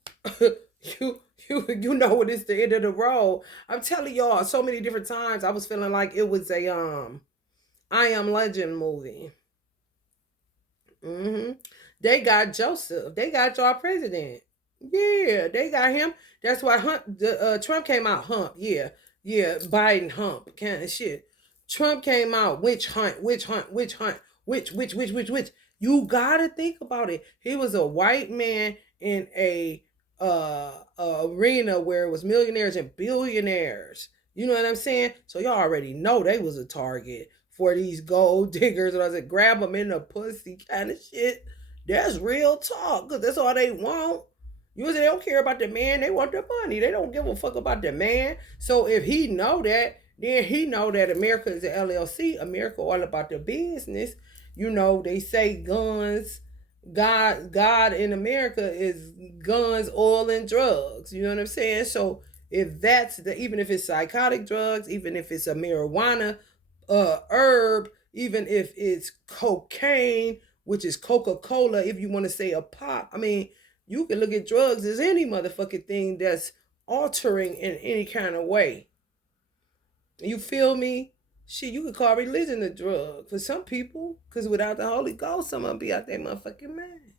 you know what is the end of the road. I'm telling y'all so many different times I was feeling like it was a I Am Legend movie. Mm-hmm. They got Joseph. They got y'all president. Yeah, they got him. That's why Trump came out hump. Yeah, yeah, Biden hump kind of shit. Trump came out witch hunt, witch hunt, witch hunt, witch. You gotta think about it. He was a white man in a arena where it was millionaires and billionaires. You know what I'm saying? So y'all already know they was a target for these gold diggers. And I said, grab them in the pussy kind of shit. That's real talk, because that's all they want. You say they don't care about the man, they want the money. They don't give a fuck about the man. So if he know that, then he know that America is an LLC. America all about the business. They say guns. God in America is guns, oil, and drugs. You know what I'm saying? So if that's even if it's psychotic drugs, even if it's a marijuana herb, even if it's cocaine, which is Coca-Cola, if you want to say a pop. I mean, you can look at drugs as any motherfucking thing that's altering in any kind of way. You feel me? Shit, you could call religion a drug for some people, because without the Holy Ghost, some of them be out there motherfucking mind.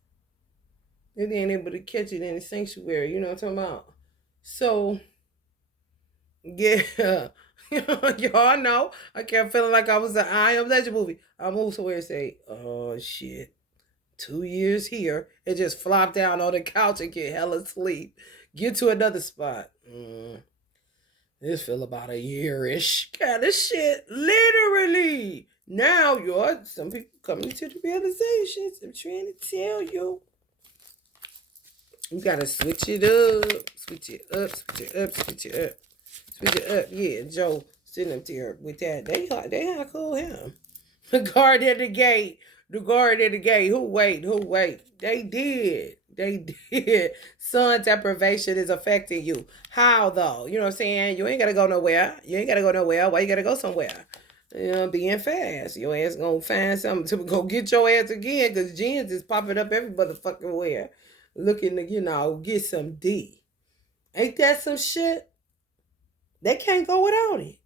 They ain't able to catch it in the sanctuary. You know what I'm talking about? So, yeah. Y'all know. I kept feeling like I was an I Am Legend movie. I moved somewhere and say, oh shit. 2 years here and just flop down on the couch and get hella sleep. Get to another spot. This feel about a year-ish kind of shit. Literally. Now some people coming to the realizations. I'm trying to tell you. You gotta switch it up. Switch it up. Switch it up. Switch it up. Switch it up. Yeah, Joe sitting up there with that. They had cool him. The guard at the gate. The guard at the gate. Who wait? They did. They did. Sun deprivation is affecting you. How though? You know what I'm saying? You ain't gotta go nowhere. Why you gotta go somewhere? Being fast. Your ass gonna find something to go get your ass again, because jeans is popping up every motherfucking where. Looking to, get some D. Ain't that some shit? They can't go without it.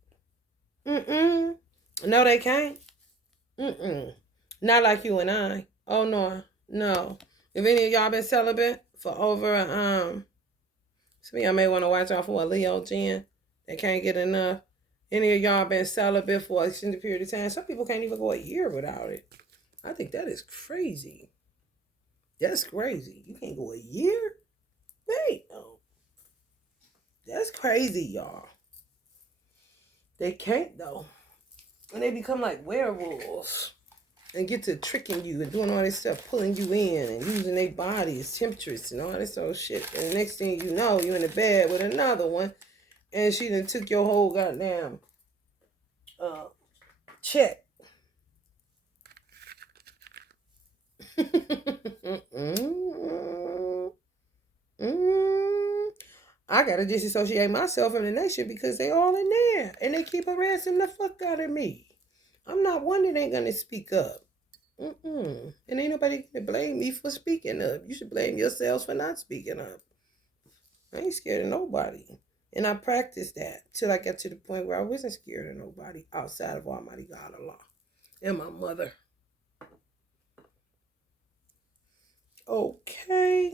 Mm-mm. No, they can't. Mm-mm. Not like you and I. Oh no. No. If any of y'all been celibate for over some of y'all may want to watch out for a Leo Gen that can't get enough. Any of y'all been celibate for an extended period of time? Some people can't even go a year without it. I think that is crazy. That's crazy. You can't go a year? Wait, no. That's crazy, y'all. They can't though. And they become like werewolves. And get to tricking you and doing all this stuff, pulling you in and using their body as temptress and all this old shit. And the next thing you know, you're in the bed with another one, and she done took your whole goddamn check. I gotta disassociate myself from the nation because they all in there and they keep harassing the fuck out of me. I'm not one that ain't gonna speak up. And ain't nobody gonna blame me for speaking up. You should blame yourselves for not speaking up. I ain't scared of nobody. And I practiced that till I got to the point where I wasn't scared of nobody outside of Almighty God Allah and my mother. Okay.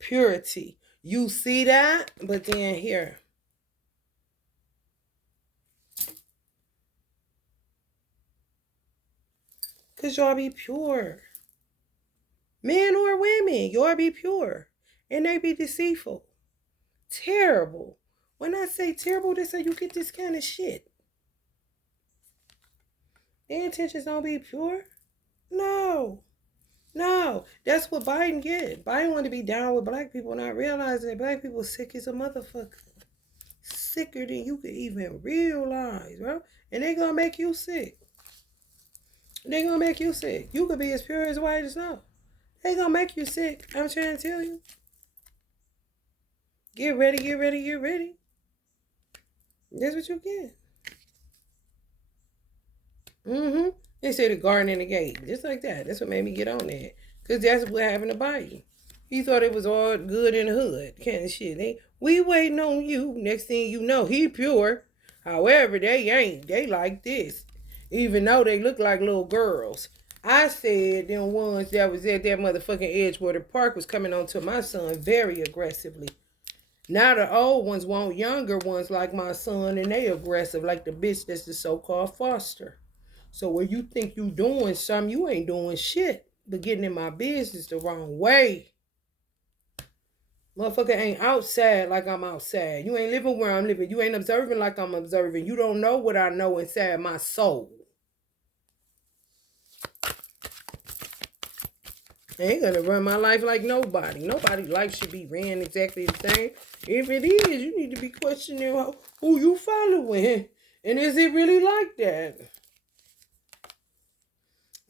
Purity. You see that? But then here. Because y'all be pure. Men or women, y'all be pure. And they be deceitful. Terrible. When I say terrible, they say you get this kind of shit. Their intentions don't be pure. No. That's what Biden get. Biden want to be down with black people, not realizing that black people sick as a motherfucker. Sicker than you could even realize, bro. And they gonna make you sick. They gonna make you sick. You could be as pure as white as snow. They gonna make you sick. I'm trying to tell you. Get ready, get ready, get ready. That's what you get. They say the garden and the gate. Just like that. That's what made me get on that. Because that's what happened to Biden. He thought it was all good in the hood. Kind of shit. We waiting on you. Next thing you know, he pure. However, they ain't. They like this. Even though they look like little girls. I said them ones that was at that motherfucking Edgewater Park was coming on to my son very aggressively. Now the old ones want younger ones like my son, and they aggressive like the bitch that's the so-called foster. So when you think you doing something, you ain't doing shit but getting in my business the wrong way. Motherfucker ain't outside like I'm outside. You ain't living where I'm living. You ain't observing like I'm observing. You don't know what I know inside my soul. I ain't gonna run my life like nobody. Nobody's life should be ran exactly the same. If it is, you need to be questioning who you following. And is it really like that?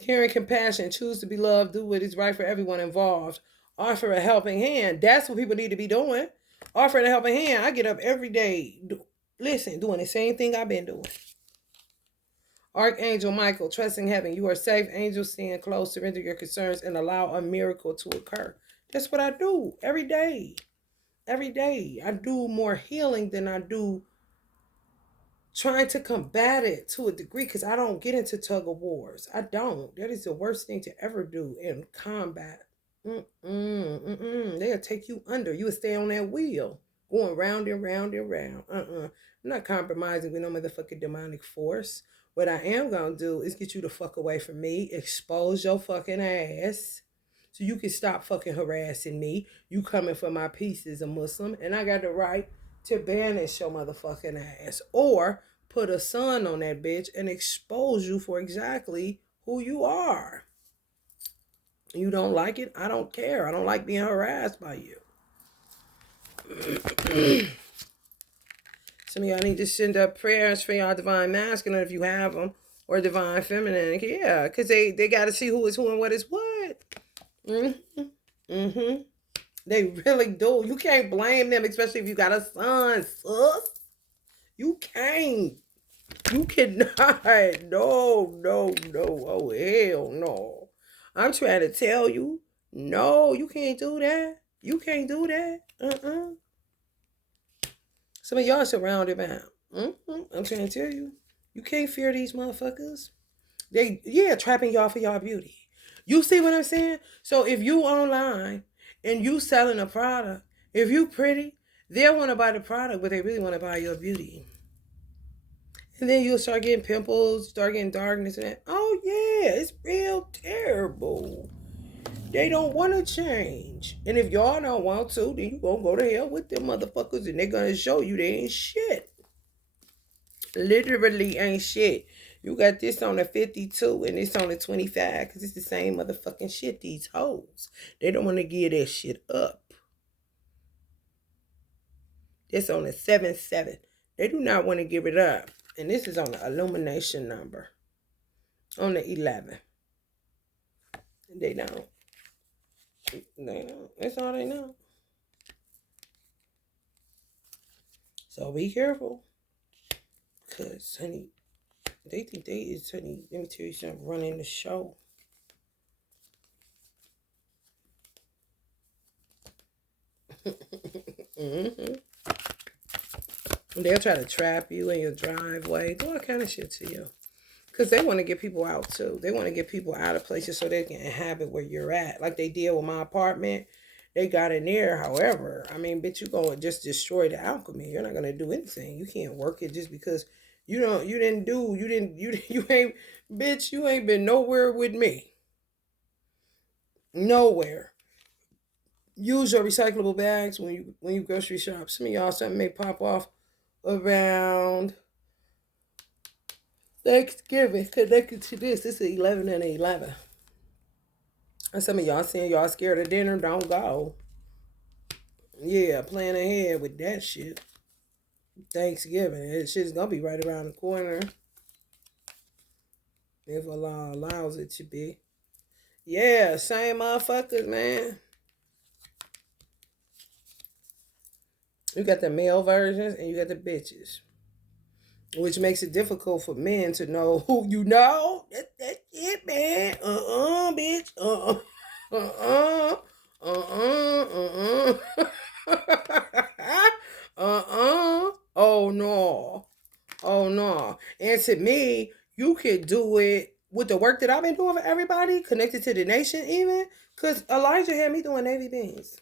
Caring, compassion, choose to be loved, do what is right for everyone involved. Offer a helping hand. That's what people need to be doing. Offering a helping hand. I get up every day, doing the same thing I've been doing. Archangel Michael, trusting heaven. You are safe. Angels stand close. Surrender your concerns and allow a miracle to occur. That's what I do every day. Every day. I do more healing than I do trying to combat it to a degree, because I don't get into tug of wars. I don't. That is the worst thing to ever do in combat. They'll take you under. You will stay on that wheel, going round and round and round. I'm not compromising with no motherfucking demonic force. What I am gonna do is get you the fuck away from me, expose your fucking ass, so you can stop fucking harassing me. You coming for my peace as a Muslim, and I got the right to banish your motherfucking ass, or put a sun on that bitch and expose you for exactly who you are. You don't like it? I don't care. I don't like being harassed by you. Some of y'all need to send up prayers for y'all divine masculine if you have them, or divine feminine. Yeah, because they got to see who is who and what is what. They really do. You can't blame them, especially if you got a son, sus. You can't. You cannot. No. Oh, hell no. I'm trying to tell you. No, you can't do that. You can't do that. Some of y'all surrounded by. I'm trying to tell you. You can't fear these motherfuckers. Trapping y'all for y'all beauty. You see what I'm saying? So if you online and you selling a product, if you pretty, they'll want to buy the product, but they really want to buy your beauty. And then you'll start getting pimples, start getting darkness and that. Oh yeah, it's real terrible. They don't want to change. And if y'all don't want to, then you gonna go to hell with them motherfuckers and they're gonna show you they ain't shit. Literally ain't shit. You got this on a 52 and it's on a 25 because it's the same motherfucking shit, these hoes. They don't want to give that shit up. It's on a 7-7. They do not want to give it up. And this is on the illumination number. On the 11. They don't. They don't. That's all they know. So be careful. Because, honey, they think they is, honey, let me tell you something, running the show. Mm-hmm. They'll try to trap you in your driveway, do all kind of shit to you. Because they want to get people out, too. They want to get people out of places so they can inhabit where you're at. Like they did with my apartment. They got in there, however. I mean, bitch, you going to just destroy the alchemy. You're not going to do anything. You can't work it just because you ain't, bitch, you ain't been nowhere with me. Nowhere. Use your recyclable bags when you grocery shop. Some of y'all, something may pop off around Thanksgiving connected to this. This is 11 and 11. And some of y'all saying y'all scared of dinner, don't go. Yeah, plan ahead with that shit. Thanksgiving. That shit's gonna be right around the corner. If Allah allows it to be. Yeah, same motherfuckers, man. You got the male versions and you got the bitches. Which makes it difficult for men to know who you know. That's it, man. Bitch. Uh-uh. Oh no. Oh no. And to me, you could do it with the work that I've been doing for everybody, connected to the nation even. Cause Elijah had me doing Navy beans.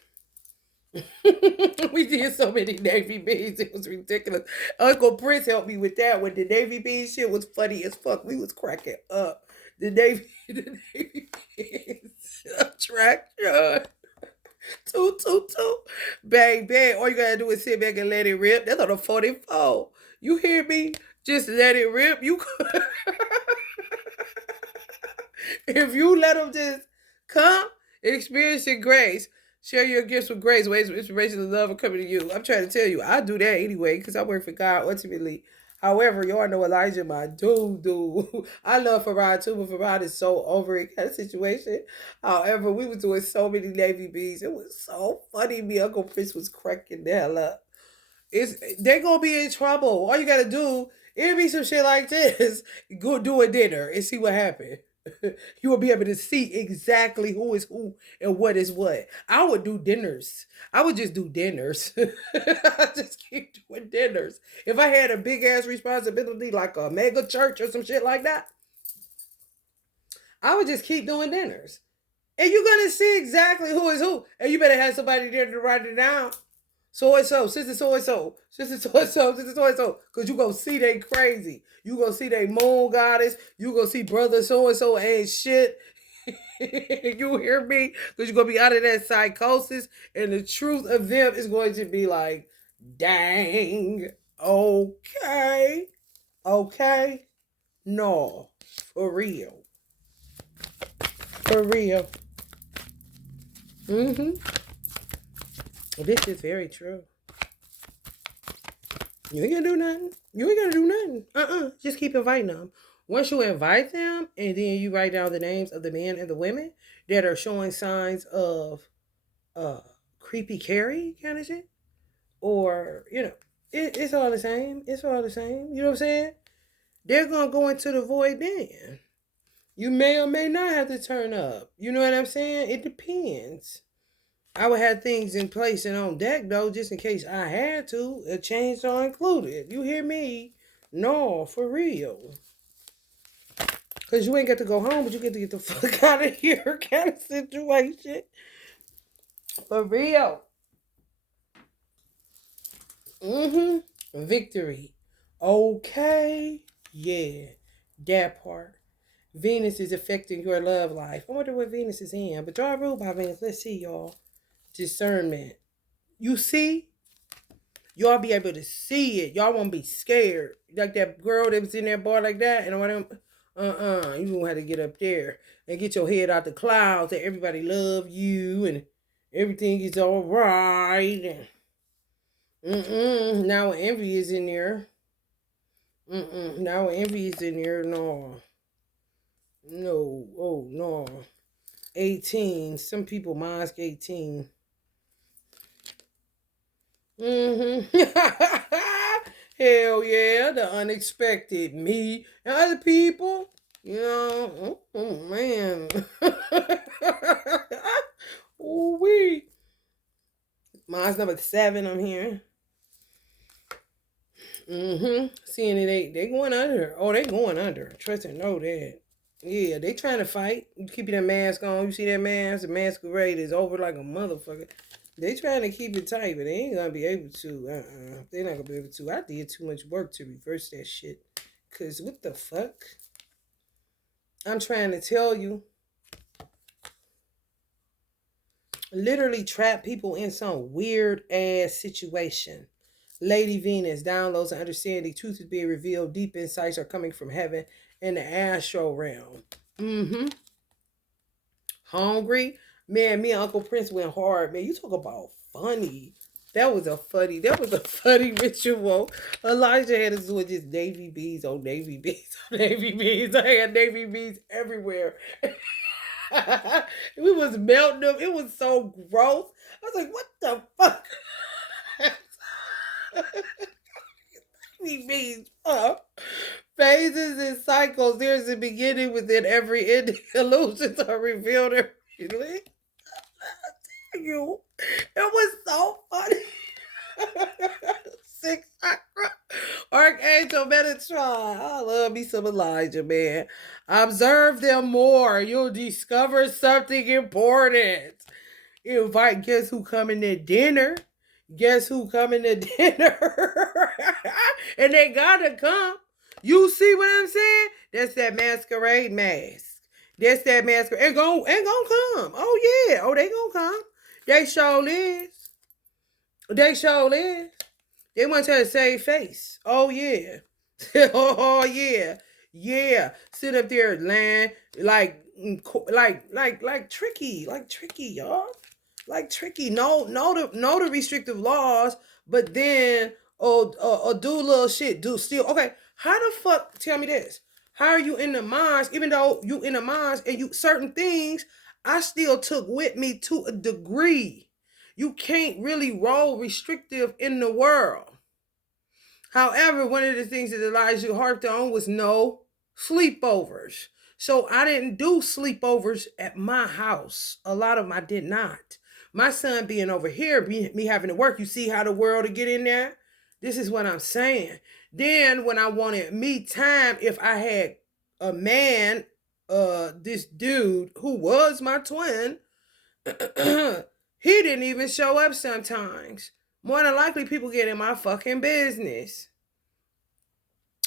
We did so many Navy beans, it was ridiculous. Uncle Prince helped me with that when the Navy beans shit was funny as fuck. We was cracking up. The Navy beans attraction. Toot, toot, toot. Bang, bang. All you gotta do is sit back and let it rip. That's on a 44. You hear me? Just let it rip. You if you let them just come and experience your grace, share your gifts with grace, ways of inspiration and love are coming to you. I'm trying to tell you, I do that anyway because I work for God ultimately. However, y'all know Elijah, my dude. I love Farad too, but Farad is so over it kind of situation. However, we was doing so many Navy beats. It was so funny. Me, Uncle Chris was cracking the hell up. They're gonna be in trouble. All you gotta do, it'll be some shit like this. Go do a dinner and see what happened. You will be able to see exactly who is who and what is what. I would do dinners. I would just do dinners. I just keep doing dinners. If I had a big ass responsibility like a mega church or some shit like that, I would just keep doing dinners. And you're gonna see exactly who is who. And you better have somebody there to write it down. So and so, sister so and so, sister so and so, sister so and so. Because you going to see they crazy. You going to see they moon goddess. You going to see brother so and so ain't shit. You hear me? Because you're going to be out of that psychosis. And the truth of them is going to be like, dang, okay, okay, no, for real. For real. Mm-hmm. This is very true. You ain't gonna do nothing. You ain't gonna do nothing. Just keep inviting them. Once you invite them and then you write down the names of the men and the women that are showing signs of creepy Carrie kind of shit. Or, it's all the same. It's all the same. You know what I'm saying? They're gonna go into the void then. You may or may not have to turn up. You know what I'm saying? It depends. I would have things in place and on deck though, just in case I had to. A chainsaw included. You hear me? No, for real. Because you ain't get to go home, but you get to get the fuck out of here kind of situation. For real. Victory. Okay. Yeah. That part. Venus is affecting your love life. I wonder what Venus is in. But y'all ruled by Venus. Let's see, y'all. Discernment. You see? Y'all be able to see it. Y'all won't be scared. Like that girl that was in that bar like that. And one of them, you gonna have to get up there and get your head out the clouds that everybody love you and everything is all right. Now envy is in there. Now envy is in there. No. No. Oh, no. 18. Some people mask 18. Hell yeah. The unexpected. Me and other people. You know. Man. Ooh wee. Mine's number 7 I'm here. Seeing it, they going under. Oh, they going under. Trust and know that. Yeah, they trying to fight. You keep that mask on. You see that mask? The masquerade is over like a motherfucker. They trying to keep it tight, but they ain't gonna be able to. They're not gonna be able to. I did too much work to reverse that shit. Cause what the fuck? I'm trying to tell you. Literally trap people in some weird ass situation. Lady Venus, downloads and understanding. Truth is being revealed. Deep insights are coming from heaven in the astral realm. Hungry? Man, me and Uncle Prince went hard. Man, you talk about funny. That was a funny ritual. Elijah had us doing just Navy bees on Navy bees on Navy bees. I had Navy bees everywhere. We was melting them. It was so gross. I was like, what the fuck? Means phases and cycles. There's a beginning within every ending. Illusions are revealed every you. It was so funny. 6 chakra. Archangel Metatron. I love me some Elijah, man. Observe them more. You'll discover something important. Invite guess who coming to dinner. Guess who coming to dinner? And they gotta come. You see what I'm saying? That's that masquerade mask. That's that masquerade. Ain't gonna come. Oh yeah. Oh, they gonna come. They sure is. They sure is. They want to save face. Oh yeah. Oh yeah. Yeah. Sit up there lying like tricky. Like tricky, y'all. Like tricky. No the restrictive laws, but then do little shit. Do still okay. How the fuck tell me this? How are you in the minds, even though you in the minds and you certain things I still took with me to a degree. You can't really roll restrictive in the world. However, one of the things that Elijah harped on was no sleepovers. So I didn't do sleepovers at my house. A lot of them I did not. My son being over here, me having to work, you see how the world to get in there? This is what I'm saying. Then when I wanted me time, if I had a man, this dude who was my twin, he didn't even show up sometimes. More than likely, people get in my fucking business.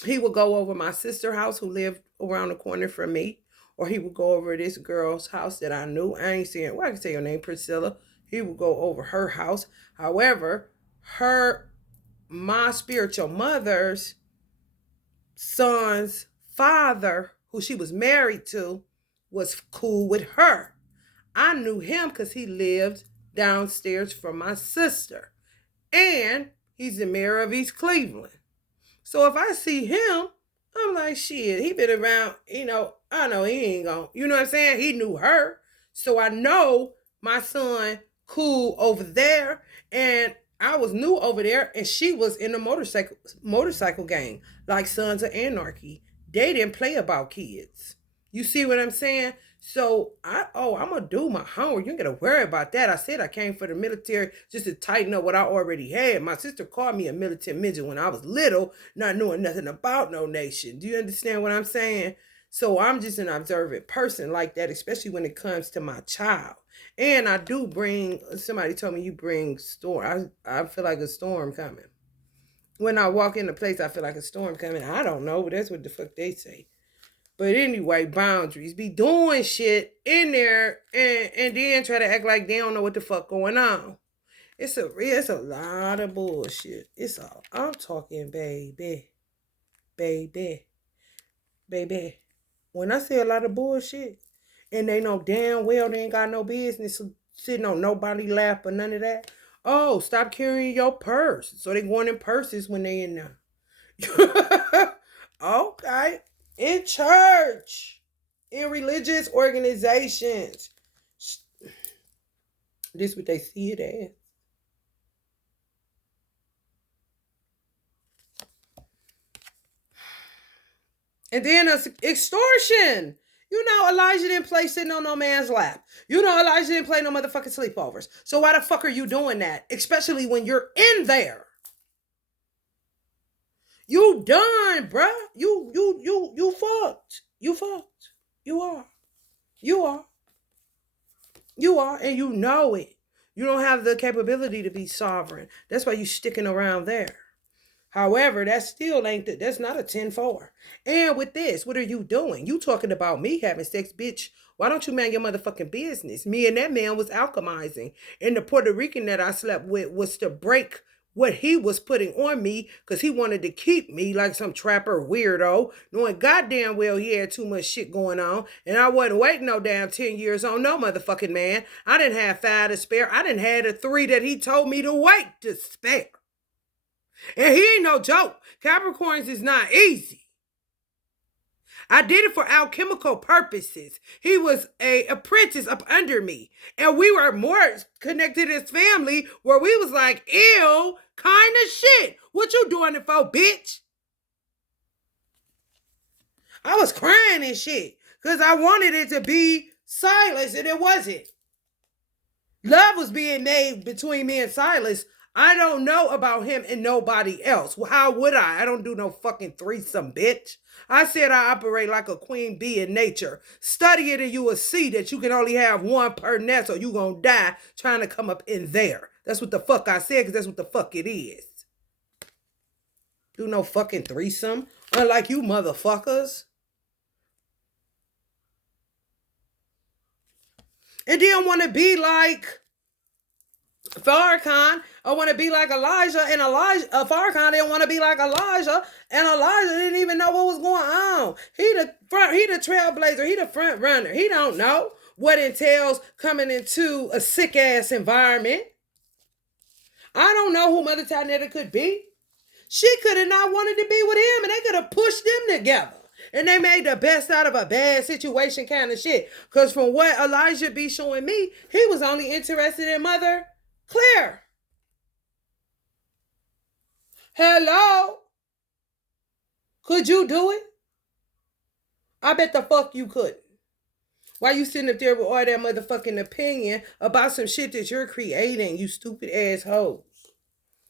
He would go over my sister's house who lived around the corner from me, or he would go over this girl's house that I knew. I ain't saying, well, I can say her name, Priscilla. He would go over her house. However, my spiritual mother's son's father, who she was married to, was cool with her. I knew him because he lived downstairs from my sister. And he's the mayor of East Cleveland. So if I see him, I'm like, shit, he been around, I know he ain't gonna, you know what I'm saying? He knew her. So I know my son cool over there. And I was new over there, and she was in the motorcycle gang, like Sons of Anarchy. They didn't play about kids. You see what I'm saying? So I'm gonna do my homework. You ain't gotta worry about that. I said I came for the military just to tighten up what I already had. My sister called me a militant midget when I was little, not knowing nothing about no nation. Do you understand what I'm saying? So I'm just an observant person like that, especially when it comes to my child. And I do bring. Somebody told me you bring storm. I feel like a storm coming. When I walk in the place, I feel like a storm coming. I don't know, but that's what the fuck they say. But anyway, boundaries. Be doing shit in there and then try to act like they don't know what the fuck going on. It's a lot of bullshit. It's all I'm talking, baby, baby. When I say a lot of bullshit, and they know damn well they ain't got no business sitting on nobody lap or none of that. Oh, stop carrying your purse. So they going in purses when they in there. Okay. In church, in religious organizations. This what they see it as. And then extortion. You know Elijah didn't play sitting on no man's lap. You know Elijah didn't play no motherfucking sleepovers. So why the fuck are you doing that? Especially when you're in there. You done, bruh. You fucked. You fucked. You are. You are. You are, and you know it. You don't have the capability to be sovereign. That's why you sticking around there. However, that still ain't that's not a 10-4. And with this, what are you doing? You talking about me having sex, bitch. Why don't you mind your motherfucking business? Me and that man was alchemizing. And the Puerto Rican that I slept with was to break what he was putting on me because he wanted to keep me like some trapper weirdo, knowing goddamn well he had too much shit going on. And I wasn't waiting no damn 10 years on no motherfucking man. I didn't have 5 to spare. I didn't have the 3 that he told me to wait to spare. And he ain't no joke. Capricorns is not easy. I did it for alchemical purposes. He was a apprentice up under me. And we were more connected as family where we was like, ew, kind of shit. What you doing it for, bitch? I was crying and shit because I wanted it to be Silas and it wasn't. Love was being made between me and Silas. I don't know about him and nobody else. Well, how would I? I don't do no fucking threesome, bitch. I said I operate like a queen bee in nature. Study it and you will see that you can only have one per nest or you gonna die trying to come up in there. That's what the fuck I said because that's what the fuck it is. Do no fucking threesome. Unlike you motherfuckers. And then want to be like Farrakhan, I want to be like Elijah, and Farrakhan didn't want to be like Elijah, and Elijah didn't even know what was going on. He the trailblazer, he the front runner. He don't know what entails coming into a sick ass environment. I don't know who Mother Tynetta could be. She could have not wanted to be with him, and they could have pushed them together. And they made the best out of a bad situation kind of shit. Because from what Elijah be showing me, he was only interested in Mother Claire. Hello? Could you do it? I bet the fuck you couldn't. Why you sitting up there with all that motherfucking opinion about some shit that you're creating, you stupid assholes?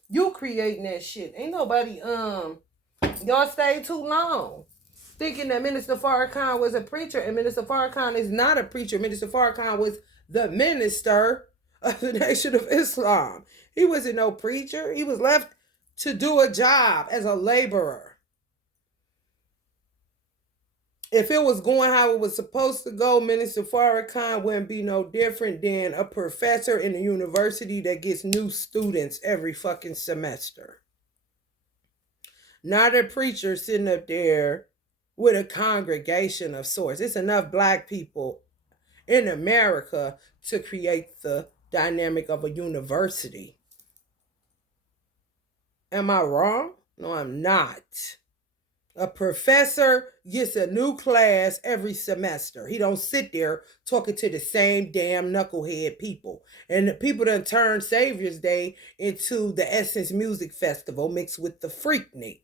You creating that shit. Ain't nobody, y'all stayed too long thinking that Minister Farrakhan was a preacher, and Minister Farrakhan is not a preacher. Minister Farrakhan was the minister of the Nation of Islam. He wasn't no preacher. He was left to do a job as a laborer. If it was going how it was supposed to go, Minister Farrakhan wouldn't be no different than a professor in a university that gets new students every fucking semester. Not a preacher sitting up there with a congregation of sorts. It's enough black people in America to create the dynamic of a university. Am I wrong? No, I'm not. A professor gets a new class every semester. He don't sit there talking to the same damn knucklehead people. And the people done turned Savior's Day into the Essence Music Festival mixed with the Freaknik.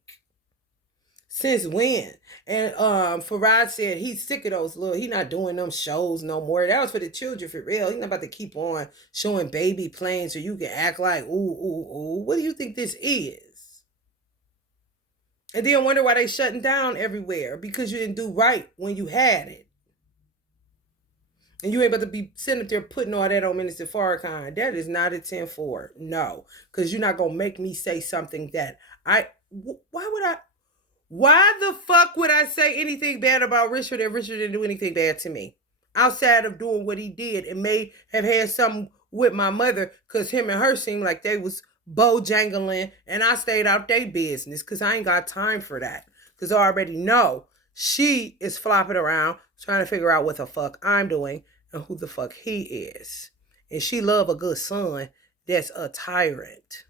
Since when? And Farad said he's sick of those little, he not doing them shows no more. That was for the children for real. He's not about to keep on showing baby planes so you can act like, ooh, ooh, ooh. What do you think this is? And then wonder why they shutting down everywhere. Because you didn't do right when you had it. And you ain't about to be sitting up there putting all that on Minister Farrakhan. That is not a 10-4. No. Because you're not going to make me say something that why the fuck would I say anything bad about Richard if Richard didn't do anything bad to me? Outside of doing what he did and may have had something with my mother because him and her seemed like they was bojangling and I stayed out their business because I ain't got time for that. Because I already know she is flopping around trying to figure out what the fuck I'm doing and who the fuck he is. And she love a good son that's a tyrant.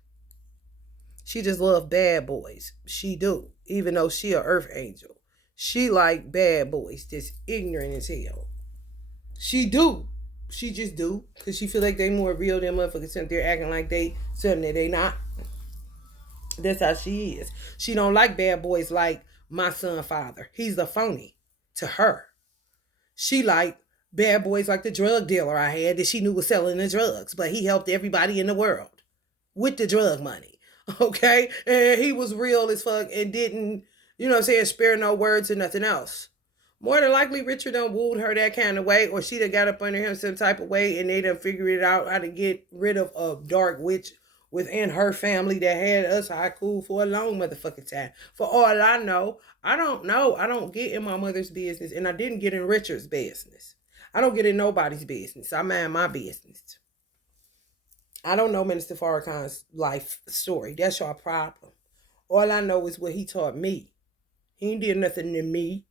She just love bad boys. She do. Even though she a earth angel. She like bad boys. Just ignorant as hell. She do. She just do. Because she feel like they more real than motherfuckers sitting there acting like they something that they not. That's how she is. She don't like bad boys like my son father. He's the phony to her. She like bad boys like the drug dealer I had that she knew was selling the drugs. But he helped everybody in the world with the drug money. Okay? And he was real as fuck and didn't, you know what I'm saying, spare no words or nothing else. More than likely, Richard done wooed her that kind of way, or she done got up under him some type of way, and they done figured it out how to get rid of a dark witch within her family that had us high cool for a long motherfucking time. For all I know. I don't know. I don't get in my mother's business, and I didn't get in Richard's business. I don't get in nobody's business. I mind my business. I don't know Minister Farrakhan's life story. That's your problem. All I know is what he taught me. He ain't did nothing to me.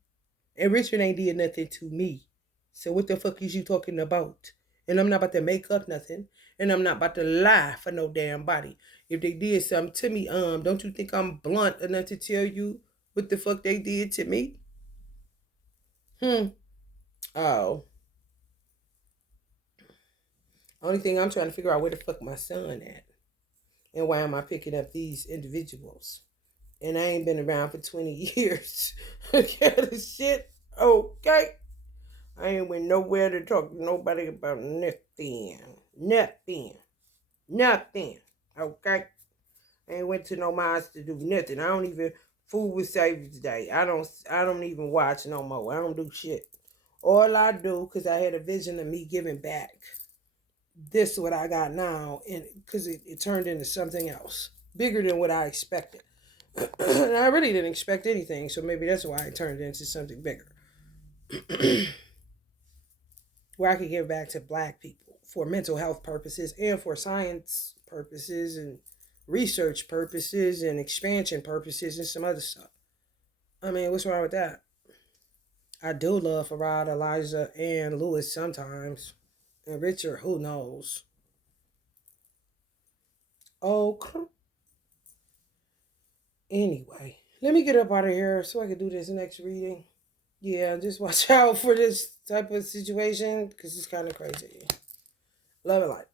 And Richard ain't did nothing to me. So what the fuck is you talking about? And I'm not about to make up nothing. And I'm not about to lie for no damn body. If they did something to me, don't you think I'm blunt enough to tell you what the fuck they did to me? Oh. Only thing I'm trying to figure out where the fuck my son at. And why am I picking up these individuals? And I ain't been around for 20 years. Okay, this shit. Okay. I ain't went nowhere to talk to nobody about nothing. Nothing. Nothing. Okay? I ain't went to no mosque to do nothing. I don't even fool with Savior's Day. I don't even watch no more. I don't do shit. All I do, because I had a vision of me giving back. This is what I got now, and because it turned into something else. Bigger than what I expected. And I really didn't expect anything, so maybe that's why it turned into something bigger. Where I could give back to black people for mental health purposes and for science purposes and research purposes and expansion purposes and some other stuff. I mean, what's wrong with that? I do love Farad, Elijah, and Lewis sometimes. And Richard, who knows? Okay. Anyway, let me get up out of here so I can do this next reading. Yeah, just watch out for this type of situation because it's kind of crazy. Love and light.